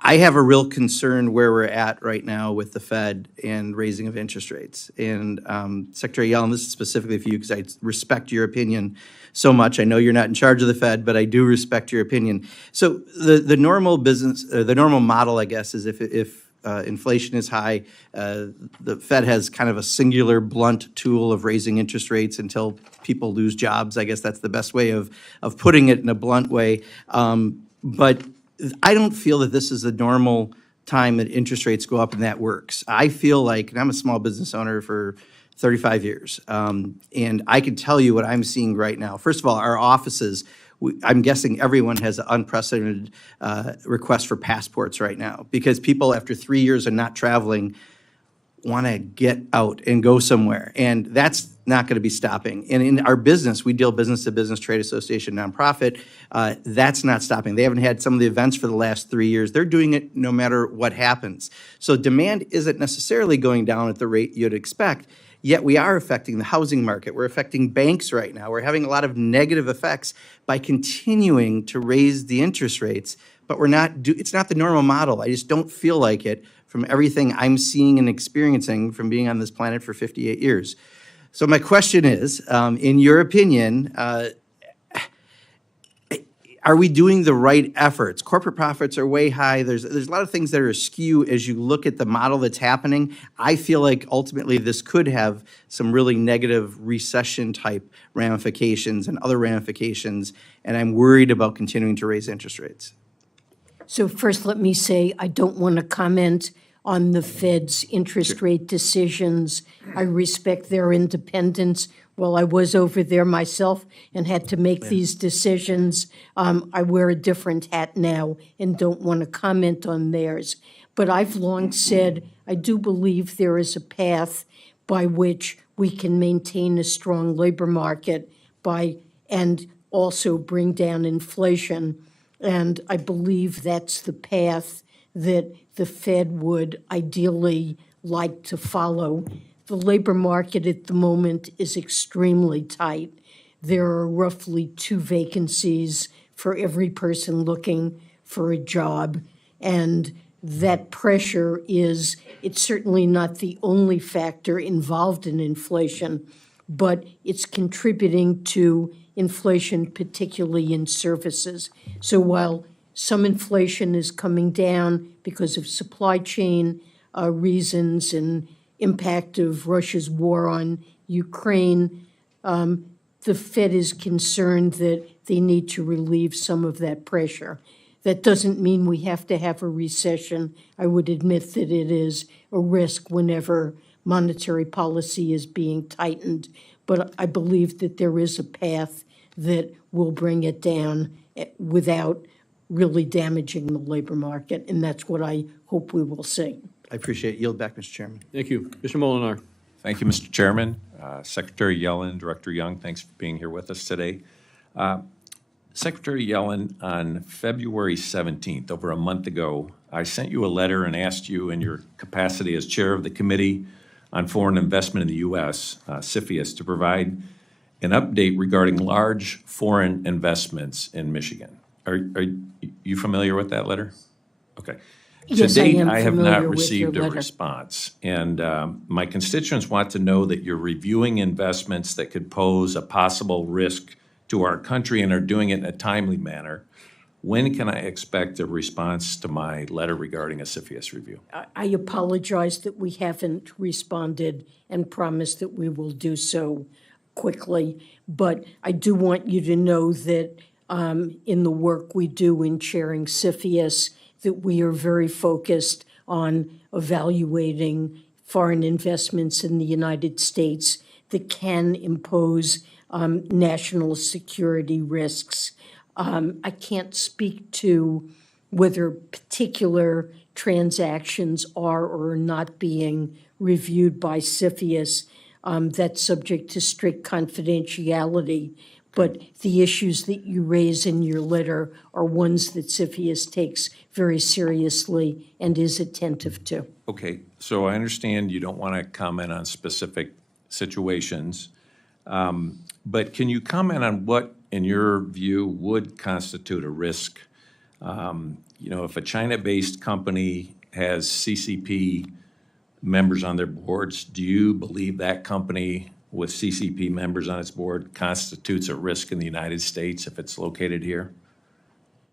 I have a real concern where we're at right now with the Fed and raising of interest rates. And Secretary Yellen, this is specifically for you because I respect your opinion so much. I know you're not in charge of the Fed, but I do respect your opinion. So the normal business, the normal model, I guess, is if inflation is high, the Fed has kind of a singular blunt tool of raising interest rates until people lose jobs. I guess that's the best way of putting it in a blunt way. But I don't feel that this is the normal time that interest rates go up and that works. I feel like, and I'm a small business owner for 35 years, and I can tell you what I'm seeing right now. First of all, our offices, I'm guessing everyone has an unprecedented request for passports right now because people, after 3 years of not traveling, want to get out and go somewhere, and that's not going to be stopping. And in our business, we deal business to business, trade association, nonprofit. That's not stopping. They haven't had some of the events for the last 3 years. They're doing it no matter what happens. So demand isn't necessarily going down at the rate you'd expect, yet we are affecting the housing market. We're affecting banks right now. We're having a lot of negative effects by continuing to raise the interest rates, but it's not the normal model. I just don't feel like it from everything I'm seeing and experiencing from being on this planet for 58 years. So my question is, in your opinion, are we doing the right efforts? Corporate profits are way high. There's a lot of things that are askew as you look at the model that's happening. I feel like ultimately this could have some really negative recession-type ramifications and other ramifications, and I'm worried about continuing to raise interest rates. So first, let me say, I don't want to comment on the Fed's interest rate decisions. I respect their independence. Well, I was over there myself and had to make these decisions. I wear a different hat now and don't want to comment on theirs. But I've long said I do believe there is a path by which we can maintain a strong labor market and also bring down inflation. And I believe that's the path that the Fed would ideally like to follow. The labor market at the moment is extremely tight. There are roughly 2 vacancies for every person looking for a job. And that pressure it's certainly not the only factor involved in inflation, but it's contributing to inflation, particularly in services. So while some inflation is coming down because of supply chain reasons and impact of Russia's war on Ukraine, the Fed is concerned that they need to relieve some of that pressure. That doesn't mean we have to have a recession. I would admit that it is a risk whenever monetary policy is being tightened, but I believe that there is a path that will bring it down without really damaging the labor market, and that's what I hope we will see. I appreciate it. Yield back, Mr. Chairman. Thank you. Mr. Molinar. Thank you, Mr. Chairman. Secretary Yellen, Director Young, thanks for being here with us today. Secretary Yellen, on February 17th, over a month ago, I sent you a letter and asked you in your capacity as chair of the Committee on Foreign Investment in the U.S., CFIUS, to provide an update regarding large foreign investments in Michigan. Are you familiar with that letter? Okay. Yes, to date, I have familiar not with your received a letter. response. And my constituents want to know that you're reviewing investments that could pose a possible risk to our country and are doing it in a timely manner. When can I expect a response to my letter regarding a CFIUS review? I apologize that we haven't responded and promise that we will do so quickly. But I do want you to know that in the work we do in chairing CFIUS, that we are very focused on evaluating foreign investments in the United States that can impose national security risks. I can't speak to whether particular transactions are or are not being reviewed by CFIUS. That's subject to strict confidentiality. But the issues that you raise in your letter are ones that CFIUS takes very seriously and is attentive to. Okay, so I understand you don't want to comment on specific situations, but can you comment on what, in your view, would constitute a risk? If a China-based company has CCP members on their boards, do you believe that company with CCP members on its board constitutes a risk in the United States if it's located here?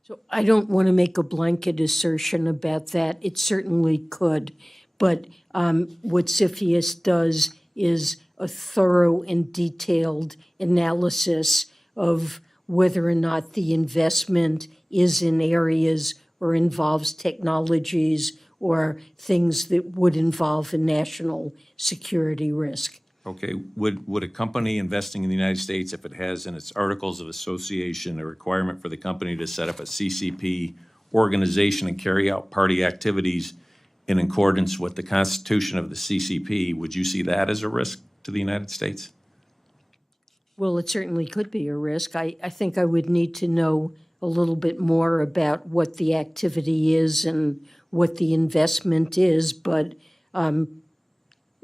So I don't want to make a blanket assertion about that. It certainly could. But what CFIUS does is a thorough and detailed analysis of whether or not the investment is in areas or involves technologies or things that would involve a national security risk. Okay, would a company investing in the United States, if it has in its articles of association a requirement for the company to set up a CCP organization and carry out party activities in accordance with the Constitution of the CCP, would you see that as a risk to the United States? Well, it certainly could be a risk. I think I would need to know a little bit more about what the activity is and what the investment is, but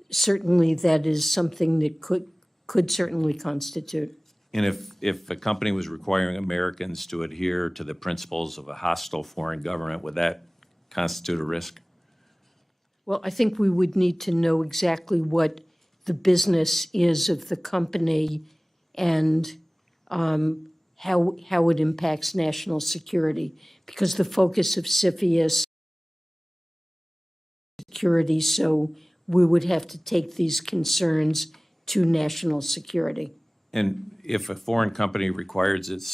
certainly that is something that could certainly constitute. And if a company was requiring Americans to adhere to the principles of a hostile foreign government, would that constitute a risk? Well, I think we would need to know exactly what the business is of the company and how it impacts national security, because the focus of CFIUS security, so we would have to take these concerns to national security. And if a foreign company requires its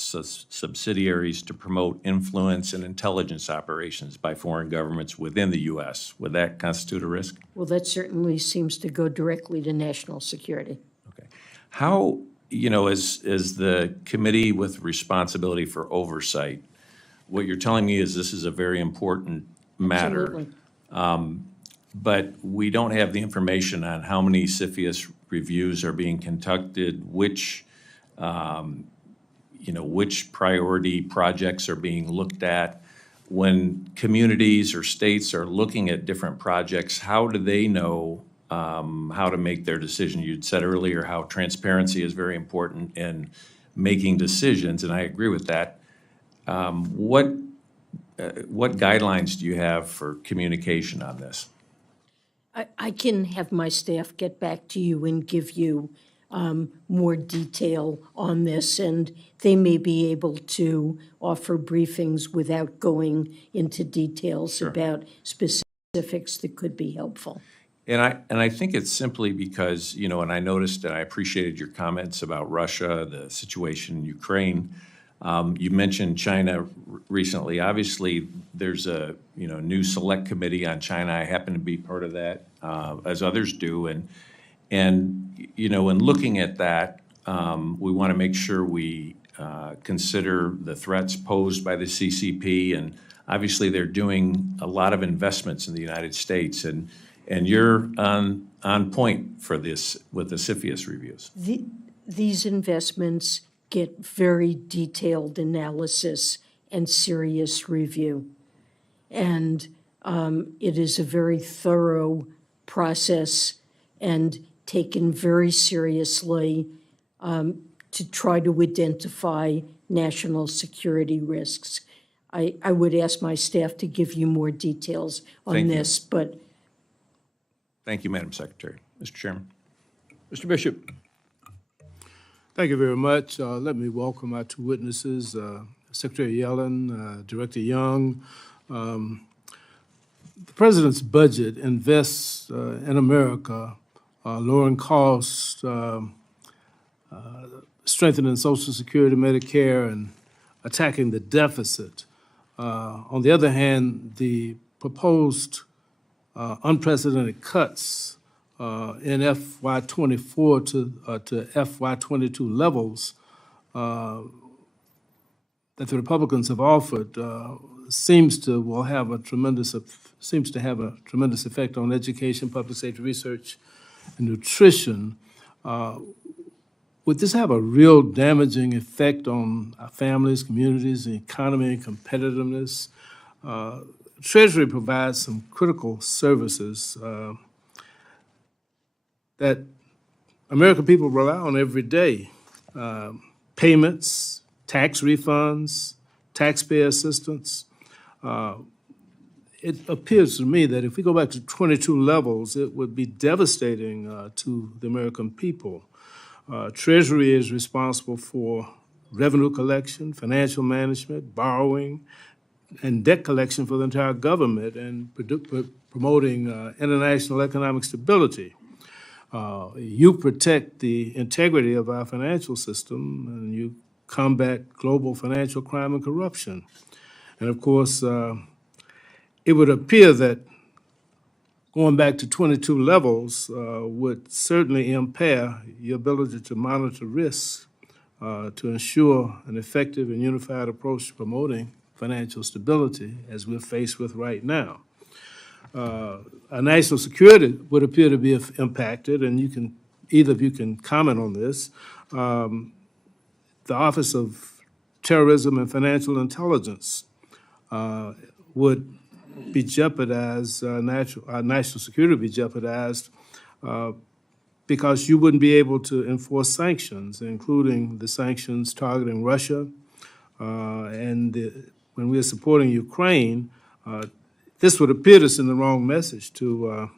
subsidiaries to promote influence and intelligence operations by foreign governments within the U.S., would that constitute a risk? Well, that certainly seems to go directly to national security. Okay. How, as the committee with responsibility for oversight, what you're telling me is this is a very important matter. Absolutely. But we don't have the information on how many CFIUS reviews are being conducted, which priority projects are being looked at. When communities or states are looking at different projects, how do they know how to make their decision? You'd said earlier how transparency is very important in making decisions, and I agree with that. What what guidelines do you have for communication on this? I can have my staff get back to you and give you more detail on this, and they may be able to offer briefings without going into details about specifics that could be helpful. And I think it's simply because, you know, and I noticed and I appreciated your comments about Russia, the situation in Ukraine. You mentioned China recently. Obviously, there's a, you know, new select committee on China. I happen to be part of that, as others do. And you know, in looking at that, we want to make sure we consider the threats posed by the CCP. And obviously, they're doing a lot of investments in the United States. And you're on point for this with the CFIUS reviews. These investments get very detailed analysis and serious review. And it is a very thorough process and taken very seriously to try to identify national security risks. I would ask my staff to give you more details on this, but Thank you, Madam Secretary. Mr. Chairman. Mr. Bishop. Thank you very much. Let me welcome our two witnesses, Secretary Yellen, Director Young. The President's budget invests in America, lowering costs, strengthening Social Security, Medicare, and attacking the deficit. On the other hand, the proposed unprecedented cuts in FY24 to FY22 levels that the Republicans have offered seems to have a tremendous effect on education, public safety research, and nutrition. Would this have a real damaging effect on our families, communities, the economy, and competitiveness? Treasury provides some critical services that American people rely on every day. Payments, tax refunds, taxpayer assistance. It appears to me that if we go back to 22 levels, it would be devastating to the American people. Treasury is responsible for revenue collection, financial management, borrowing, and debt collection for the entire government, and promoting international economic stability. You protect the integrity of our financial system, and you combat global financial crime and corruption. And of course, it would appear that going back to 22 levels would certainly impair your ability to monitor risks to ensure an effective and unified approach to promoting financial stability as we're faced with right now. Our national security would appear to be impacted, and either of you can comment on this. The Office of Terrorism and Financial Intelligence would be jeopardized, our national security would be jeopardized because you wouldn't be able to enforce sanctions, including the sanctions targeting Russia, and when we are supporting Ukraine, this would appear to send the wrong message to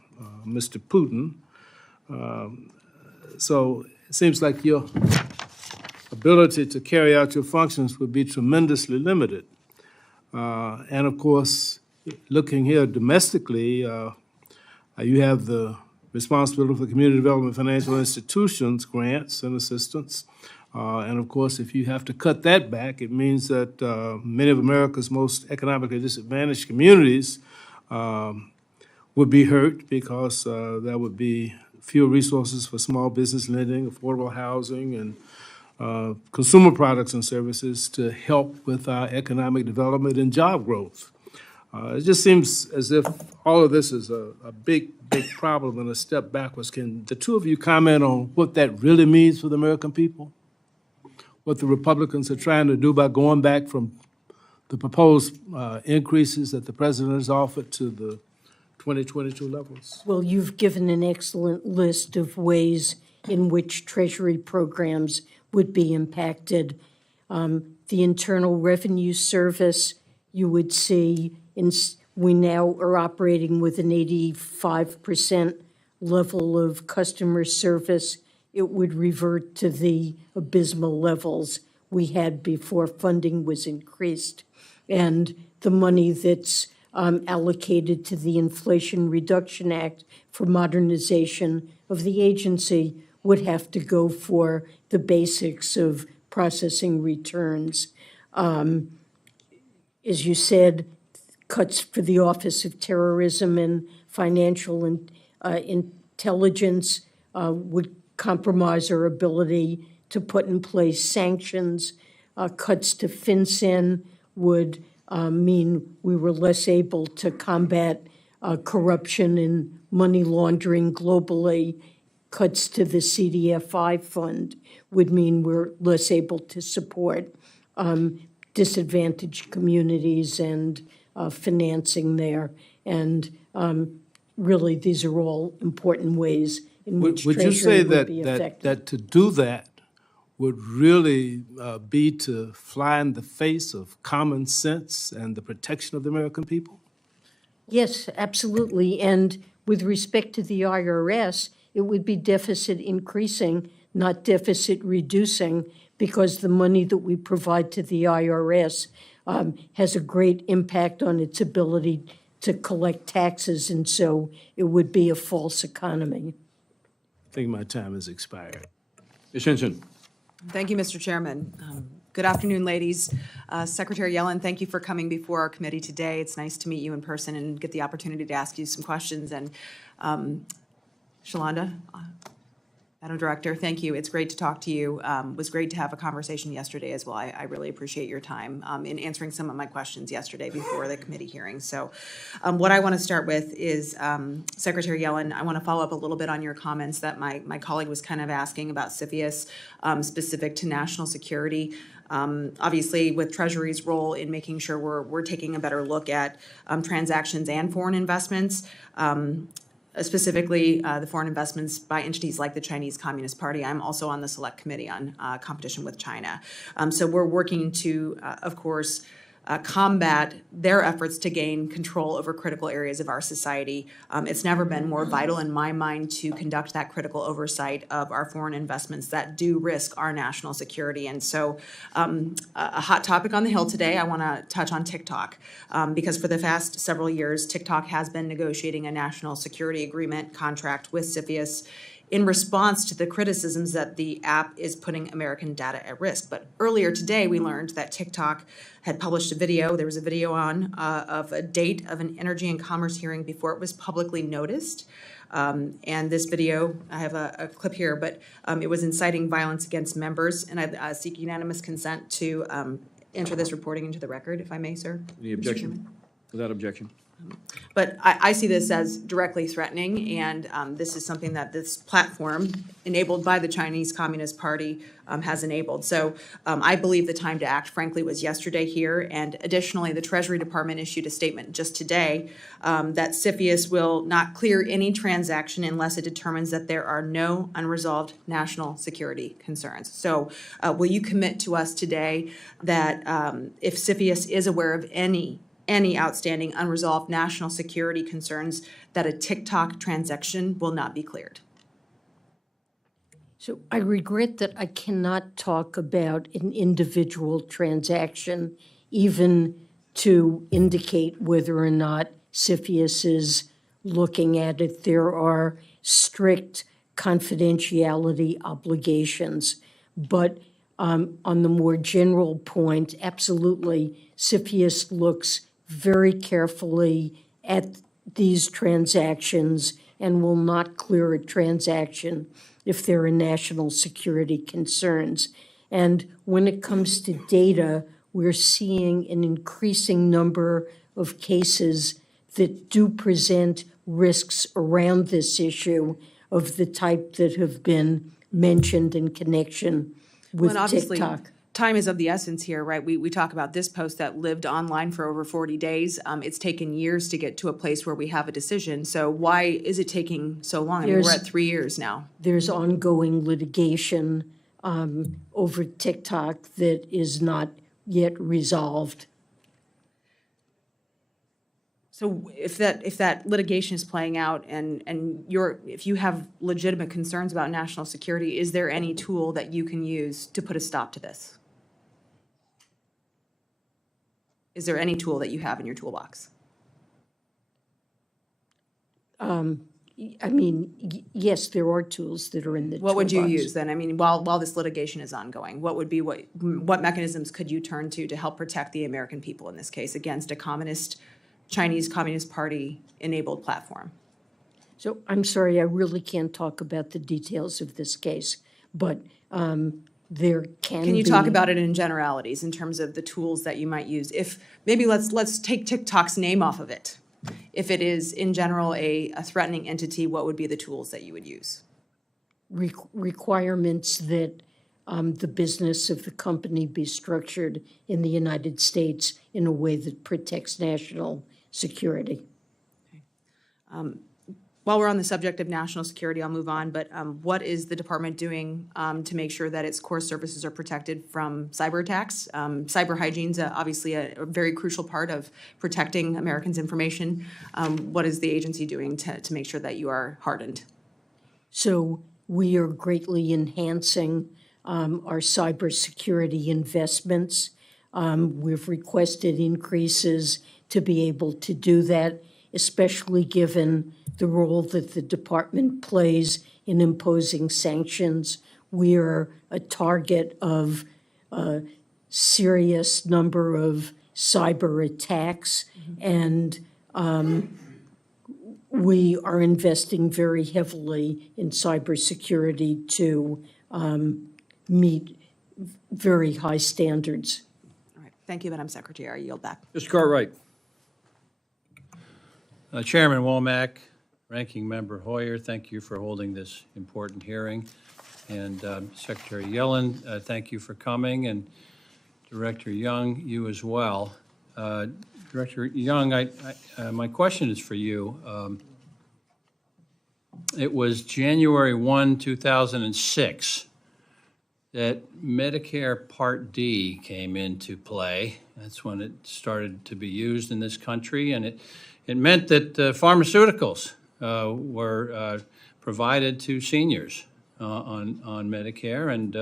Mr. Putin. So it seems like your ability to carry out your functions would be tremendously limited. And of course, looking here domestically, you have the responsibility for community development financial institutions, grants and assistance. And of course, if you have to cut that back, it means that many of America's most economically disadvantaged communities would be hurt because there would be fewer resources for small business lending, affordable housing, and consumer products and services to help with our economic development and job growth. It just seems as if all of this is a big problem and a step backwards. Can the two of you comment on what that really means for the American people? What the Republicans are trying to do by going back from the proposed increases that the president has offered to the 2022 levels? Well, you've given an excellent list of ways in which Treasury programs would be impacted. The Internal Revenue Service you would see we now are operating with an 85% level of customer service. It would revert to the abysmal levels we had before funding was increased. And the money that's allocated to the Inflation Reduction Act for modernization of the agency would have to go for the basics of processing returns. As you said, cuts for the Office of Terrorism and Financial Intelligence would compromise our ability to put in place sanctions. Cuts to FinCEN would mean we were less able to combat corruption and money laundering globally. Cuts to the CDFI fund would mean we're less able to support disadvantaged communities and financing there. And really, these are all important ways in which Would you say Treasury would that, be that, effective. that to do that would really be to fly in the face of common sense and the protection of the American people? Yes, absolutely. And with respect to the IRS, it would be deficit increasing, not deficit reducing, because the money that we provide to the IRS has a great impact on its ability to collect taxes, and so it would be a false economy. I think my time has expired. Ms. Hinson. Thank you, Mr. Chairman. Good afternoon, ladies. Secretary Yellen, thank you for coming before our committee today. It's nice to meet you in person and get the opportunity to ask you some questions. And Shalonda, Madam Director, thank you. It's great to talk to you. It was great to have a conversation yesterday as well. I really appreciate your time in answering some of my questions yesterday before the committee hearing. So what I want to start with is, Secretary Yellen, I want to follow up a little bit on your comments that my colleague was kind of asking about CFIUS specific to national security. Obviously, with Treasury's role in making sure we're taking a better look at transactions and foreign investments, specifically the foreign investments by entities like the Chinese Communist Party. I'm also on the Select Committee on competition with China. So we're working to, of course, combat their efforts to gain control over critical areas of our society. It's never been more vital in my mind to conduct that critical oversight of our foreign investments that do risk our national security. And so a hot topic on the Hill today, I want to touch on TikTok, because for the past several years, TikTok has been negotiating a national security agreement contract with CFIUS in response to the criticisms that the app is putting American data at risk. But earlier today, we learned that TikTok had published a video. There was a video on of a date of an Energy and Commerce hearing before it was publicly noticed. And this video, I have a clip here, but it was inciting violence against members. And I seek unanimous consent to enter this reporting into the record, if I may, sir. Any objection? Without objection. But I see this as directly threatening, and this is something that this platform, enabled by the Chinese Communist Party, has enabled. So I believe the time to act, frankly, was yesterday here. And additionally, the Treasury Department issued a statement just today that CFIUS will not clear any transaction unless it determines that there are no unresolved national security concerns. So will you commit to us today that if CFIUS is aware of any outstanding unresolved national security concerns, that a TikTok transaction will not be cleared? So I regret that I cannot talk about an individual transaction, even to indicate whether or not CFIUS is looking at it. There are strict confidentiality obligations. But on the more general point, absolutely, CFIUS looks very carefully at these transactions and will not clear a transaction if there are national security concerns. And when it comes to data, we're seeing an increasing number of cases that do present risks around this issue of the type that have been mentioned in connection with TikTok. Time is of the essence here, right? We talk about this post that lived online for over 40 days. It's taken years to get to a place where we have a decision. So why is it taking so long? I mean, we're at 3 years now. There's ongoing litigation over TikTok that is not yet resolved. So if that litigation is playing out and if you have legitimate concerns about national security, is there any tool that you can use to put a stop to this? Is there any tool that you have in your toolbox? I mean, yes, there are tools that are in the toolbox. What would you use then? I mean, while this litigation is ongoing, what mechanisms could you turn to help protect the American people in this case against a Chinese Communist Party enabled platform? So I'm sorry, I really can't talk about the details of this case, but there Can you talk about it in generalities in terms of the tools that you might use? If maybe let's take TikTok's name off of it. If it is in general a threatening entity, what would be the tools that you would use? requirements that the business of the company be structured in the United States in a way that protects national security. While we're on the subject of national security, I'll move on, but what is the department doing to make sure that its core services are protected from cyber attacks? Cyber hygiene is obviously a very crucial part of protecting Americans' information. What is the agency doing to make sure that you are hardened? So we are greatly enhancing our cybersecurity investments. We've requested increases to be able to do that, especially given the role that the department plays in imposing sanctions. We are a target of a serious number of cyber attacks, and we are investing very heavily in cybersecurity to meet very high standards. All right. Thank you, Madam Secretary. I yield back. Mr. Cartwright. Chairman Womack, Ranking Member Hoyer, thank you for holding this important hearing. And Secretary Yellen, thank you for coming. And Director Young, you as well. Director Young, my question is for you. It was January 1, 2006 that Medicare Part D came into play. That's when it started to be used in this country, and it meant that pharmaceuticals were provided to seniors on Medicare, and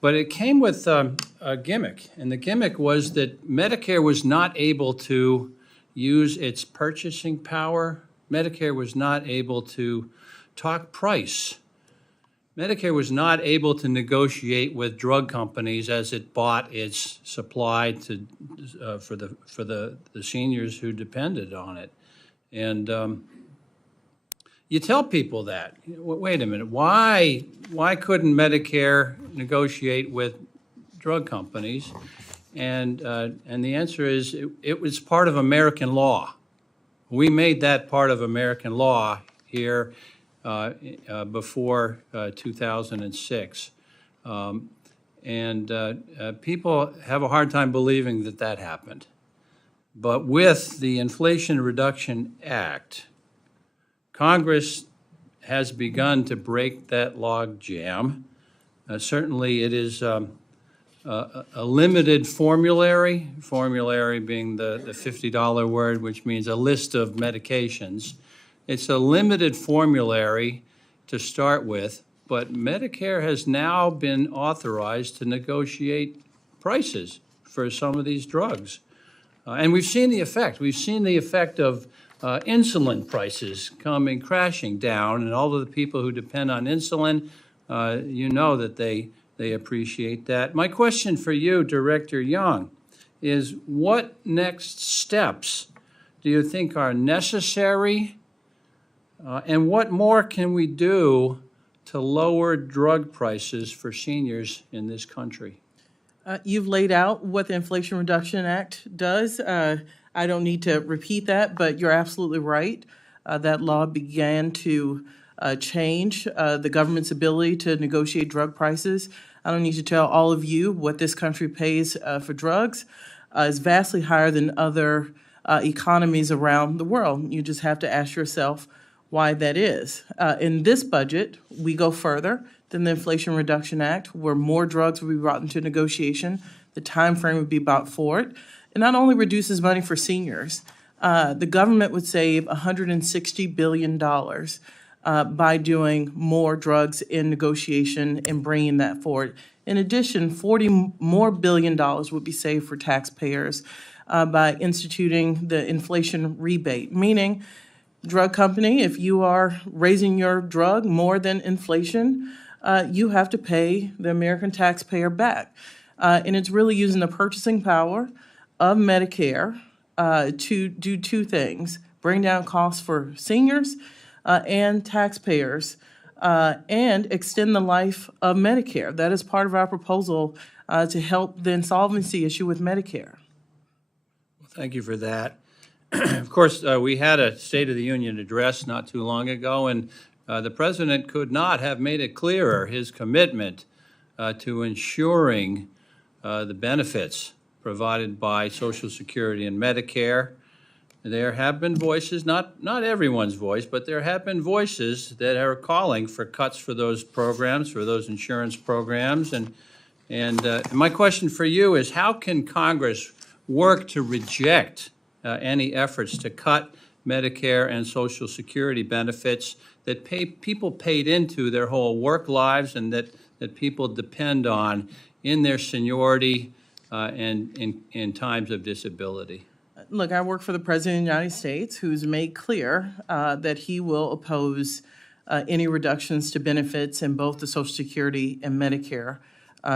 but it came with a gimmick, and the gimmick was that Medicare was not able to use its purchasing power. Medicare was not able to talk price. Medicare was not able to negotiate with drug companies as it bought its supply to for the seniors who depended on it. And you tell people that, wait a minute, why couldn't Medicare negotiate with drug companies? And the answer is it was part of American law. We made that part of American law here before 2006. People have a hard time believing that that happened. But with the Inflation Reduction Act, Congress has begun to break that log jam. Certainly it is a limited formulary being the $50 word, which means a list of medications. It's a limited formulary to start with, but Medicare has now been authorized to negotiate prices for some of these drugs. And we've seen the effect. We've seen the effect of insulin prices coming crashing down, and all of the people who depend on insulin, you know that they appreciate that. My question for you, Director Young, is what next steps do you think are necessary? And what more can we do to lower drug prices for seniors in this country? You've laid out what the Inflation Reduction Act does. I don't need to repeat that, but you're absolutely right. That law began to change the government's ability to negotiate drug prices. I don't need to tell all of you what this country pays for drugs is vastly higher than other economies around the world. You just have to ask yourself why that is. In this budget, we go further than the Inflation Reduction Act, where more drugs will be brought into negotiation. the time frame would be about for it. It not only reduces money for seniors, the government would save $160 billion by doing more drugs in negotiation and bringing that forward. In addition, $40 more billion would be saved for taxpayers by instituting the inflation rebate, meaning drug company, if you are raising your drug more than inflation, you have to pay the American taxpayer back. And it's really using the purchasing power of Medicare to do two things: bring down costs for seniors and taxpayers, and extend the life of Medicare. That is part of our proposal to help the insolvency issue with Medicare. Thank you for that. Of course, we had a State of the Union address not too long ago, and the president could not have made it clearer his commitment to ensuring the benefits provided by Social Security and Medicare. There have been voices, not everyone's voice, but there have been voices that are calling for cuts for those programs, for those insurance programs. And my question for you is, how can Congress work to reject any efforts to cut Medicare and Social Security benefits that people paid into their whole work lives and that people depend on in their seniority and in times of disability? Look, I work for the President of the United States, who's made clear that he will oppose any reductions to benefits in both the Social Security and Medicare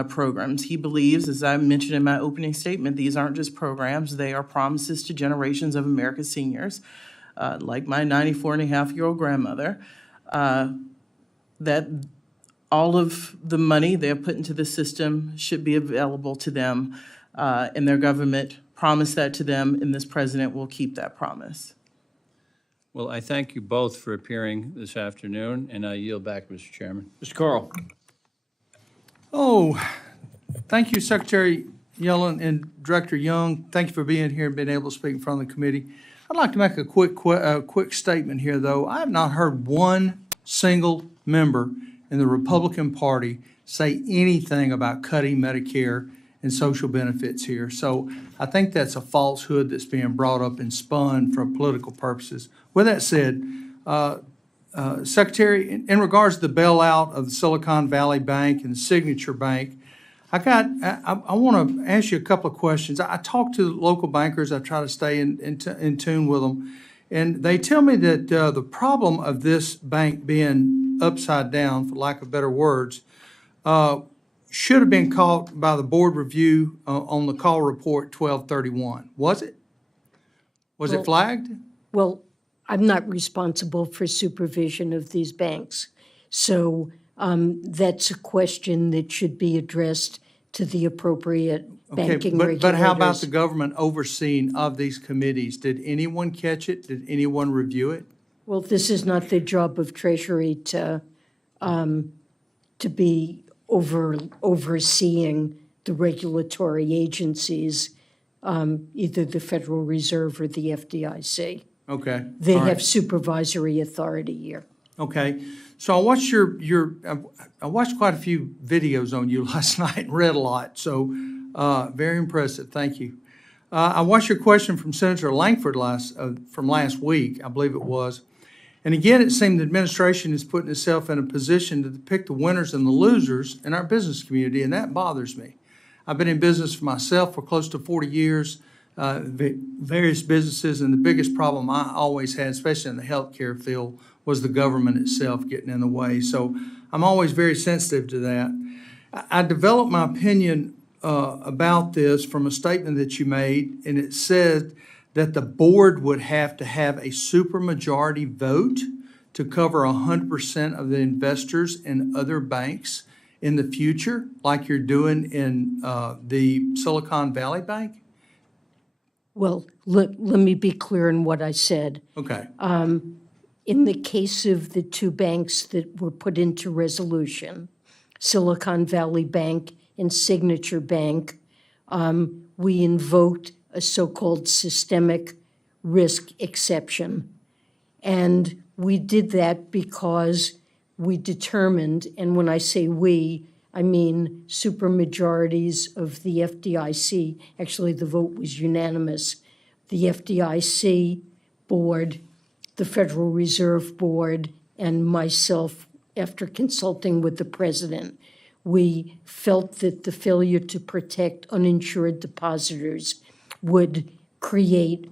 programs. He believes, as I mentioned in my opening statement, these aren't just programs, they are promises to generations of America's seniors, like my 94-and-a-half-year-old grandmother, that all of the money they're put into the system should be available to them, and their government promised that to them, and this president will keep that promise. Well, I thank you both for appearing this afternoon, and I yield back, Mr. Chairman. Mr. Carl. Oh, thank you, Secretary Yellen and Director Young. Thank you for being here and being able to speak in front of the committee. I'd like to make a quick statement here, though. I have not heard one single member in the Republican Party say anything about cutting Medicare and social benefits here. So I think that's a falsehood that's being brought up and spun for political purposes. With that said, Secretary, in regards to the bailout of the Silicon Valley Bank and the Signature Bank, I want to ask you a couple of questions. I talk to local bankers. I try to stay in tune with them. And they tell me that the problem of this bank being upside down, for lack of better words, should have been caught by the board review on the call report 1231. Was it? Was it flagged? Well, I'm not responsible for supervision of these banks. So that's a question that should be addressed to the appropriate banking regulators. But how about the government overseeing of these committees? Did anyone catch it? Did anyone review it? Well, this is not the job of Treasury to be overseeing the regulatory agencies, either the Federal Reserve or the FDIC. Okay. They All right. have supervisory authority here. Okay. So I watched I watched quite a few videos on you last night and read a lot. So very impressive. Thank you. I watched your question from Senator Langford from last week, I believe it was. And again, it seemed the administration is putting itself in a position to pick the winners and the losers in our business community, and that bothers me. I've been in business for myself for close to 40 years, various businesses, and the biggest problem I always had, especially in the healthcare field, was the government itself getting in the way. So I'm always very sensitive to that. I developed my opinion about this from a statement that you made, and it said that the board would have to have a supermajority vote to cover 100% of the investors in other banks in the future, like you're doing in the Silicon Valley Bank? Well, let me be clear in what I said. Okay. In the case of the two banks that were put into resolution, Silicon Valley Bank and Signature Bank, we invoked a so-called systemic risk exception. And we did that because we determined, and when I say we, I mean supermajorities of the FDIC. Actually, the vote was unanimous. The FDIC board, the Federal Reserve Board, and myself, after consulting with the president, we felt that the failure to protect uninsured depositors would create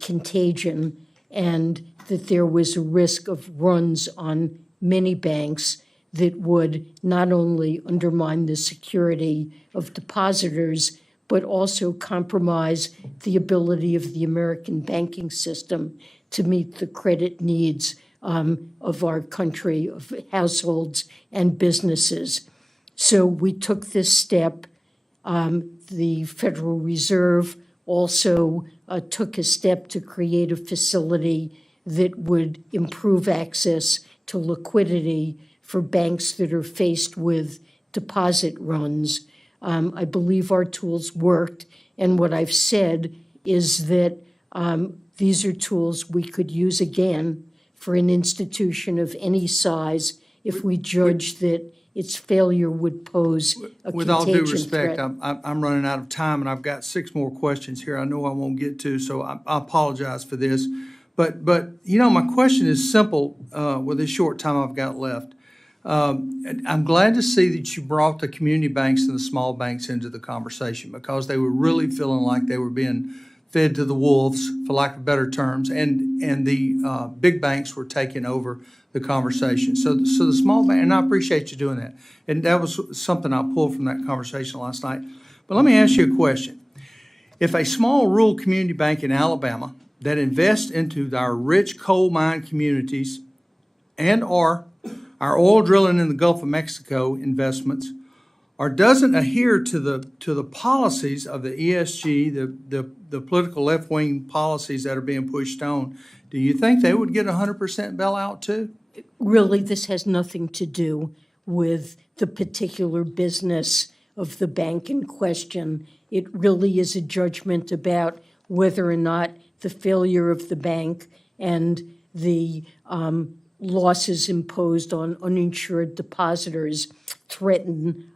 contagion, and that there was a risk of runs on many banks that would not only undermine the security of depositors, but also compromise the ability of the American banking system to meet the credit needs of our country, of households and businesses. So we took this step. The Federal Reserve also took a step to create a facility that would improve access to liquidity for banks that are faced with deposit runs. I believe our tools worked, and what I've said is that these are tools we could use again for an institution of any size if we judge that its failure would pose a With all due contagion respect, threat. I'm running out of time, and I've got 6 more questions here I know I won't get to, so I apologize for this. But you know, my question is simple with the short time I've got left. I'm glad to see that you brought the community banks and the small banks into the conversation, because they were really feeling like they were being fed to the wolves, for lack of better terms, and the big banks were taking over the conversation. So the small bank, and I appreciate you doing that. And that was something I pulled from that conversation last night. But let me ask you a question. If a small rural community bank in Alabama that invests into our rich coal mine communities and/or our oil drilling in the Gulf of Mexico investments, or doesn't adhere to the policies of the ESG, the political left-wing policies that are being pushed on, do you think they would get 100% bailout too? Really, this has nothing to do with the particular business of the bank in question. It really is a judgment about whether or not the failure of the bank and the losses imposed on uninsured depositors threaten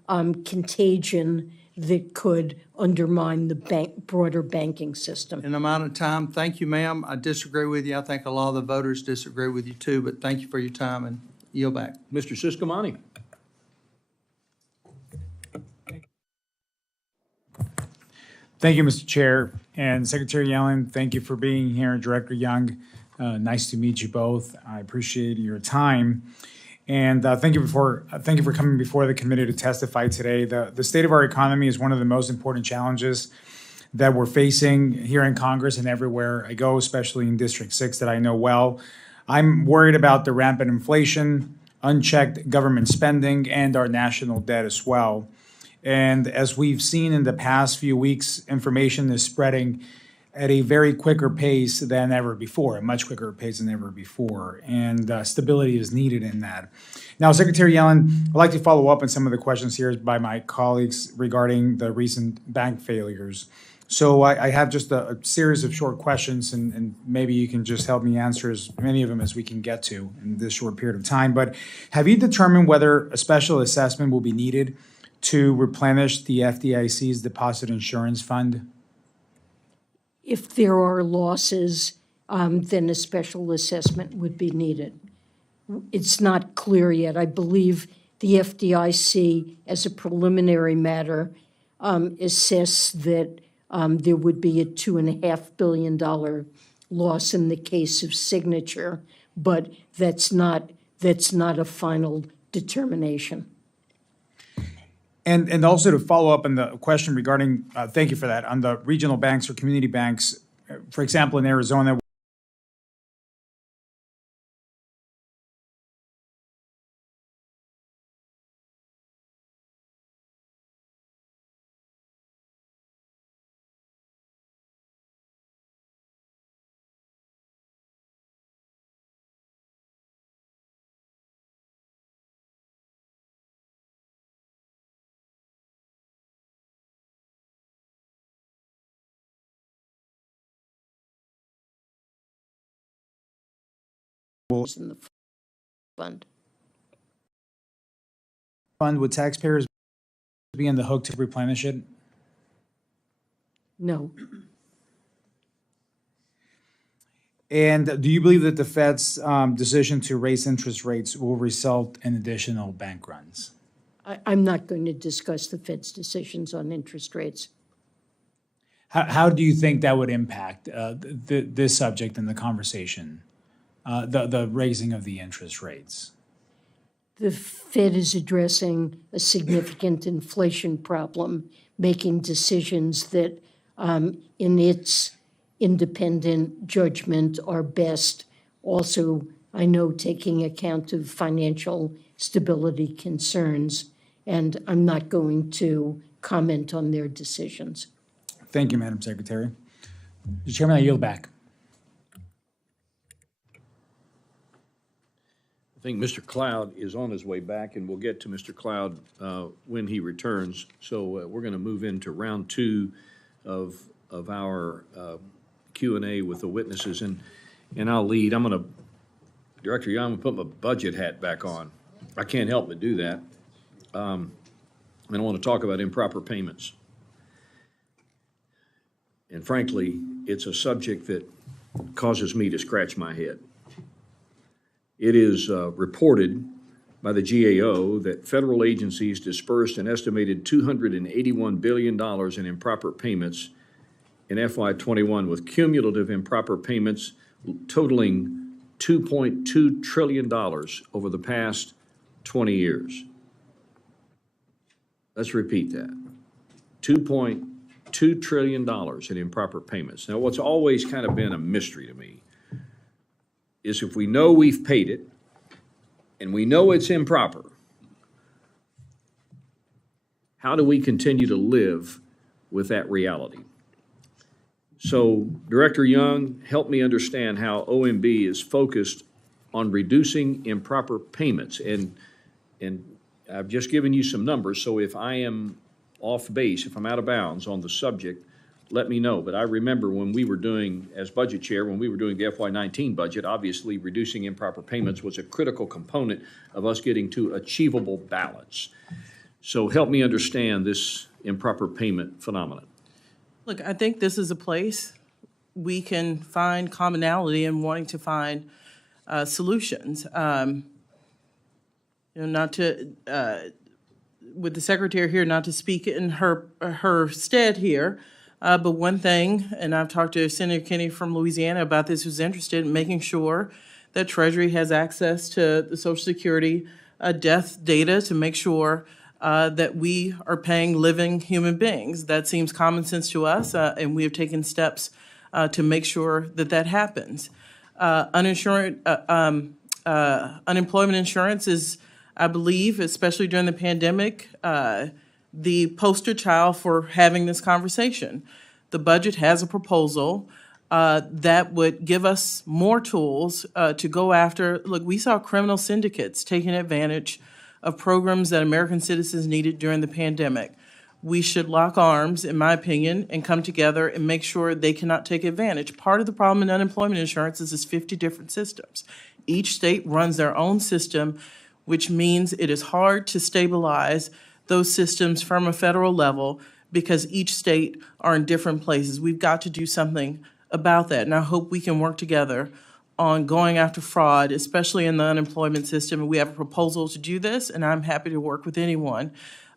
contagion that could undermine the broader banking system. And I'm out of time. Thank you, ma'am. I disagree with you. I think a lot of the voters disagree with you too, but thank you for your time, and yield back. Mr. Siscomani. Thank you, Mr. Chair. And Secretary Yellen, thank you for being here. Director Young, nice to meet you both. I appreciate your time. And thank you for coming before the committee to testify today. The state of our economy is one of the most important challenges that we're facing here in Congress and everywhere I go, especially in District 6 that I know well. I'm worried about the rampant inflation, unchecked government spending, and our national debt as well. And as we've seen in the past few weeks, information is spreading at a very quicker pace than ever before, a much quicker pace than ever before. And stability is needed in that. Now, Secretary Yellen, I'd like to follow up on some of the questions here by my colleagues regarding the recent bank failures. So I have just a series of short questions, and maybe you can just help me answer as many of them as we can get to in this short period of time. But have you determined whether a special assessment will be needed to replenish the FDIC's deposit insurance fund? If there are losses, then a special assessment would be needed. It's not clear yet. I believe the FDIC, as a preliminary matter, assessed that there would be a $2.5 billion loss in the case of Signature, but that's not a final determination. And also to follow up on the question regarding, thank you for that, on the regional banks or community banks, for example, in Arizona, In the fund. fund with taxpayers be on the hook to replenish it? No. And do you believe that the Fed's decision to raise interest rates will result in additional bank runs? I'm not going to discuss the Fed's decisions on interest rates. How do you think that would impact this subject in the conversation, the raising of the interest rates? The Fed is addressing a significant inflation problem, making decisions that, in its independent judgment, are best. Also, I know, taking account of financial stability concerns, and I'm not going to comment on their decisions. Thank you, Madam Secretary. Mr. Chairman, I yield back. I think Mr. Cloud is on his way back, and we'll get to Mr. Cloud when he returns. So we're going to move into round two of our Q&A with the witnesses, and I'll lead. Director Young, I'm going to put my budget hat back on. I can't help but do that. And I want to talk about improper payments. And frankly, it's a subject that causes me to scratch my head. It is reported by the GAO that federal agencies dispersed an estimated $281 billion in improper payments in FY21, with cumulative improper payments totaling $2.2 trillion over the past 20 years. Let's repeat that. $2.2 trillion in improper payments. Now, what's always kind of been a mystery to me is if we know we've paid it and we know it's improper, how do we continue to live with that reality? So, Director Young, help me understand how OMB is focused on reducing improper payments. And I've just given you some numbers, so if I am off base, if I'm out of bounds on the subject, let me know. But I remember when we were doing, as budget chair, when we were doing the FY19 budget, obviously reducing improper payments was a critical component of us getting to achievable balance. So help me understand this improper payment phenomenon. Look, I think this is a place we can find commonality in wanting to find solutions. Not to, with the secretary here, not to speak in her stead here, but one thing, and I've talked to Senator Kennedy from Louisiana about this, who's interested in making sure that Treasury has access to the Social Security death data to make sure that we are paying living human beings. That seems common sense to us, and we have taken steps to make sure that that happens. Unemployment insurance is, I believe, especially during the pandemic, the poster child for having this conversation. The budget has a proposal that would give us more tools to go after. Look, we saw criminal syndicates taking advantage of programs that American citizens needed during the pandemic. We should lock arms, in my opinion, and come together and make sure they cannot take advantage. Part of the problem in unemployment insurance is 50 different systems. Each state runs their own system, which means it is hard to stabilize those systems from a federal level because each state are in different places. We've got to do something about that, and I hope we can work together on going after fraud, especially in the unemployment system. And we have a proposal to do this, and I'm happy to work with anyone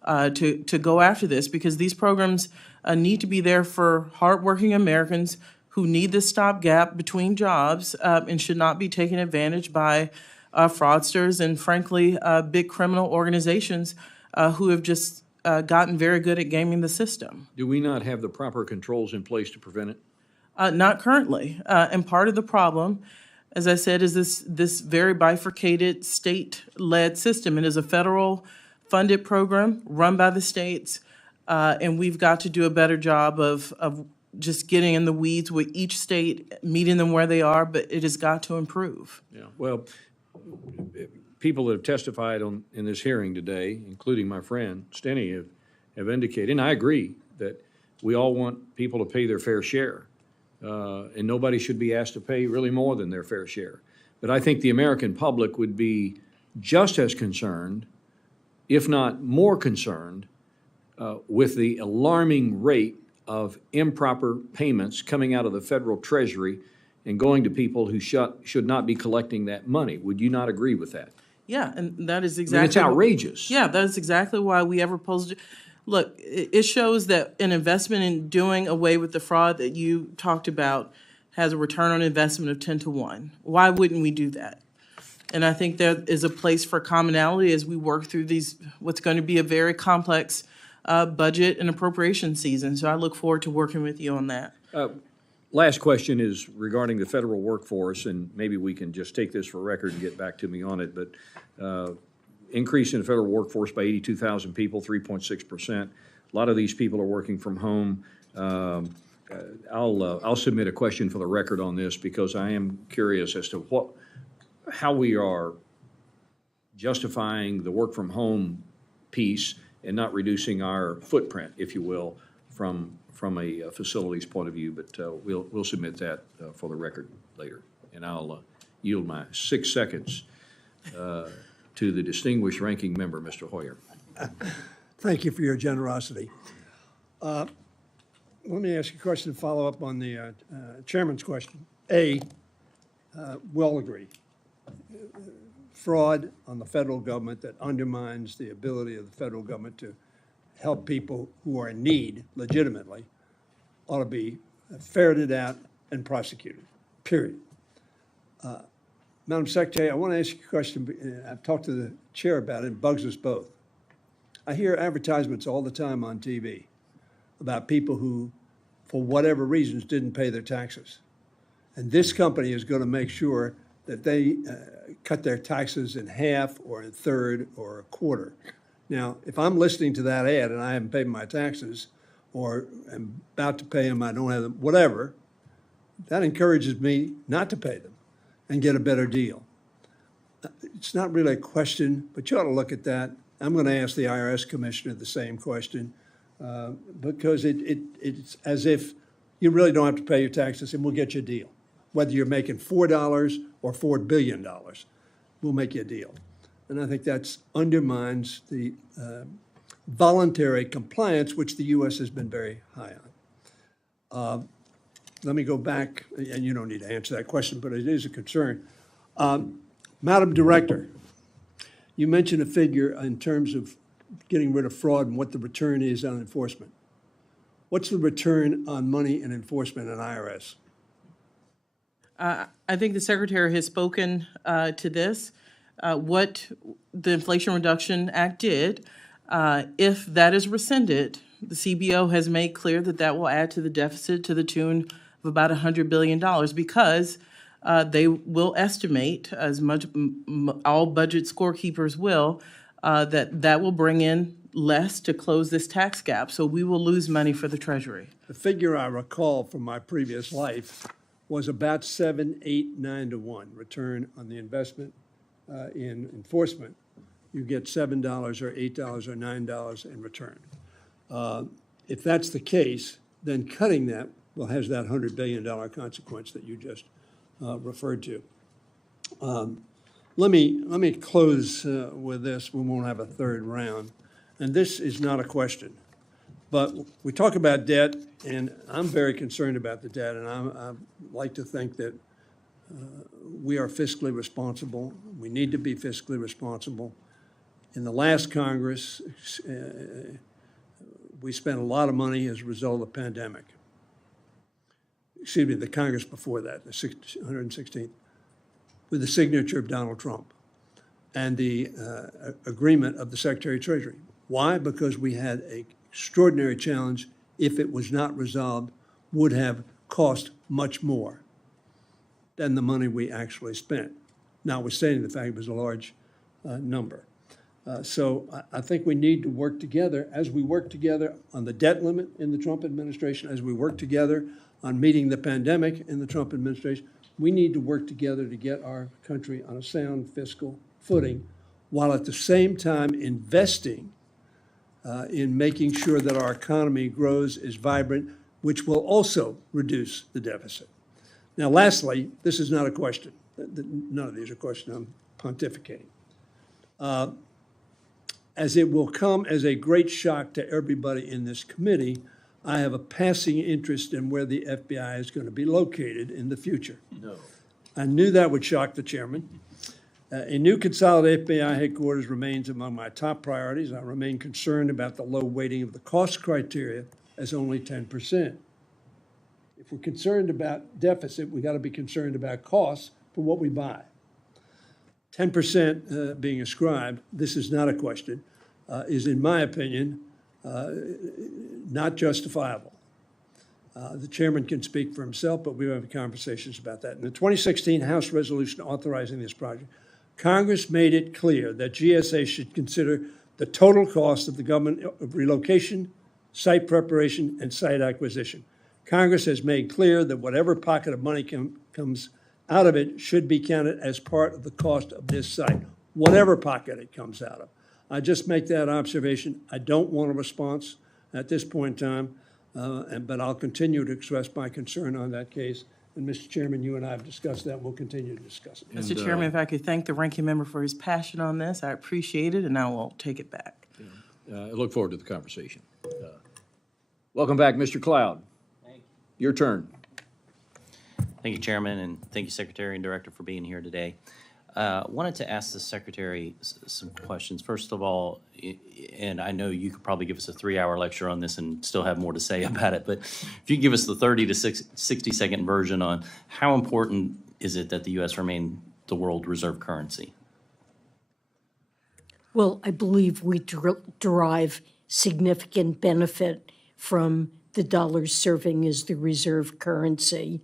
to go after this, because these programs need to be there for hardworking Americans who need this stopgap between jobs and should not be taken advantage by fraudsters and, frankly, big criminal organizations who have just gotten very good at gaming the system. Do we not have the proper controls in place to prevent it? Not currently. And part of the problem, as I said, is this very bifurcated state-led system. It is a federal-funded program run by the states, and we've got to do a better job of just getting in the weeds with each state, meeting them where they are, but it has got to improve. Yeah, well, people that have testified in this hearing today, including my friend Steny, have indicated, and I agree, that we all want people to pay their fair share. And nobody should be asked to pay really more than their fair share. But I think the American public would be just as concerned, if not more concerned, with the alarming rate of improper payments coming out of the federal treasury and going to people who should not be collecting that money. Would you not agree with that? Yeah, and that is I exactly. mean, it's outrageous. Yeah, that is exactly why we ever posed. Look, it shows that an investment in doing away with the fraud that you talked about has a return on investment of 10 to 1. Why wouldn't we do that? And I think there is a place for commonality as we work through what's going to be a very complex budget and appropriation season. So I look forward to working with you on that. Last question is regarding the federal workforce, and maybe we can just take this for record and get back to me on it, but increase in the federal workforce by 82,000 people, 3.6%. A lot of these people are working from home. I'll submit a question for the record on this because I am curious as to how we are justifying the work from home piece and not reducing our footprint, if you will, from a facilities point of view, but we'll submit that for the record later. And I'll yield my 6 seconds to the distinguished ranking member, Mr. Hoyer. Thank you for your generosity. Let me ask you a question to follow up on the chairman's question. We'll agree. Fraud on the federal government that undermines the ability of the federal government to help people who are in need legitimately ought to be ferreted out and prosecuted, period. Madam Secretary, I want to ask you a question. I've talked to the chair about it. It bugs us both. I hear advertisements all the time on TV about people who, for whatever reasons, didn't pay their taxes. And this company is going to make sure that they cut their taxes in half or in third or a quarter. Now, if I'm listening to that ad and I haven't paid my taxes or am about to pay them, I don't have them, whatever, that encourages me not to pay them and get a better deal. It's not really a question, but you ought to look at that. I'm going to ask the IRS commissioner the same question because it's as if you really don't have to pay your taxes and we'll get you a deal. Whether you're making $4 or $4 billion, we'll make you a deal. And I think that undermines the voluntary compliance, which the U.S. has been very high on. Let me go back, and you don't need to answer that question, but it is a concern. Madam Director, you mentioned a figure in terms of getting rid of fraud and what the return is on enforcement. What's the return on money in enforcement in IRS? I think the Secretary has spoken to this. What the Inflation Reduction Act did, if that is rescinded, the CBO has made clear that that will add to the deficit to the tune of about $100 billion because they will estimate, as much all budget scorekeepers will, that will bring in less to close this tax gap. So we will lose money for the Treasury. The figure I recall from my previous life was about 7, 8, 9 to 1 return on the investment in enforcement. You get $7 or $8 or $9 in return. If that's the case, then cutting that has that $100 billion consequence that you just referred to. Let me close with this. We won't have a third round. And this is not a question. But we talk about debt, and I'm very concerned about the debt, and I like to think that we are fiscally responsible. We need to be fiscally responsible. In the last Congress, we spent a lot of money as a result of the pandemic. Excuse me, the Congress before that, the 116th, with the signature of Donald Trump and the agreement of the Secretary of Treasury. Why? Because we had an extraordinary challenge. If it was not resolved, would have cost much more than the money we actually spent, notwithstanding the fact it was a large number. So I think we need to work together as we work together on the debt limit in the Trump administration, as we work together on meeting the pandemic in the Trump administration. We need to work together to get our country on a sound fiscal footing while at the same time investing in making sure that our economy grows, is vibrant, which will also reduce the deficit. Now, lastly, this is not a question. None of these are questions. I'm pontificating. as it will come as a great shock to everybody in this committee, I have a passing interest in where the FBI is going to be located in the future. No. I knew that would shock the chairman. A new consolidated FBI headquarters remains among my top priorities. I remain concerned about the low weighting of the cost criteria as only 10%. If we're concerned about deficit, we got to be concerned about costs for what we buy. 10% being ascribed, this is not a question, is in my opinion not justifiable. The chairman can speak for himself, but we will have conversations about that. In the 2016 House resolution authorizing this project, Congress made it clear that GSA should consider the total cost of the government of relocation, site preparation, and site acquisition. Congress has made clear that whatever pocket of money comes out of it should be counted as part of the cost of this site, whatever pocket it comes out of. I just make that observation. I don't want a response at this point in time, but I'll continue to express my concern on that case. And Mr. Chairman, you and I have discussed that. We'll continue to discuss it. Mr. Chairman, if I could thank the ranking member for his passion on this, I appreciate it, and I will take it back. I look forward to the conversation. Welcome back, Mr. Cloud. Thank you. Your turn. Thank you, Chairman, and thank you, Secretary and Director, for being here today. Wanted to ask the Secretary some questions. First of all, and I know you could probably give us a 3-hour lecture on this and still have more to say about it, but if you could give us the 30 to 60-second version on how important is it that the U.S. remain the world reserve currency? Well, I believe we derive significant benefit from the dollar serving as the reserve currency.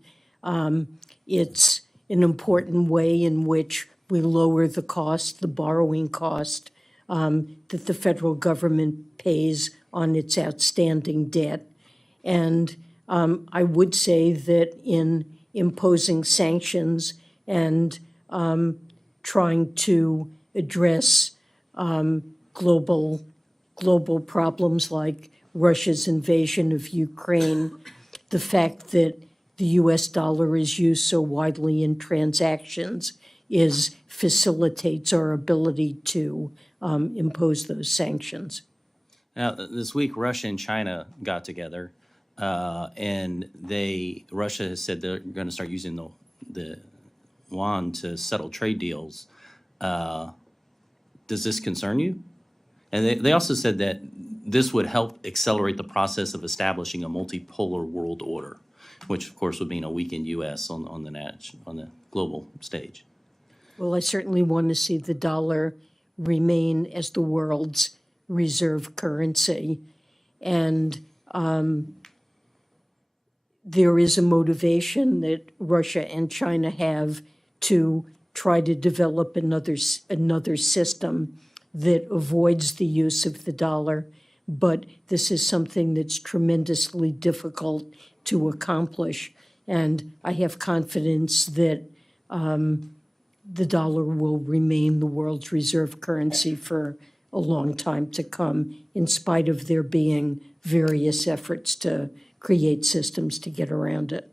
It's an important way in which we lower the cost, the borrowing cost that the federal government pays on its outstanding debt. And I would say that in imposing sanctions and trying to address global problems like Russia's invasion of Ukraine, the fact that the U.S. dollar is used so widely in transactions facilitates our ability to impose those sanctions. Now, this week, Russia and China got together, and Russia has said they're going to start using the yuan to settle trade deals. Does this concern you? And they also said that this would help accelerate the process of establishing a multipolar world order, which of course would mean a weakened U.S. on the global stage. Well, I certainly want to see the dollar remain as the world's reserve currency. And there is a motivation that Russia and China have to try to develop another system that avoids the use of the dollar. But this is something that's tremendously difficult to accomplish. And I have confidence that the dollar will remain the world's reserve currency for a long time to come, in spite of there being various efforts to create systems to get around it.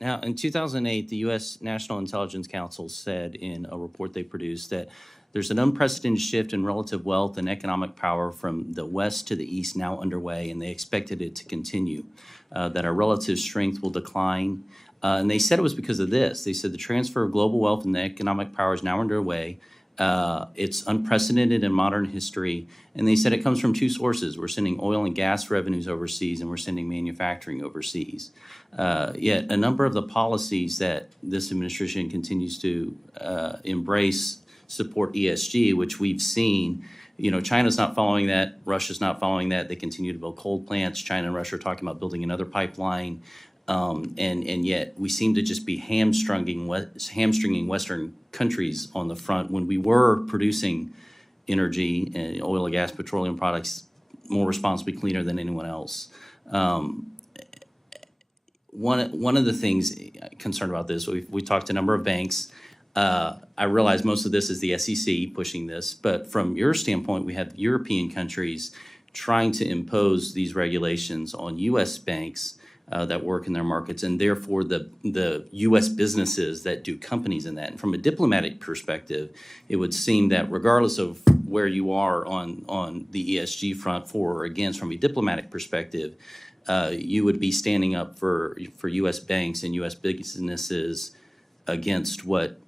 Now, in 2008, the U.S. National Intelligence Council said in a report they produced that there's an unprecedented shift in relative wealth and economic power from the West to the East now underway, and they expected it to continue, that our relative strength will decline. And they said it was because of this. They said the transfer of global wealth and the economic power is now underway. It's unprecedented in modern history. And they said it comes from two sources. We're sending oil and gas revenues overseas, and we're sending manufacturing overseas. Yet a number of the policies that this administration continues to embrace support ESG, which we've seen. You know, China's not following that. Russia's not following that. They continue to build coal plants. China and Russia are talking about building another pipeline. And yet we seem to just be hamstringing Western countries on the front when we were producing energy and oil and gas, petroleum products more responsibly, cleaner than anyone else. One of the things concerned about this, we talked to a number of banks. I realize most of this is the SEC pushing this, but from your standpoint, we have European countries trying to impose these regulations on U.S. banks. that work in their markets, and therefore the U.S. businesses that do companies in that. And from a diplomatic perspective, it would seem that regardless of where you are on the ESG front, for or against, from a diplomatic perspective, you would be standing up for U.S. banks and U.S. businesses against what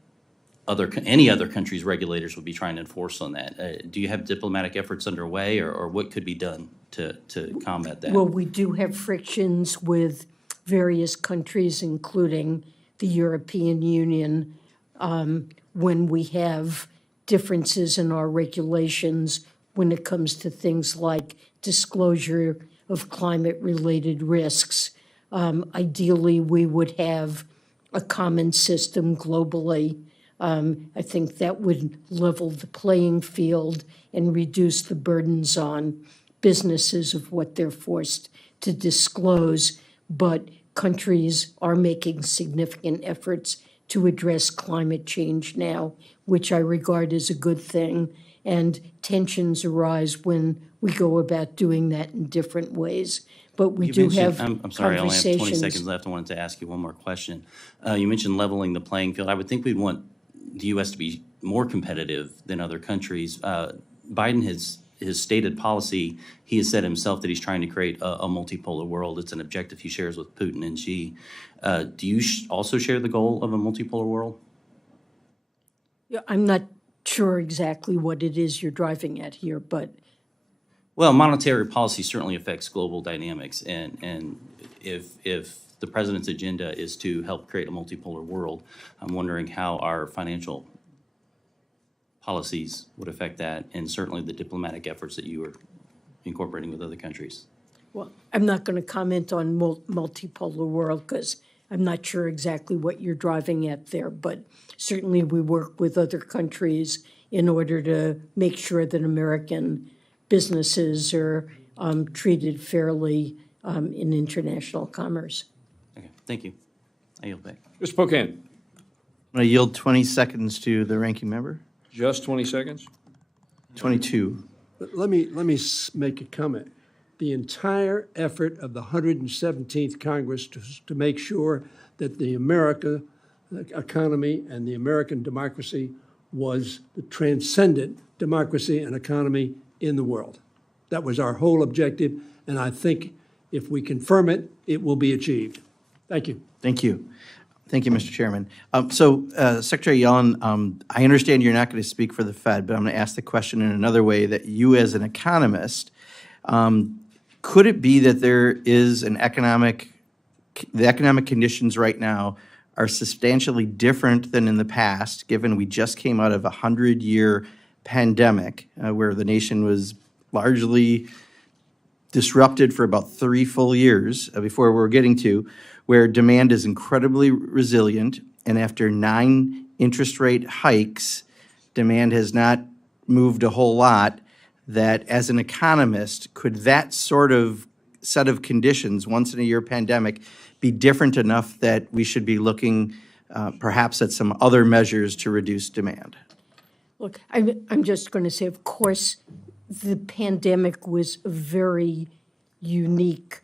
any other country's regulators would be trying to enforce on that. Do you have diplomatic efforts underway, or what could be done to combat that? Well, we do have frictions with various countries, including the European Union, when we have differences in our regulations when it comes to things like disclosure of climate-related risks. Ideally, we would have a common system globally. I think that would level the playing field and reduce the burdens on businesses of what they're forced to disclose. But countries are making significant efforts to address climate change now, which I regard as a good thing. And tensions arise when we go about doing that in different ways. But we do have I'm sorry, I only have 20 conversations. seconds left. I wanted to ask you one more question. You mentioned leveling the playing field. I would think we'd want the U.S. to be more competitive than other countries. Biden has stated policy. He has said himself that he's trying to create a multipolar world. It's an objective he shares with Putin and Xi. Do you also share the goal of a multipolar world? Yeah, I'm not sure exactly what it is you're driving at here, but Well, monetary policy certainly affects global dynamics, and if the president's agenda is to help create a multipolar world, I'm wondering how our financial policies would affect that, and certainly the diplomatic efforts that you are incorporating with other countries. well, I'm not going to comment on multipolar world because I'm not sure exactly what you're driving at there, but certainly we work with other countries in order to make sure that American businesses are treated fairly in international commerce. Okay, thank you. I yield back. Mr. Pocan, I'm going to yield 20 seconds to the ranking member. just 20 seconds? 22. But let me make a comment. The entire effort of the 117th Congress to make sure that the America economy and the American democracy was the transcendent democracy and economy in the world. That was our whole objective, and I think if we confirm it, it will be achieved. Thank you. Thank you. Thank you, Mr. Chairman. Secretary Yellen, I understand you're not going to speak for the Fed, but I'm going to ask the question in another way, that you as an economist, could it be that there is the economic conditions right now are substantially different than in the past, given we just came out of a 100-year pandemic where the nation was largely disrupted for about 3 full years before we're getting to where demand is incredibly resilient, and after 9 interest rate hikes, demand has not moved a whole lot, that as an economist, could that sort of set of conditions, once-in-a-year pandemic, be different enough that we should be looking perhaps at some other measures to reduce demand? Look, I'm just going to say, of course, the pandemic was a very unique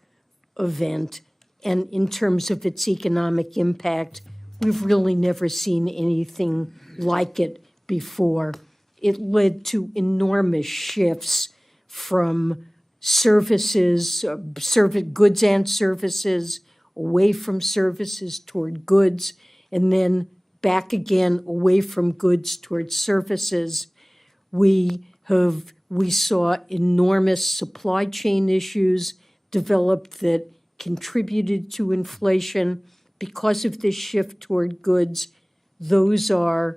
event. And in terms of its economic impact, we've really never seen anything like it before. It led to enormous shifts from services, goods and services, away from services toward goods, and then back again away from goods toward services. We saw enormous supply chain issues develop that contributed to inflation. Because of this shift toward goods, those are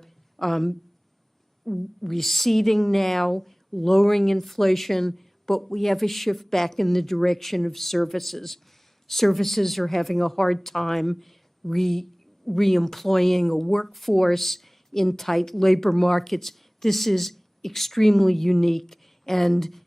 receding now, lowering inflation, but we have a shift back in the direction of services. Services are having a hard time re-employing a workforce in tight labor markets. This is extremely unique, and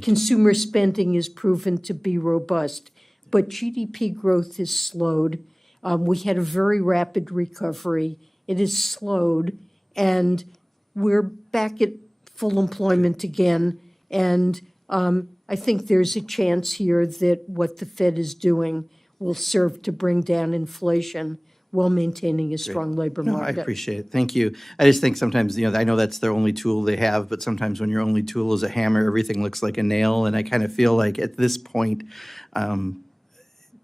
consumer spending is proven to be robust. But GDP growth has slowed. We had a very rapid recovery. It has slowed, and we're back at full employment again. And I think there's a chance here that what the Fed is doing will serve to bring down inflation while maintaining a strong labor No, I market. appreciate it. Thank you. I just think sometimes, I know that's their only tool they have, but sometimes when your only tool is a hammer, everything looks like a nail. And I kind of feel like at this point,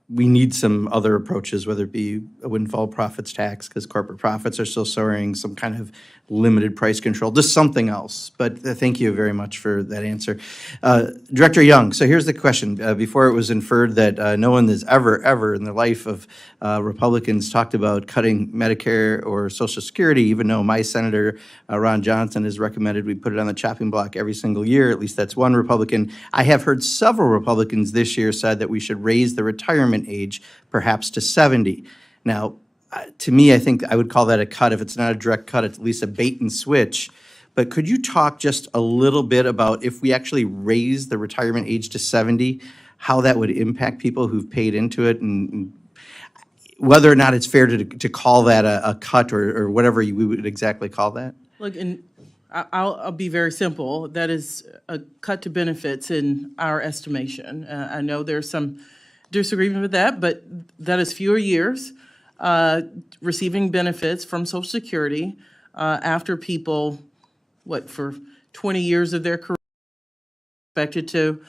we need some other approaches, whether it be a windfall profits tax, because corporate profits are still soaring, some kind of limited price control, just something else. But thank you very much for that answer. Director Young, so here's the question. Before it was inferred that no one has ever in the life of Republicans talked about cutting Medicare or Social Security, even though my Senator Ron Johnson has recommended we put it on the chopping block every single year. At least that's one Republican. I have heard several Republicans this year said that we should raise the retirement age perhaps to 70. Now, to me, I think I would call that a cut. If it's not a direct cut, it's at least a bait and switch. But could you talk just a little bit about if we actually raise the retirement age to 70, how that would impact people who've paid into it, and whether or not it's fair to call that a cut or whatever we would exactly call that? Look, and I'll be very simple. That is a cut to benefits in our estimation. I know there's some disagreement with that, but that is fewer years receiving benefits from Social Security after people, for 20 years of their career, expected to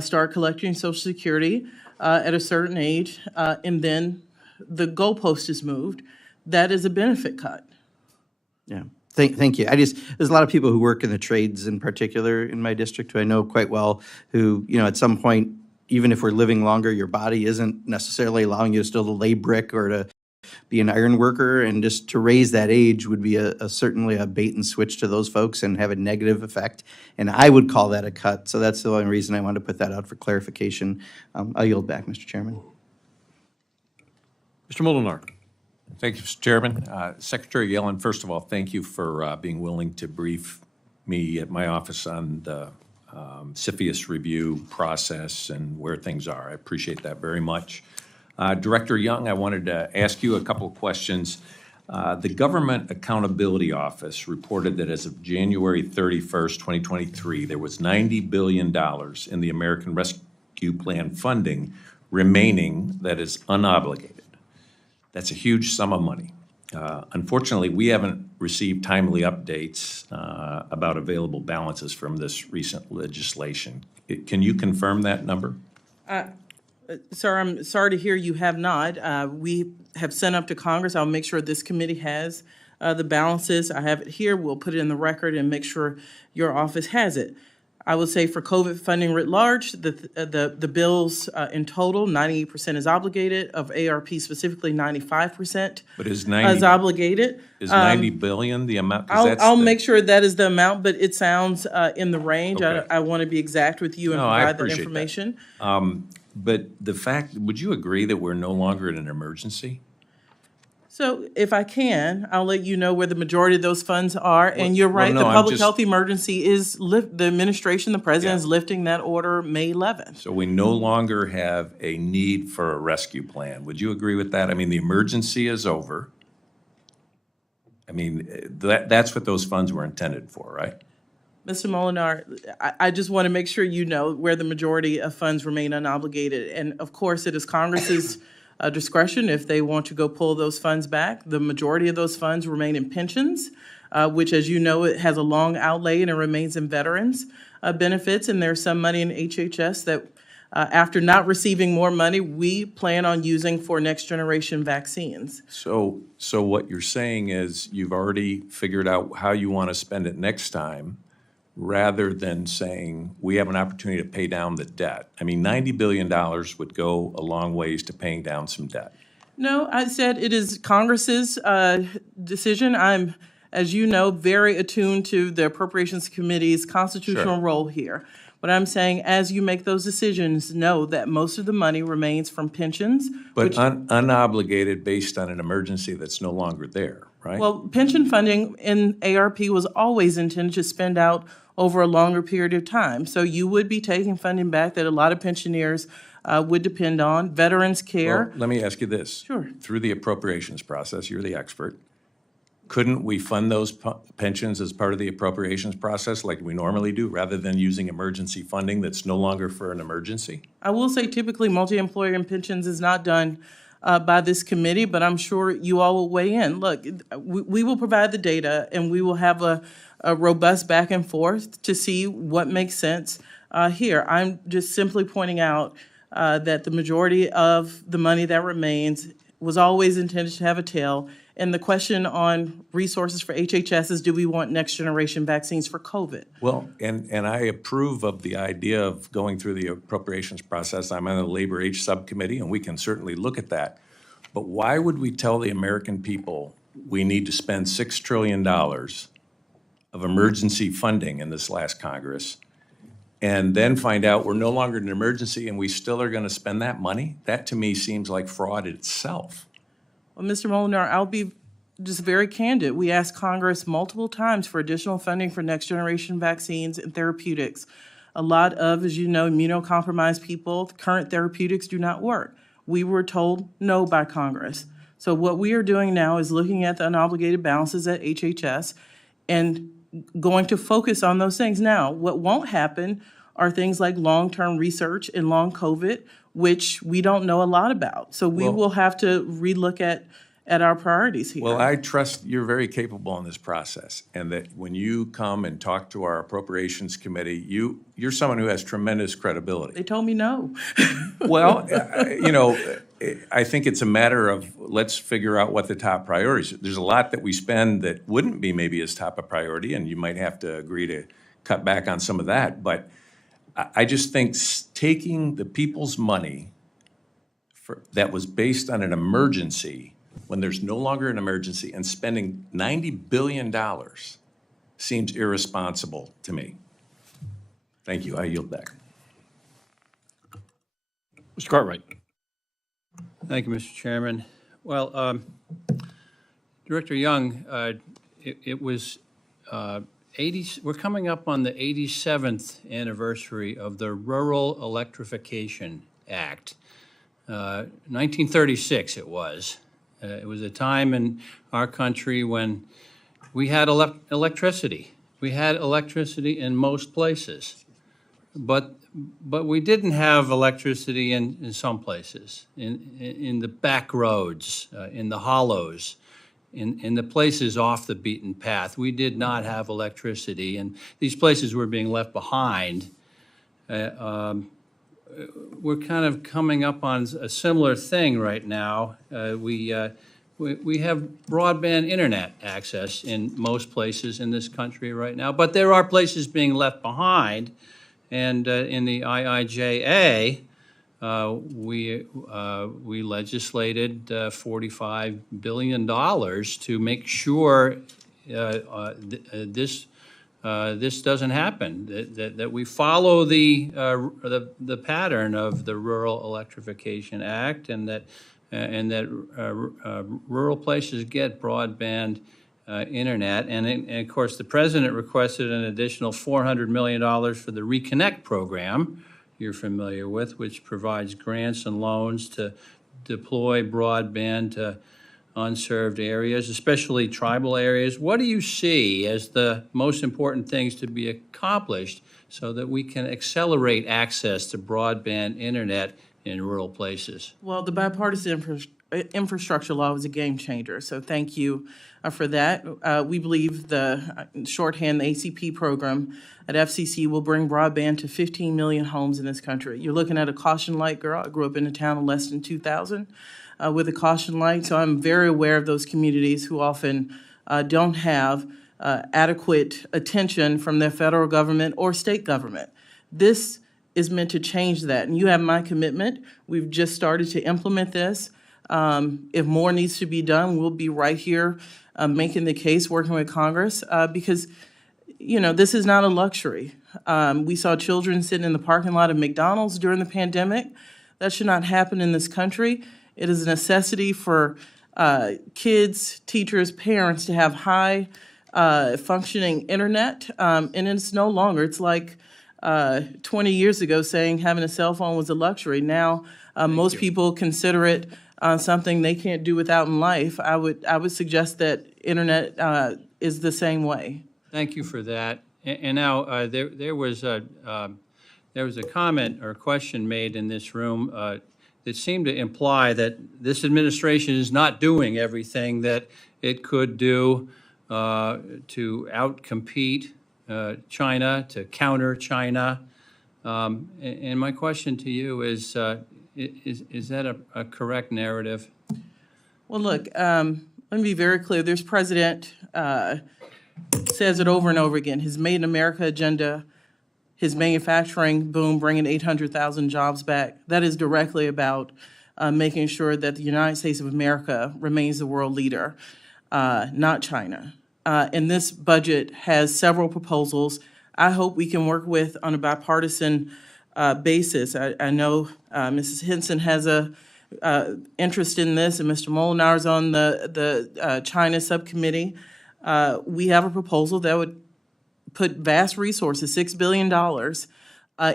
start collecting Social Security at a certain age, and then the goalpost is moved. That is a benefit cut. Yeah. Thank you. There's a lot of people who work in the trades in particular in my district who I know quite well who, at some point, even if we're living longer, your body isn't necessarily allowing you to still to lay brick or to be an iron worker, and just to raise that age would be certainly a bait and switch to those folks and have a negative effect. And I would call that a cut. So that's the only reason I wanted to put that out for clarification. I'll yield back, Mr. Chairman. Mr. Molinar. Thank you, Mr. Chairman. Secretary Yellen, first of all, thank you for being willing to brief me at my office on the CFIUS review process and where things are. I appreciate that very much. Director Young, I wanted to ask you a couple of questions. The Government Accountability Office reported that as of January 31st, 2023, there was $90 billion in the American Rescue Plan funding remaining that is unobligated. That's a huge sum of money. Unfortunately, we haven't received timely updates about available balances from this recent legislation. Can you confirm that number? Sir, I'm sorry to hear you have not. We have sent up to Congress. I'll make sure this committee has the balances. I have it here. We'll put it in the record and make sure your office has it. I would say for COVID funding writ large, the bills in total, 98% is obligated. Of ARP specifically, 95% But is obligated. Is 90 billion the amount? 'Cause I'll make sure that is the amount, but it sounds in the range. Okay. I want to be exact with you and No, I provide that appreciate that. information. But the fact, would you agree that we're no longer in an emergency? So if I can, I'll let you know where the majority of those funds are. And you're Well, right, no, the I'm public just- health emergency is the administration, the president is lifting that order May 11th. So we no longer have a need for a rescue plan. Would you agree with that? I mean, the emergency is over. I mean, that's what those funds were intended for, right? Mr. Molinar, I just want to make sure you know where the majority of funds remain unobligated. And of course, it is Congress's discretion if they want to go pull those funds back. The majority of those funds remain in pensions, which, as you know, it has a long outlay and it remains in veterans benefits. And there's some money in HHS that, after not receiving more money, we plan on using for next generation vaccines. So what you're saying is you've already figured out how you want to spend it next time, rather than saying, we have an opportunity to pay down the debt. I mean, $90 billion would go a long ways to paying down some debt. No, I said it is Congress's decision. I'm, as you know, very attuned to the Appropriations Committee's constitutional role here. What I'm saying, as you make those decisions, know that most of the money remains from pensions. But unobligated based on an emergency that's no longer there, right? Well, pension funding in ARP was always intended to spend out over a longer period of time. So you would be taking funding back that a lot of pensioners would depend on. Veterans care. Well, let me ask you this. Sure. Through the appropriations process, you're the expert. couldn't we fund those pensions as part of the appropriations process like we normally do, rather than using emergency funding that's no longer for an emergency? I will say typically multi-employer pensions is not done by this committee, but I'm sure you all will weigh in. Look, we will provide the data and we will have a robust back and forth to see what makes sense here. I'm just simply pointing out that the majority of the money that remains was always intended to have a tail. And the question on resources for HHS is, do we want next generation vaccines for COVID? Well, and I approve of the idea of going through the appropriations process. I'm on the Labor H subcommittee, and we can certainly look at that. But why would we tell the American people we need to spend $6 trillion of emergency funding in this last Congress, and then find out we're no longer in an emergency and we still are going to spend that money? That to me seems like fraud itself. Well, Mr. Molinar, I'll be just very candid. We asked Congress multiple times for additional funding for next generation vaccines and therapeutics. A lot of, as you know, immunocompromised people, current therapeutics do not work. We were told no by Congress. So what we are doing now is looking at the unobligated balances at HHS and going to focus on those things. Now, what won't happen are things like long-term research in long COVID, which we don't know a lot about. So we will have to relook at our priorities here. Well, I trust you're very capable in this process, and that when you come and talk to our appropriations committee, you're someone who has tremendous credibility. They told me no. Well, you know, I think it's a matter of let's figure out what the top priorities are. There's a lot that we spend that wouldn't be maybe as top a priority, and you might have to agree to cut back on some of that. But I just think taking the people's money that was based on an emergency when there's no longer an emergency and spending $90 billion seems irresponsible to me. Thank you. I yield back. Mr. Cartwright. Thank you, Mr. Chairman. Well, Director Young, it was 80. We're coming up on the 87th anniversary of the Rural Electrification Act. 1936 it was. It was a time in our country when we had electricity. We had electricity in most places, but we didn't have electricity in some places, in the back roads, in the hollows, in the places off the beaten path. We did not have electricity, and these places were being left behind. We're kind of coming up on a similar thing right now. We have broadband internet access in most places in this country right now, but there are places being left behind. And in the IIJA, we legislated $45 billion to make sure this doesn't happen, that we follow the pattern of the Rural Electrification Act, and that rural places get broadband internet. And of course, the president requested an additional $400 million for the Reconnect program you're familiar with, which provides grants and loans to deploy broadband to unserved areas, especially tribal areas. What do you see as the most important things to be accomplished so that we can accelerate access to broadband internet in rural places? Well, the bipartisan infrastructure law was a game changer, so thank you for that. We believe the shorthand, the ACP program at FCC will bring broadband to 15 million homes in this country. You're looking at a caution light, girl. I grew up in a town of less than 2,000 with a caution light, so I'm very aware of those communities who often don't have adequate attention from their federal government or state government. This is meant to change that, and you have my commitment. We've just started to implement this. If more needs to be done, we'll be right here making the case, working with Congress, because, you know, this is not a luxury. We saw children sitting in the parking lot of McDonald's during the pandemic. That should not happen in this country. It is a necessity for kids, teachers, parents to have high functioning internet, and it's no longer. It's like 20 years ago saying having a cell phone was a luxury. Now, most people consider it something they can't do without in life. I would suggest that internet is the same way. Thank you for that. And now, there was a comment or a question made in this room that seemed to imply that this administration is not doing everything that it could do to outcompete China, to counter China. And my question to you is that a correct narrative? Well, look, let me be very clear. This president says it over and over again. His Made in America agenda, his manufacturing boom, bringing 800,000 jobs back, that is directly about making sure that the United States of America remains the world leader, not China. And this budget has several proposals I hope we can work with on a bipartisan basis. I know Mrs. Henson has a interest in this, and Mr. Molinar's on the China subcommittee. We have a proposal that would put vast resources, $6 billion,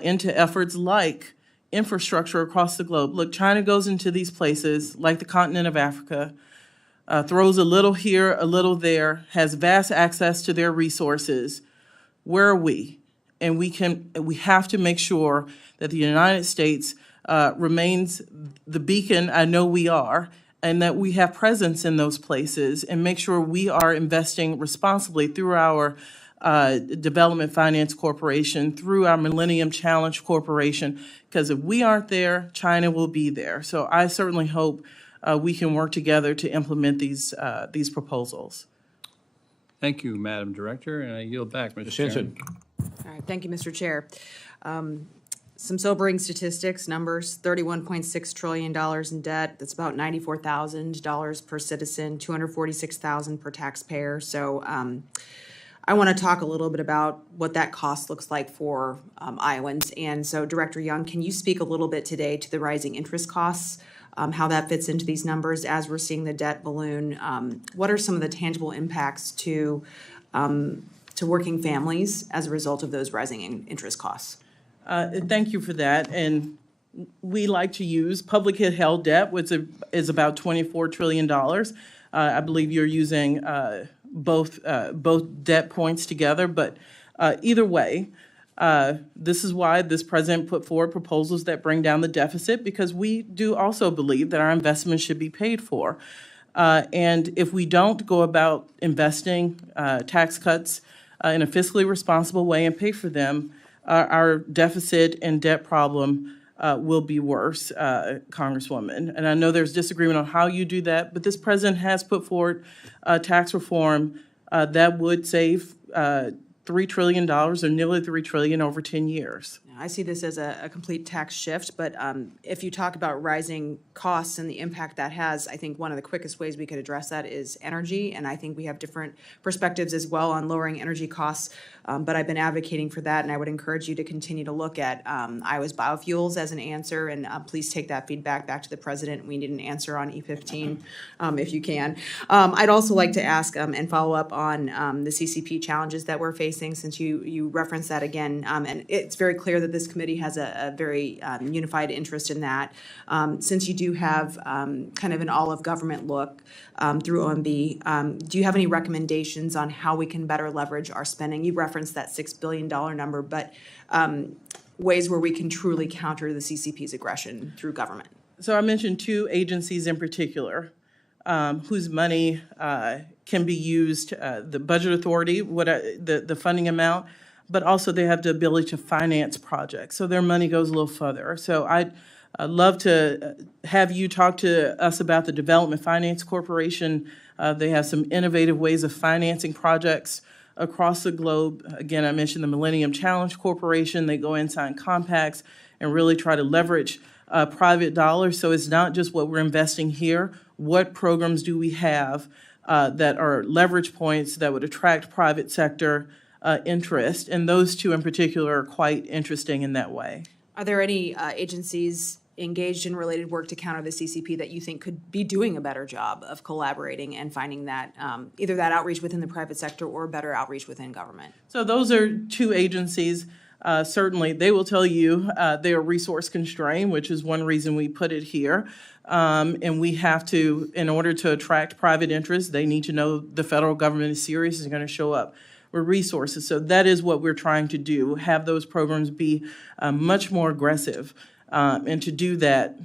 into efforts like infrastructure across the globe. Look, China goes into these places like the continent of Africa, throws a little here, a little there, has vast access to their resources. Where are we? And we have to make sure that the United States remains the beacon I know we are, and that we have presence in those places, and make sure we are investing responsibly through our Development Finance Corporation, through our Millennium Challenge Corporation, because if we aren't there, China will be there. So I certainly hope we can work together to implement these proposals. Thank you, Madam Director, and I yield back, Mr. Ms. Chairman. Henson. All right, thank you, Mr. Chair. Some sobering statistics, numbers, $31.6 trillion in debt. That's about $94,000 per citizen, $246,000 per taxpayer. So I want to talk a little bit about what that cost looks like for Iowans. And so, Director Young, can you speak a little bit today to the rising interest costs, how that fits into these numbers as we're seeing the debt balloon? What are some of the tangible impacts to working families as a result of those rising interest costs? Thank you for that. And we like to use publicly held debt, which is about $24 trillion. I believe you're using both debt points together, but either way, this is why this president put forward proposals that bring down the deficit, because we do also believe that our investments should be paid for. And if we don't go about investing tax cuts in a fiscally responsible way and pay for them, our deficit and debt problem will be worse, Congresswoman. And I know there's disagreement on how you do that, but this president has put forward tax reform that would save $3 trillion or nearly $3 trillion over 10 years. I see this as a complete tax shift, but if you talk about rising costs and the impact that has, I think one of the quickest ways we could address that is energy, and I think we have different perspectives as well on lowering energy costs, but I've been advocating for that, and I would encourage you to continue to look at Iowa's biofuels as an answer, and please take that feedback back to the president. We need an answer on E15 if you can. I'd also like to ask and follow up on the CCP challenges that we're facing, since you referenced that again, and it's very clear that this committee has a very unified interest in that. Since you do have kind of an all-of-government look through OMB, do you have any recommendations on how we can better leverage our spending? You referenced that $6 billion number, but ways where we can truly counter the CCP's aggression through government. So I mentioned two agencies in particular whose money can be used, the Budget Authority, the funding amount, but also they have the ability to finance projects. So their money goes a little further. So I'd love to have you talk to us about the Development Finance Corporation. They have some innovative ways of financing projects across the globe. Again, I mentioned the Millennium Challenge Corporation. They go in, sign compacts, and really try to leverage private dollars. So it's not just what we're investing here. What programs do we have that are leverage points that would attract private sector interest? And those two in particular are quite interesting in that way. Are there any agencies engaged in related work to counter the CCP that you think could be doing a better job of collaborating and finding that either that outreach within the private sector or better outreach within government? So those are two agencies. certainly they will tell you they are resource constrained, which is one reason we put it here. And we have to, in order to attract private interest, they need to know the federal government is serious and going to show up with resources. So that is what we're trying to do, have those programs be much more aggressive. And to do that,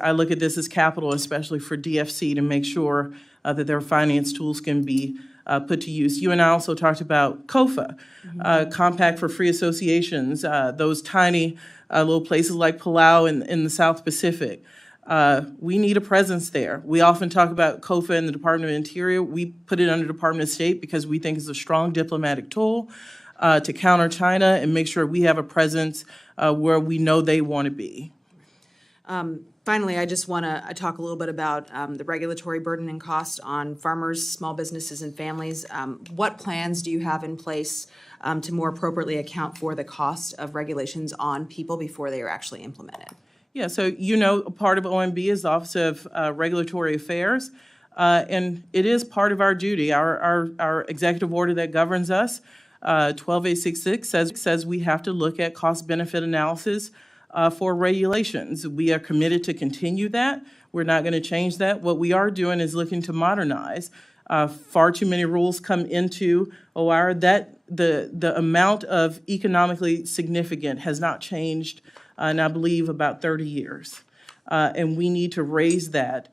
I look at this as capital, especially for DFC, to make sure that their finance tools can be put to use. You and I also talked about COFA, Compact for Free Associations, those tiny little places like Palau in the South Pacific. We need a presence there. We often talk about COFA in the Department of Interior. We put it under Department of State because we think it's a strong diplomatic tool to counter China and make sure we have a presence where we know they want to be. Finally, I just want to talk a little bit about the regulatory burden and cost on farmers, small businesses, and families. What plans do you have in place to more appropriately account for the cost of regulations on people before they are actually implemented? Yeah, so a part of OMB is the Office of Regulatory Affairs, and it is part of our duty. Our executive order that governs us, 12866, says we have to look at cost-benefit analysis for regulations. We are committed to continue that. We're not going to change that. What we are doing is looking to modernize. Far too many rules come into OIRA that the amount of economically significant has not changed in, I believe, about 30 years. And we need to raise that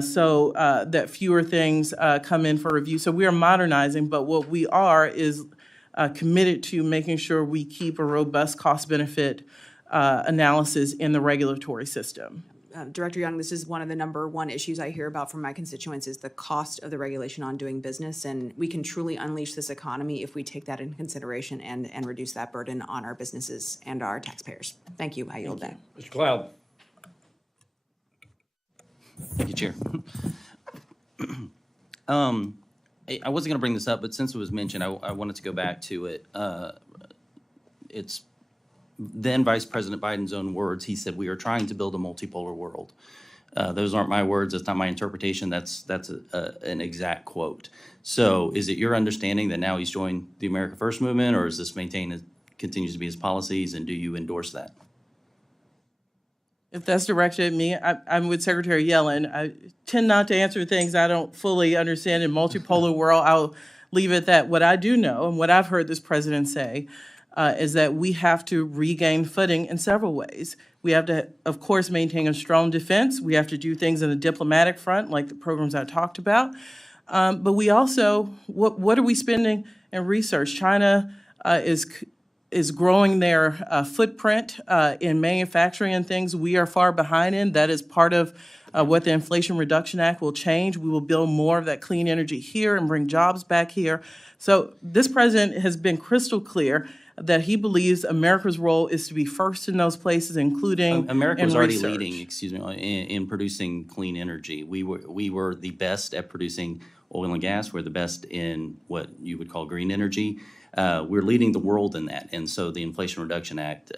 so that fewer things come in for review. So we are modernizing, but what we are is committed to making sure we keep a robust cost-benefit analysis in the regulatory system. Director Young, this is one of the #1 issues I hear about from my constituents is the cost of the regulation on doing business, and we can truly unleash this economy if we take that into consideration and reduce that burden on our businesses and our taxpayers. Thank you. I yield back. Mr. Cloud. Thank you, Chair. I wasn't going to bring this up, but since it was mentioned, I wanted to go back to it. It's then Vice President Biden's own words. He said, "We are trying to build a multipolar world." Those aren't my words. That's not my interpretation. That's an exact quote. So is it your understanding that now he's joined the America First movement, or is this continues to be his policies, and do you endorse that? If that's directed at me, I'm with Secretary Yellen. I tend not to answer things I don't fully understand in multipolar world. I'll leave it at that. What I do know, and what I've heard this president say, is that we have to regain footing in several ways. We have to, of course, maintain a strong defense. We have to do things on the diplomatic front, like the programs I talked about. But we also, what are we spending in research? China is growing their footprint in manufacturing and things we are far behind in. That is part of what the Inflation Reduction Act will change. We will build more of that clean energy here and bring jobs back here. So this president has been crystal clear that he believes America's role is to be first in those places, including America in was already research. leading, in producing clean energy. We were the best at producing oil and gas. We're the best in what you would call green energy. We're leading the world in that, and so the Inflation Reduction Act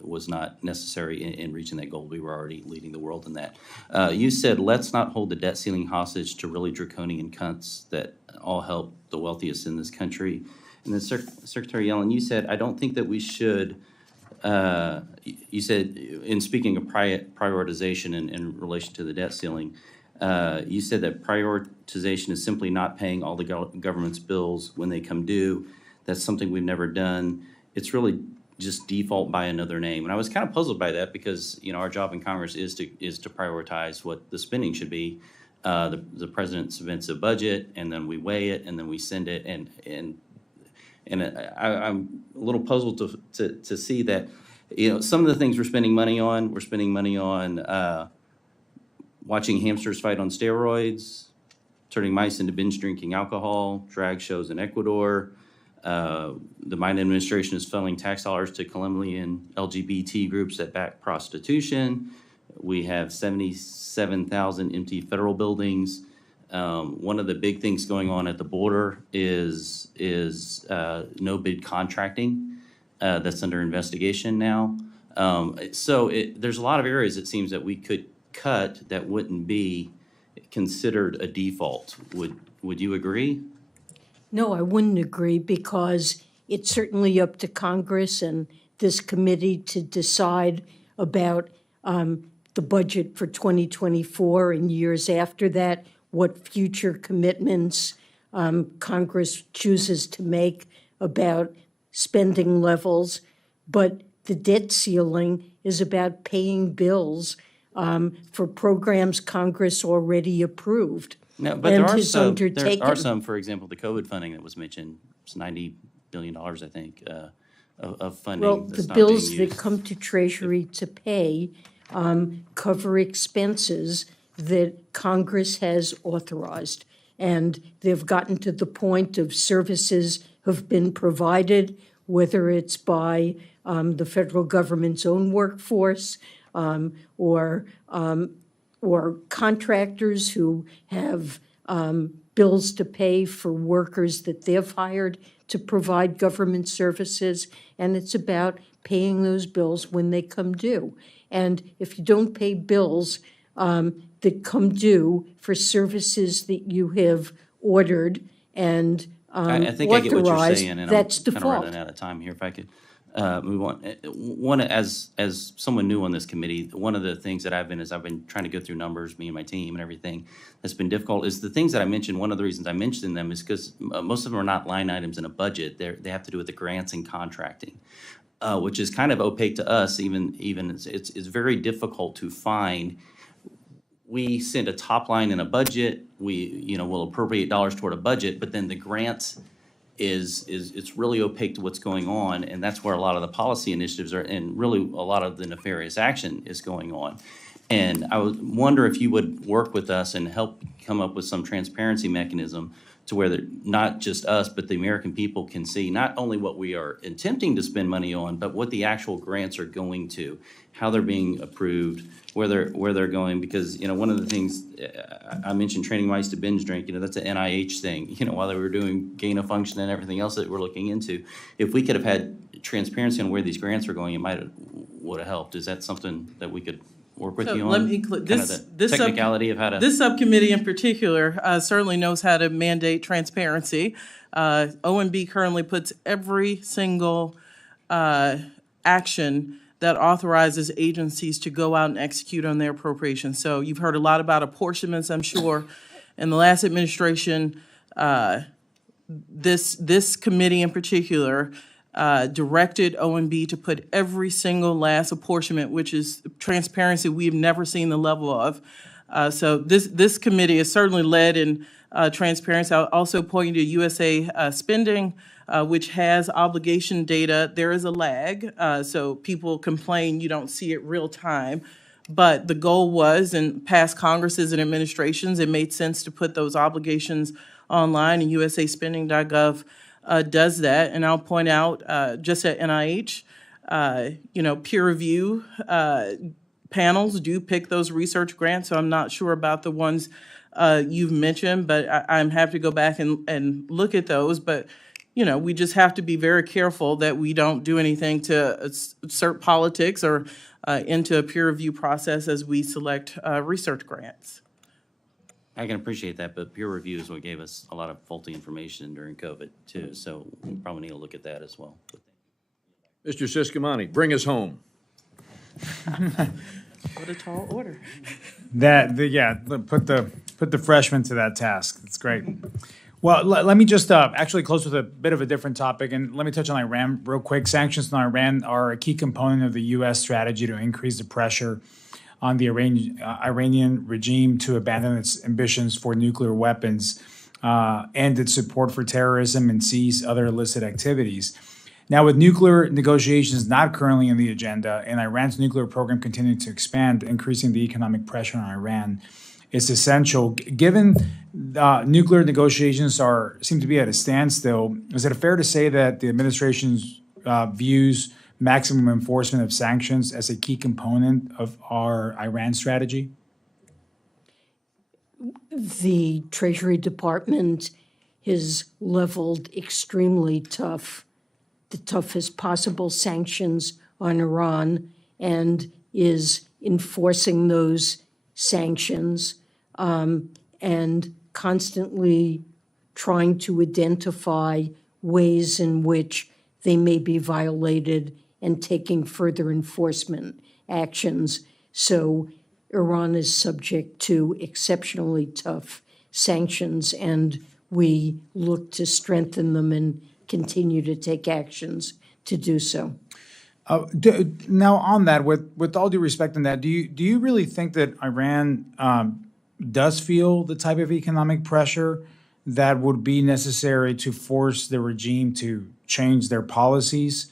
was not necessary in reaching that goal. We were already leading the world in that. You said, let's not hold the debt ceiling hostage to really draconian cuts that all help the wealthiest in this country. And then Secretary Yellen, you said, I don't think that we should, you said, in speaking of prioritization in relation to the debt ceiling, you said that prioritization is simply not paying all the government's bills when they come due. That's something we've never done. It's really just default by another name. And I was kind of puzzled by that because, our job in Congress is to prioritize what the spending should be. The president submits a budget, and then we weigh it, and then we send it, and I'm a little puzzled to see that, some of the things we're spending money on watching hamsters fight on steroids, turning mice into binge drinking alcohol, drag shows in Ecuador. The Biden administration is funneling tax dollars to Colombian LGBT groups that back prostitution. We have 77,000 empty federal buildings. One of the big things going on at the border is no bid contracting that's under investigation now. So there's a lot of areas it seems that we could cut that wouldn't be considered a default. Would you agree? No, I wouldn't agree because it's certainly up to Congress and this committee to decide about the budget for 2024 and years after that, what future commitments Congress chooses to make about spending levels. But the debt ceiling is about paying bills for programs Congress already approved. No, but and there are has some, undertaken. for example, the COVID funding that was mentioned, it's $90 billion, I think, of funding Well, the that's not being bills that used. come to Treasury to pay cover expenses that Congress has authorized. And they've gotten to the point of services have been provided, whether it's by the federal government's own workforce or contractors who have bills to pay for workers that they've hired to provide government services. And it's about paying those bills when they come due. And if you don't pay bills that come due for services that you have ordered and I think I get what you're authorized, saying, and I'm that's kind of default. running out of time here. If I could move on. One, as someone new on this committee, one of the things that I've been trying to go through numbers, me and my team and everything, that's been difficult is the things that I mentioned. One of the reasons I mentioned them is because most of them are not line items in a budget. They have to do with the grants and contracting, which is kind of opaque to us. Even it's very difficult to find. We send a top line in a budget. We'll appropriate dollars toward a budget, but then the grants it's really opaque to what's going on, and that's where a lot of the policy initiatives are, and really a lot of the nefarious action is going on. And I would wonder if you would work with us and help come up with some transparency mechanism to where not just us, but the American people can see not only what we are attempting to spend money on, but what the actual grants are going to, how they're being approved, where they're going. Because, one of the things I mentioned, training mice to binge drink, that's an NIH thing, while they were doing gain of function and everything else that we're looking into. If we could have had transparency on where these grants are going, it would have helped. Is that something that we could work with you on? Let me this technicality of how to. This subcommittee in particular certainly knows how to mandate transparency. OMB currently puts every single action that authorizes agencies to go out and execute on their appropriations. So you've heard a lot about apportionments, I'm sure. In the last administration, this committee in particular directed OMB to put every single last apportionment, which is transparency we've never seen the level of. So this committee is certainly led in transparency. I'll also point you to USA spending, which has obligation data. There is a lag, so people complain you don't see it real time. But the goal was, in past Congresses and administrations, it made sense to put those obligations online, and usaspending.gov does that. And I'll point out, just at NIH, peer review panels do pick those research grants, so I'm not sure about the ones you've mentioned, but I'm happy to go back and look at those. But we just have to be very careful that we don't do anything to insert politics or into a peer review process as we select research grants. I can appreciate that, but peer review is what gave us a lot of faulty information during COVID too. So we probably need to look at that as well. Mr. Siscomani, bring us home. What a tall order. Put the freshman to that task. That's great. Well, let me just actually close with a bit of a different topic, and let me touch on Iran real quick. Sanctions on Iran are a key component of the U.S. strategy to increase the pressure on the Iranian regime to abandon its ambitions for nuclear weapons and its support for terrorism and cease other illicit activities. Now, with nuclear negotiations not currently in the agenda and Iran's nuclear program continuing to expand, increasing the economic pressure on Iran, it's essential. Given nuclear negotiations seem to be at a standstill, is it fair to say that the administration's views maximum enforcement of sanctions as a key component of our Iran strategy? The Treasury Department has leveled extremely tough, the toughest possible sanctions on Iran, and is enforcing those sanctions and constantly trying to identify ways in which they may be violated and taking further enforcement actions. So Iran is subject to exceptionally tough sanctions, and we look to strengthen them and continue to take actions to do so. Now, on that, with all due respect on that, do you really think that Iran does feel the type of economic pressure that would be necessary to force the regime to change their policies?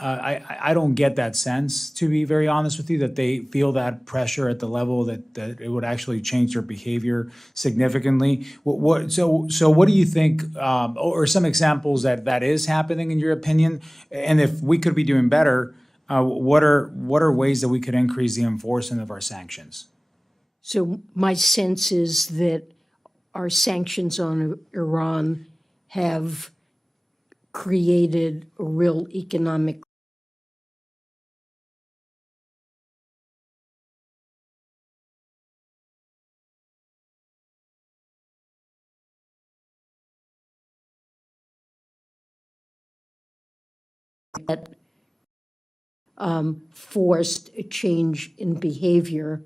I don't get that sense, to be very honest with you, that they feel that pressure at the level that it would actually change their behavior significantly. So what do you think, or some examples that is happening in your opinion? And if we could be doing better, what are ways that we could increase the enforcement of our sanctions? So my sense is that our sanctions on Iran have created a real economic that forced a change in behavior.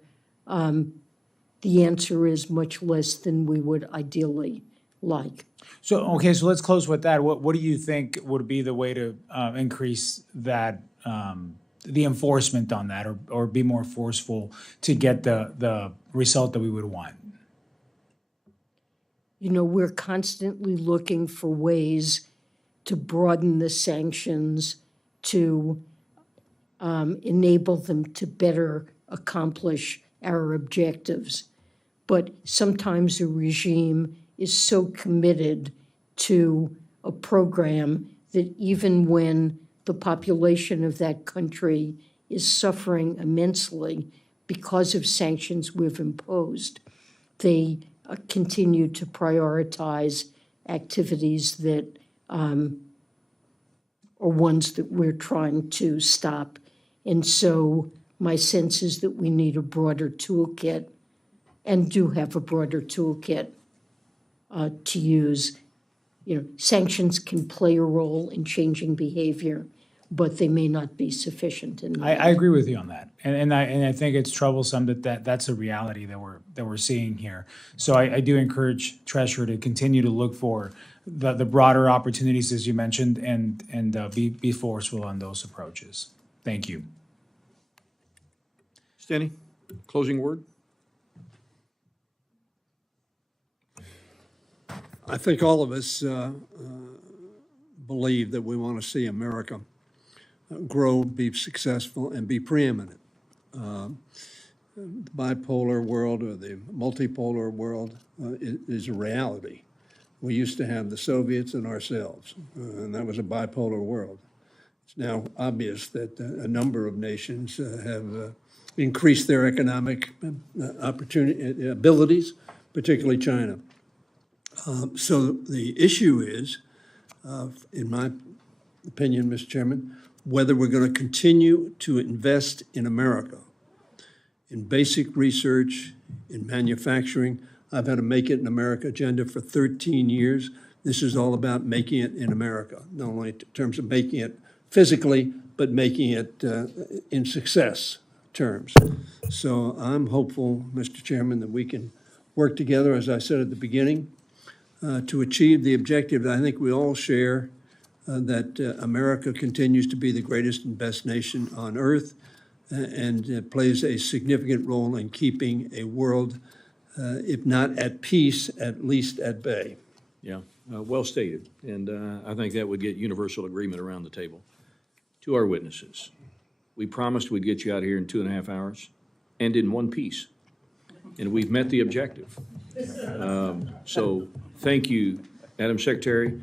The answer is much less than we would ideally like. So, okay, so let's close with that. What do you think would be the way to increase that, the enforcement on that, or be more forceful to get the result that we would want? You know, we're constantly looking for ways to broaden the sanctions to enable them to better accomplish our objectives. But sometimes a regime is so committed to a program that even when the population of that country is suffering immensely because of sanctions we've imposed, they continue to prioritize activities that are ones that we're trying to stop. And so my sense is that we need a broader toolkit, and do have a broader toolkit to use. You know, sanctions can play a role in changing behavior, but they may not be sufficient in that. I agree with you on that, and I think it's troublesome that's a reality that we're seeing here. So I do encourage Treasurer to continue to look for the broader opportunities, as you mentioned, and be forceful on those approaches. Thank you. Stenny, closing word? I think all of us believe that we want to see America grow, be successful, and be preeminent. The bipolar world or the multipolar world is a reality. We used to have the Soviets and ourselves, and that was a bipolar world. It's now obvious that a number of nations have increased their economic abilities, particularly China. So the issue is, in my opinion, Mr. Chairman, whether we're going to continue to invest in America, in basic research, in manufacturing. I've had a Make It in America agenda for 13 years. This is all about making it in America, not only in terms of making it physically, but making it in success terms. So I'm hopeful, Mr. Chairman, that we can work together, as I said at the beginning, to achieve the objective that I think we all share, that America continues to be the greatest and best nation on earth, and plays a significant role in keeping a world, if not at peace, at least at bay. Yeah, well stated. And I think that would get universal agreement around the table. To our witnesses, we promised we'd get you out of here in 2.5 hours and in one piece. And we've met the objective. So thank you, Madam Secretary.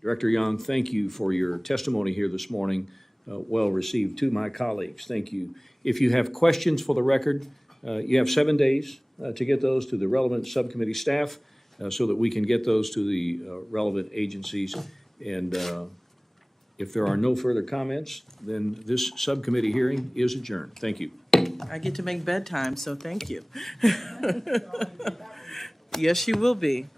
Director Young, thank you for your testimony here this morning. Well received. To my colleagues, thank you. If you have questions for the record, you have 7 days to get those to the relevant subcommittee staff so that we can get those to the relevant agencies. And if there are no further comments, then this subcommittee hearing is adjourned. Thank you. I get to make bedtime, so thank you. Yes, you will be.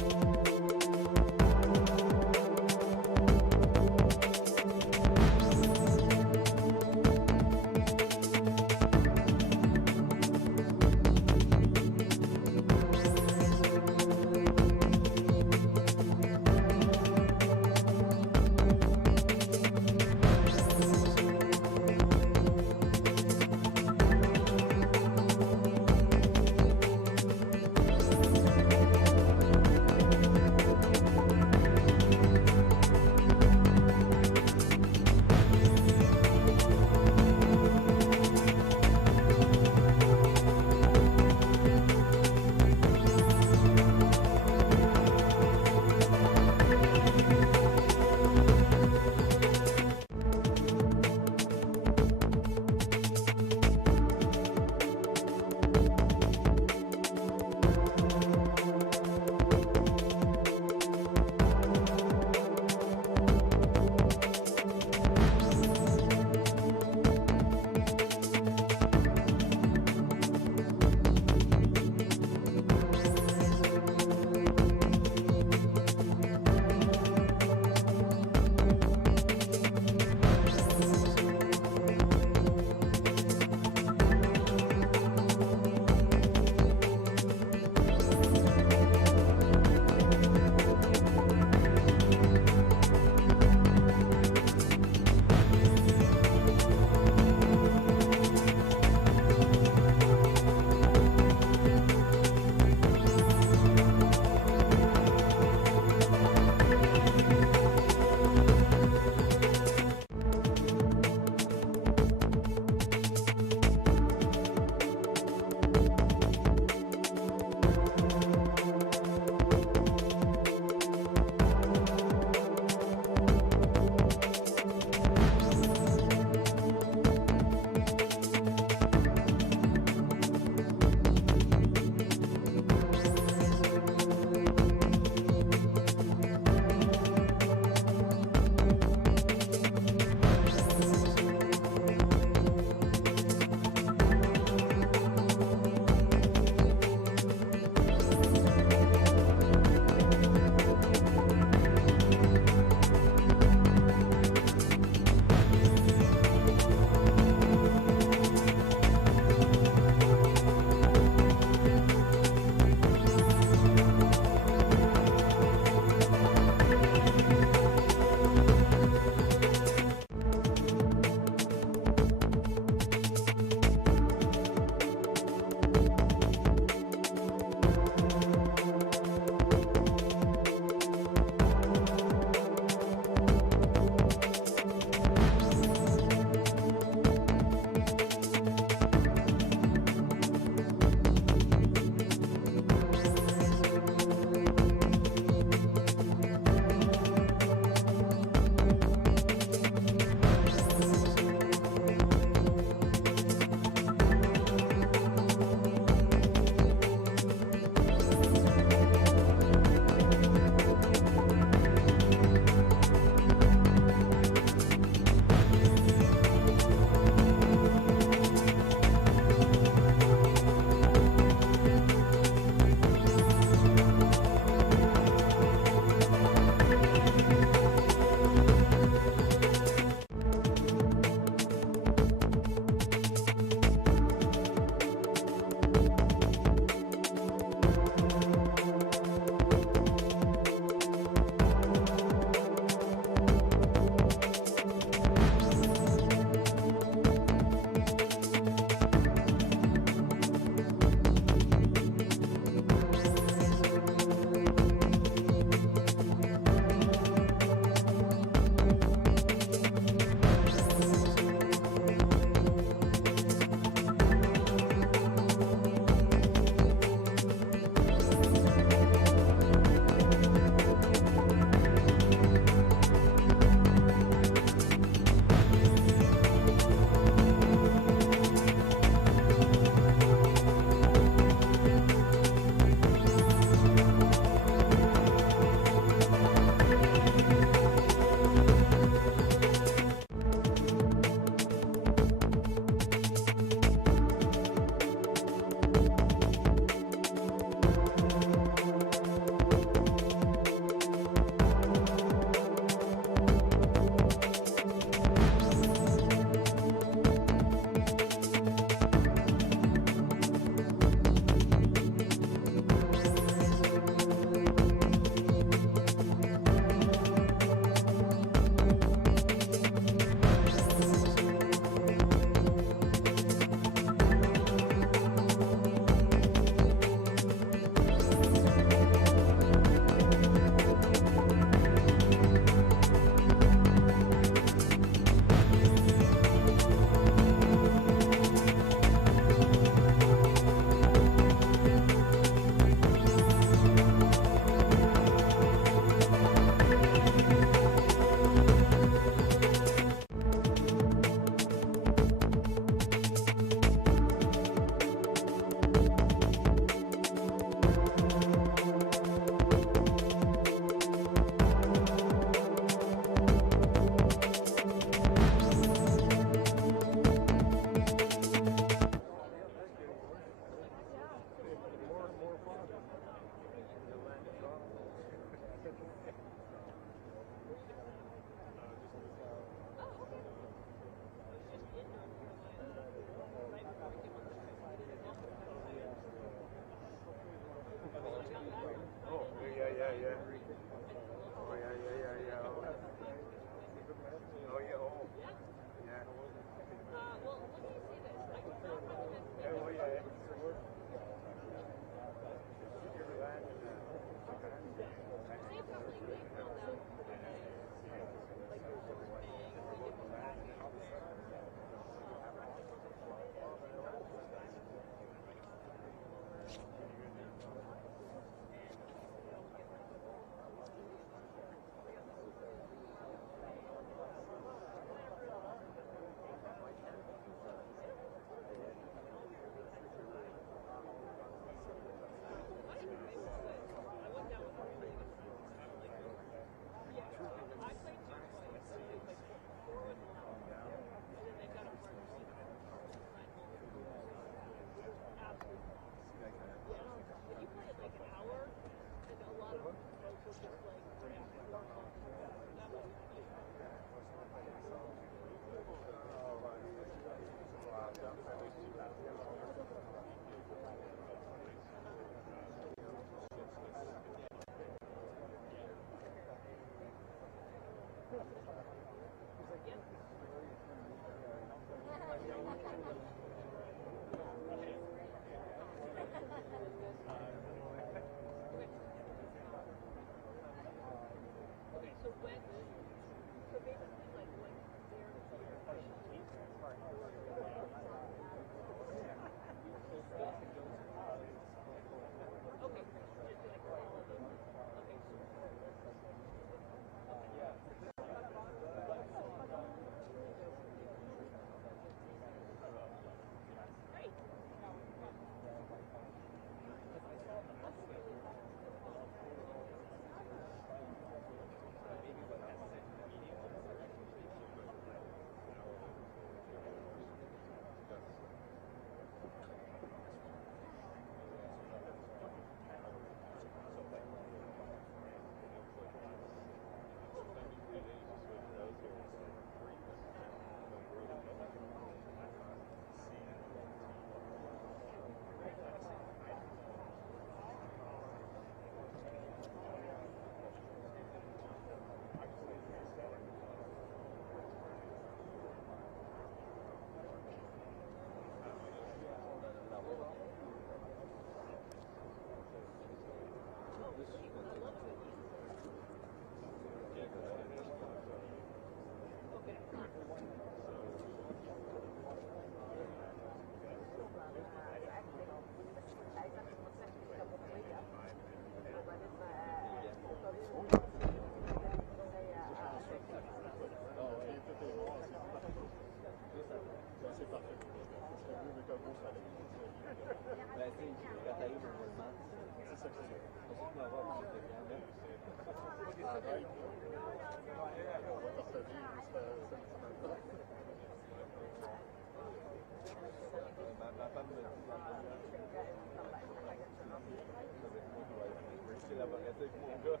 va rester avec mon gars.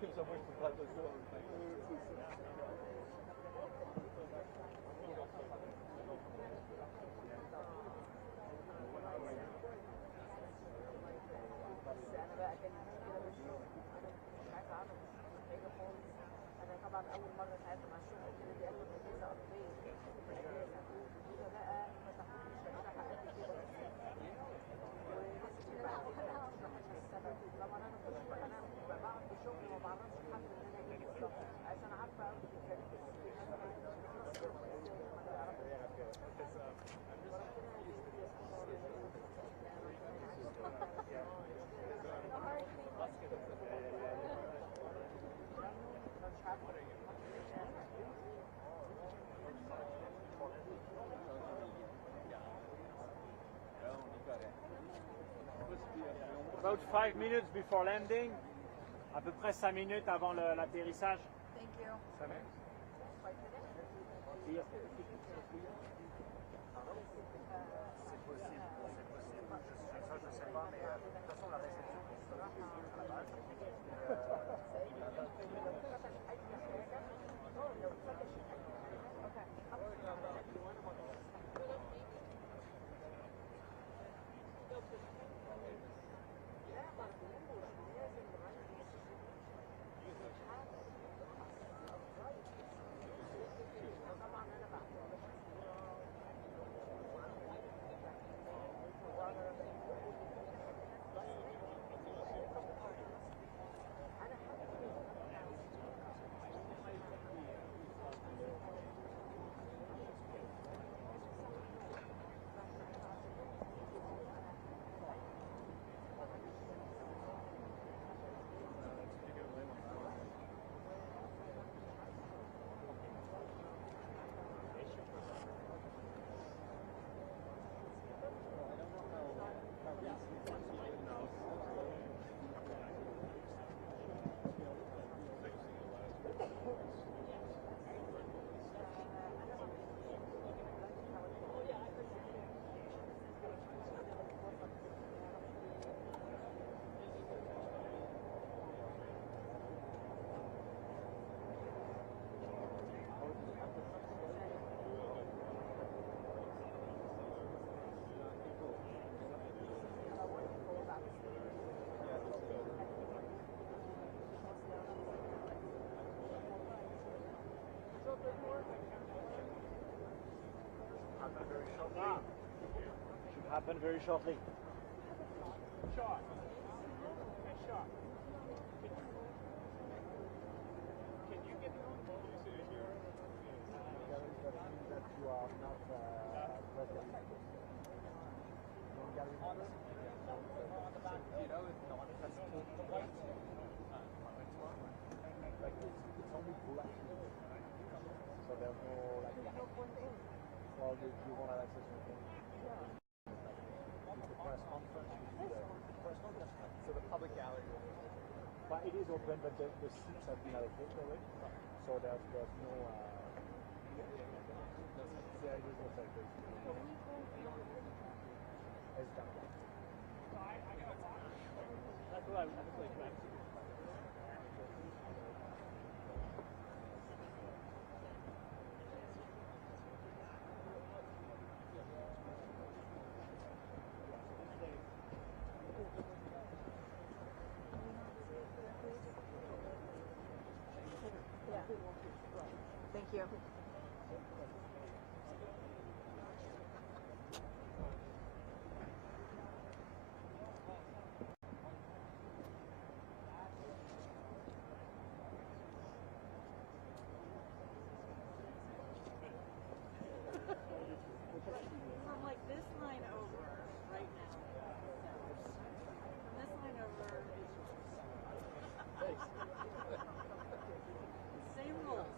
Comme ça, moi, je peux prendre le tour en même temps. About 5 minutes before landing, à peu près 5 minutes avant l'atterrissage. Thank you. Ça va? C'est possible. Ça, je sais pas, mais de toute façon, la réception sera à la base. Should happen very shortly. Sure. Sure. Can you get that you are not president? You know, it's not the white. Like it's only black. So there's no like. Well, do you want to have access to it? The press conference. So the public gallery. But it is open, but the seats have been allocated already. So there's no. There is no celebration. It's done. That's what I was like. Thank you. From like this line over right now. From this line over. Same rules.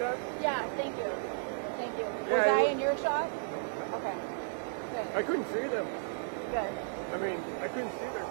okay? Yeah, thank you. Thank you. Yeah, Was I it- in your shot? Okay. Good. I couldn't see them. Good. I mean, I couldn't see them.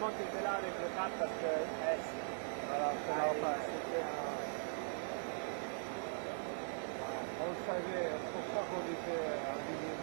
heureusement que tu es là avec le cap parce que Voilà, c'est normal. On le savait, c'est pour ça qu'on était alignés.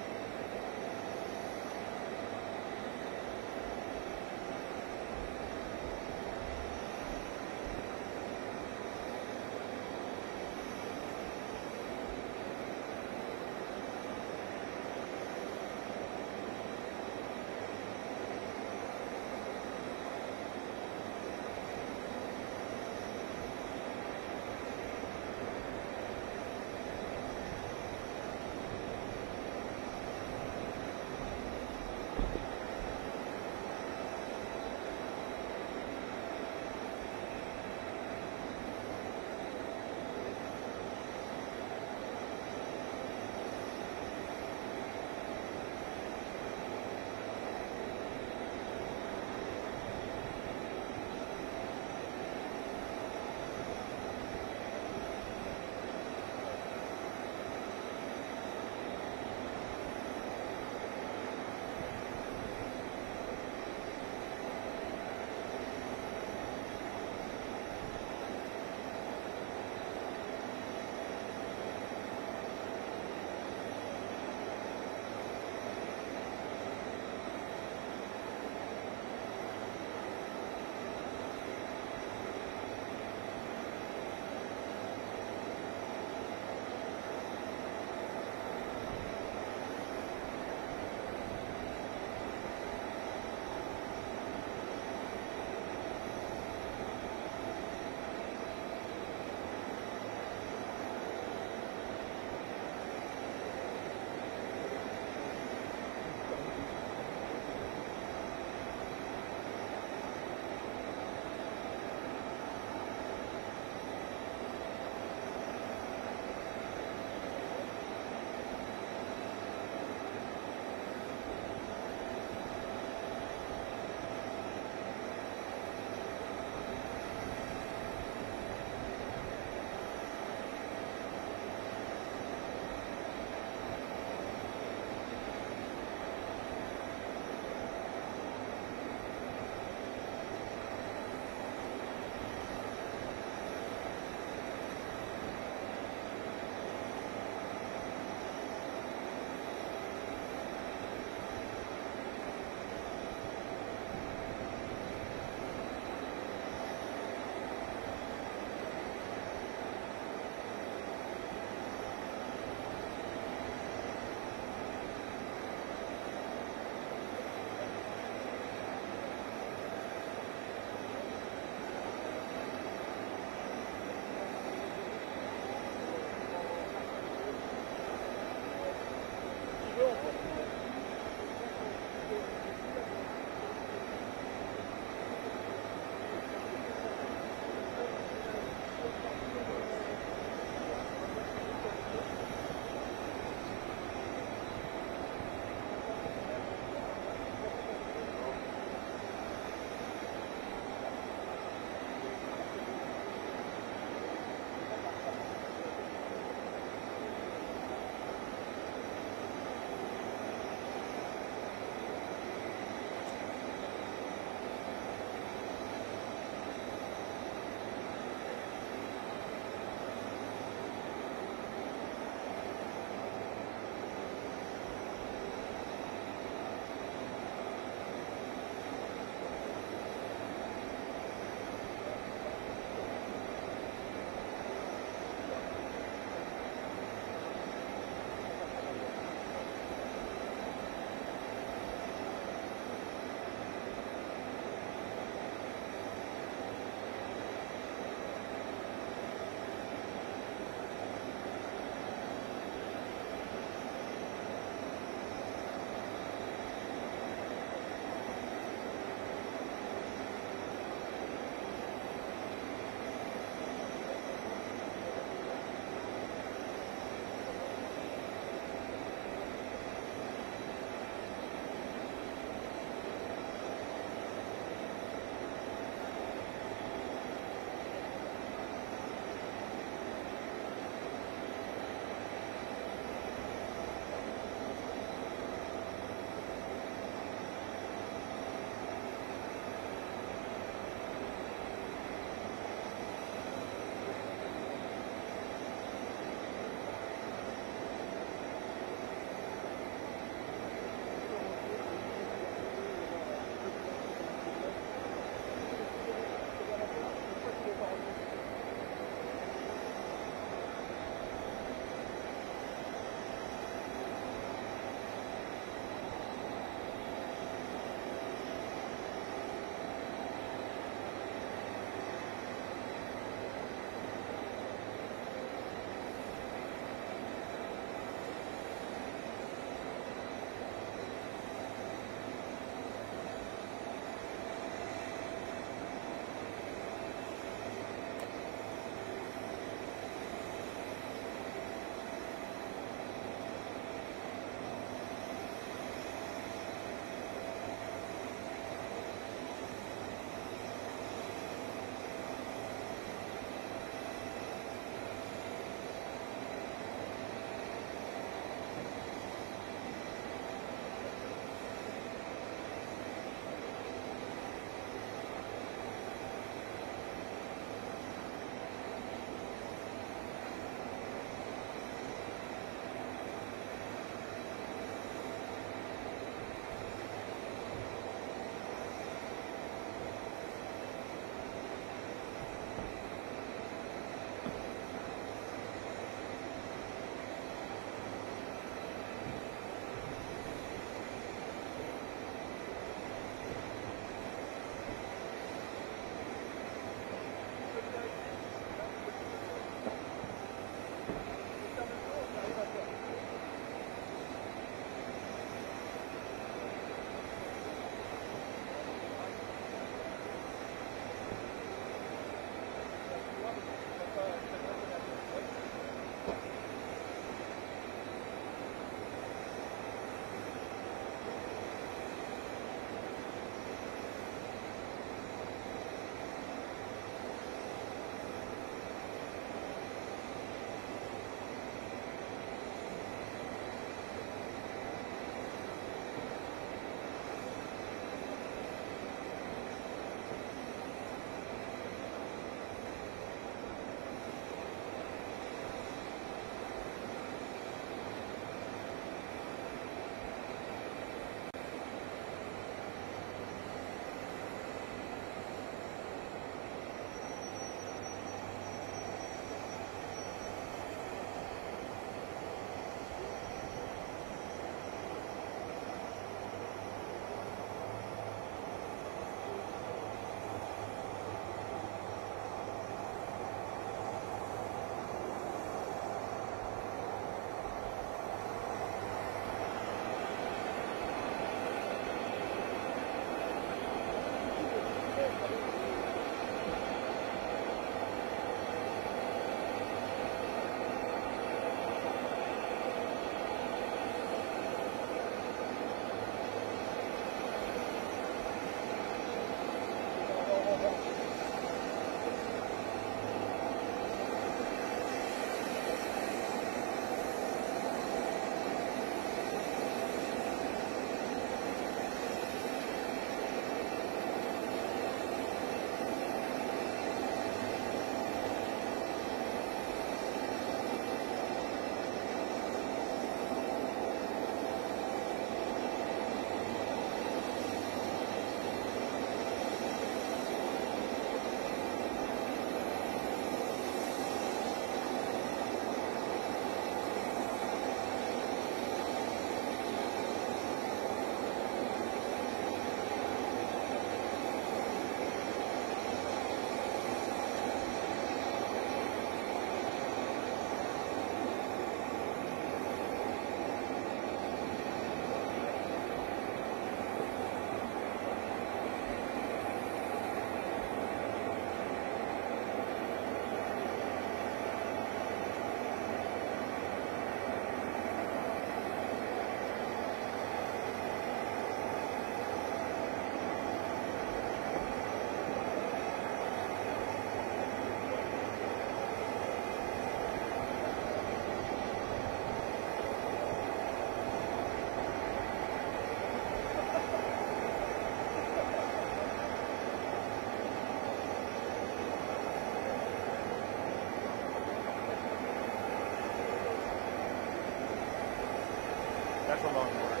That's a long march.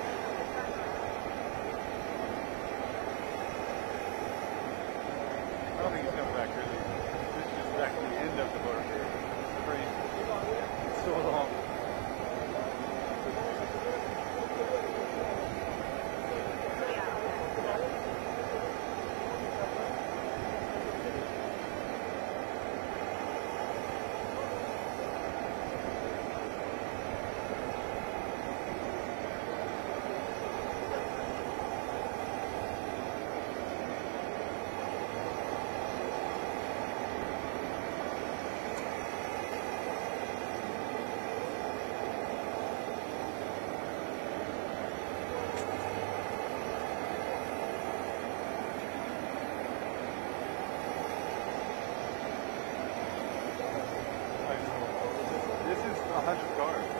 I don't think he's coming back really. This is back to the end of the motorcade. It's crazy. It's so long. This is 100 cars.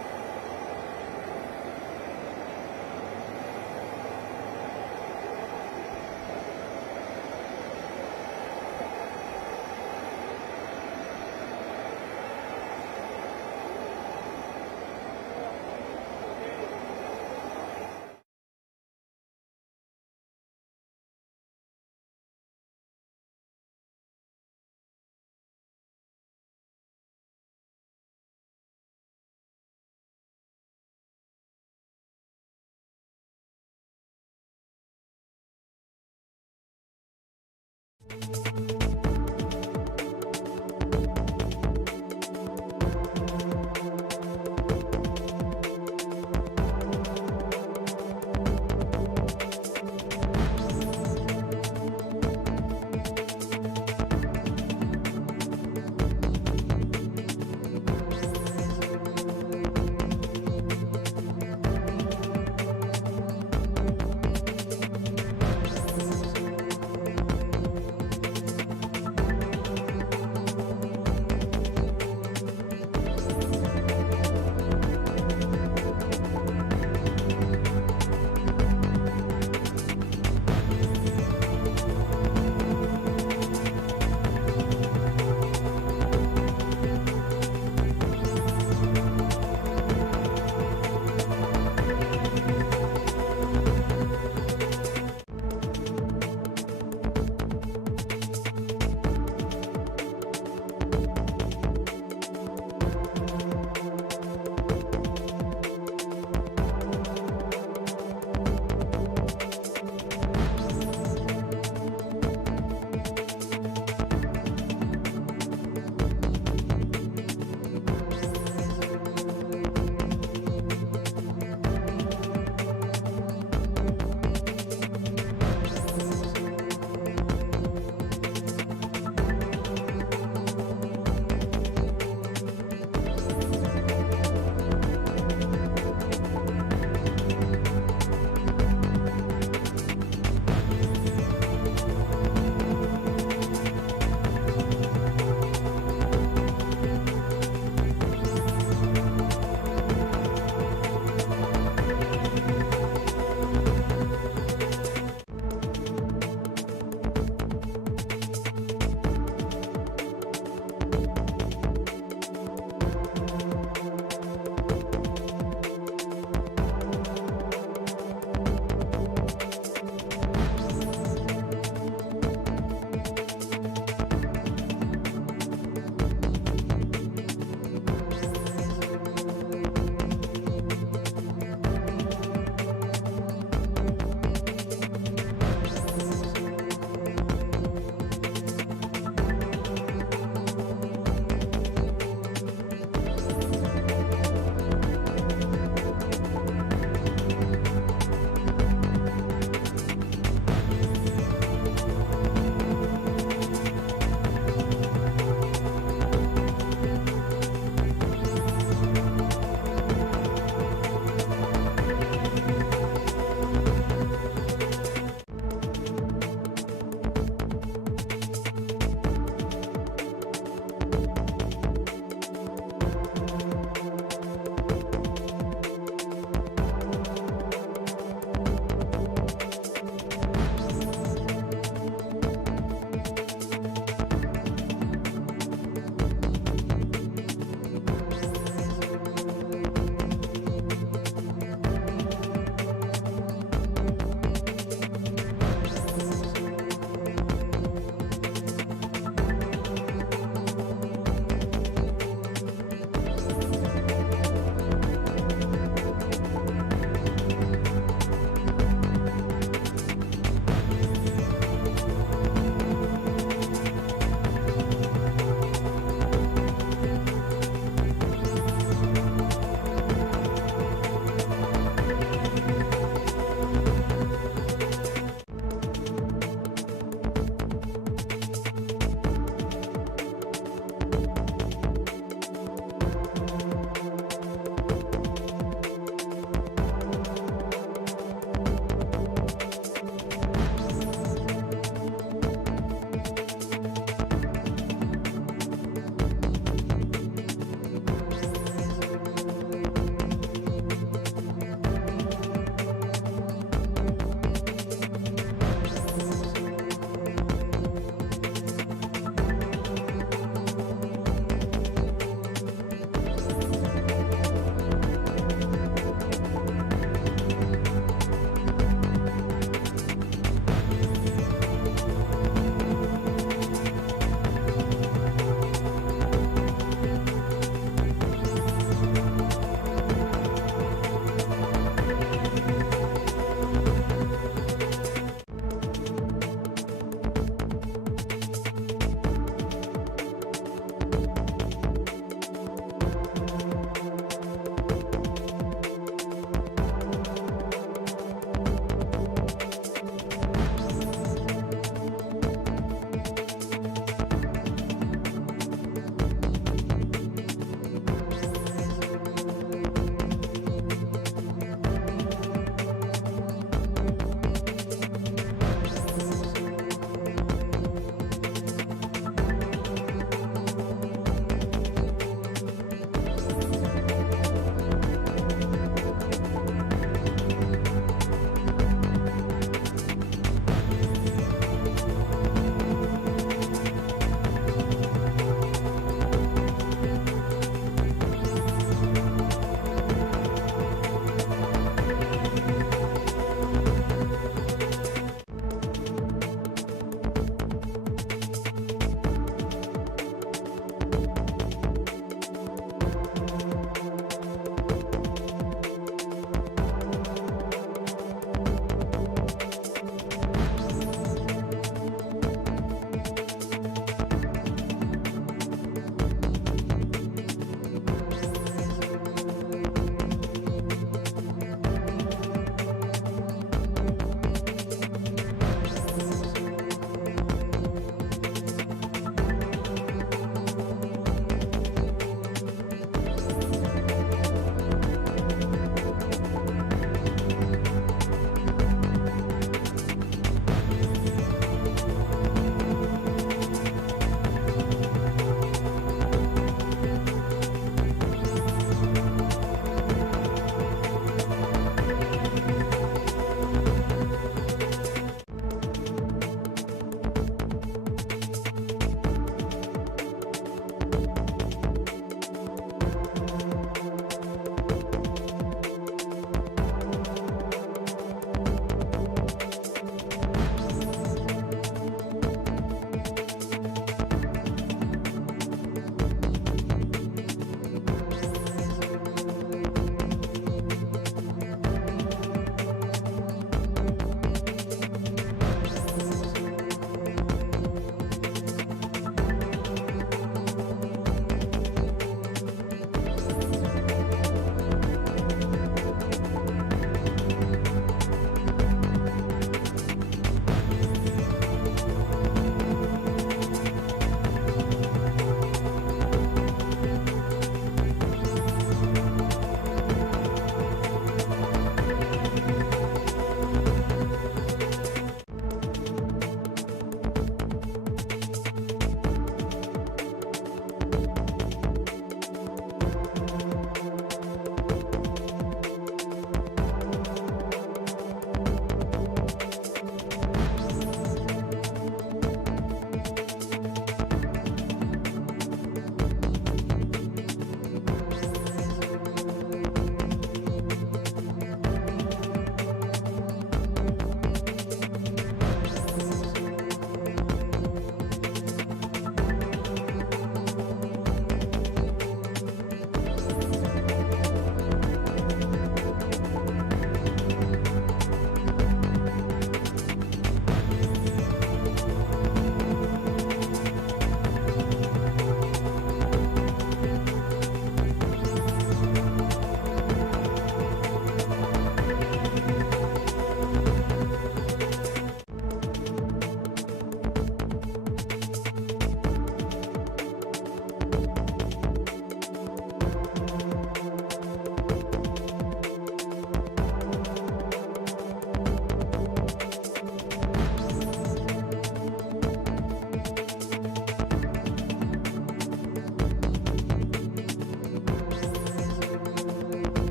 Thank you.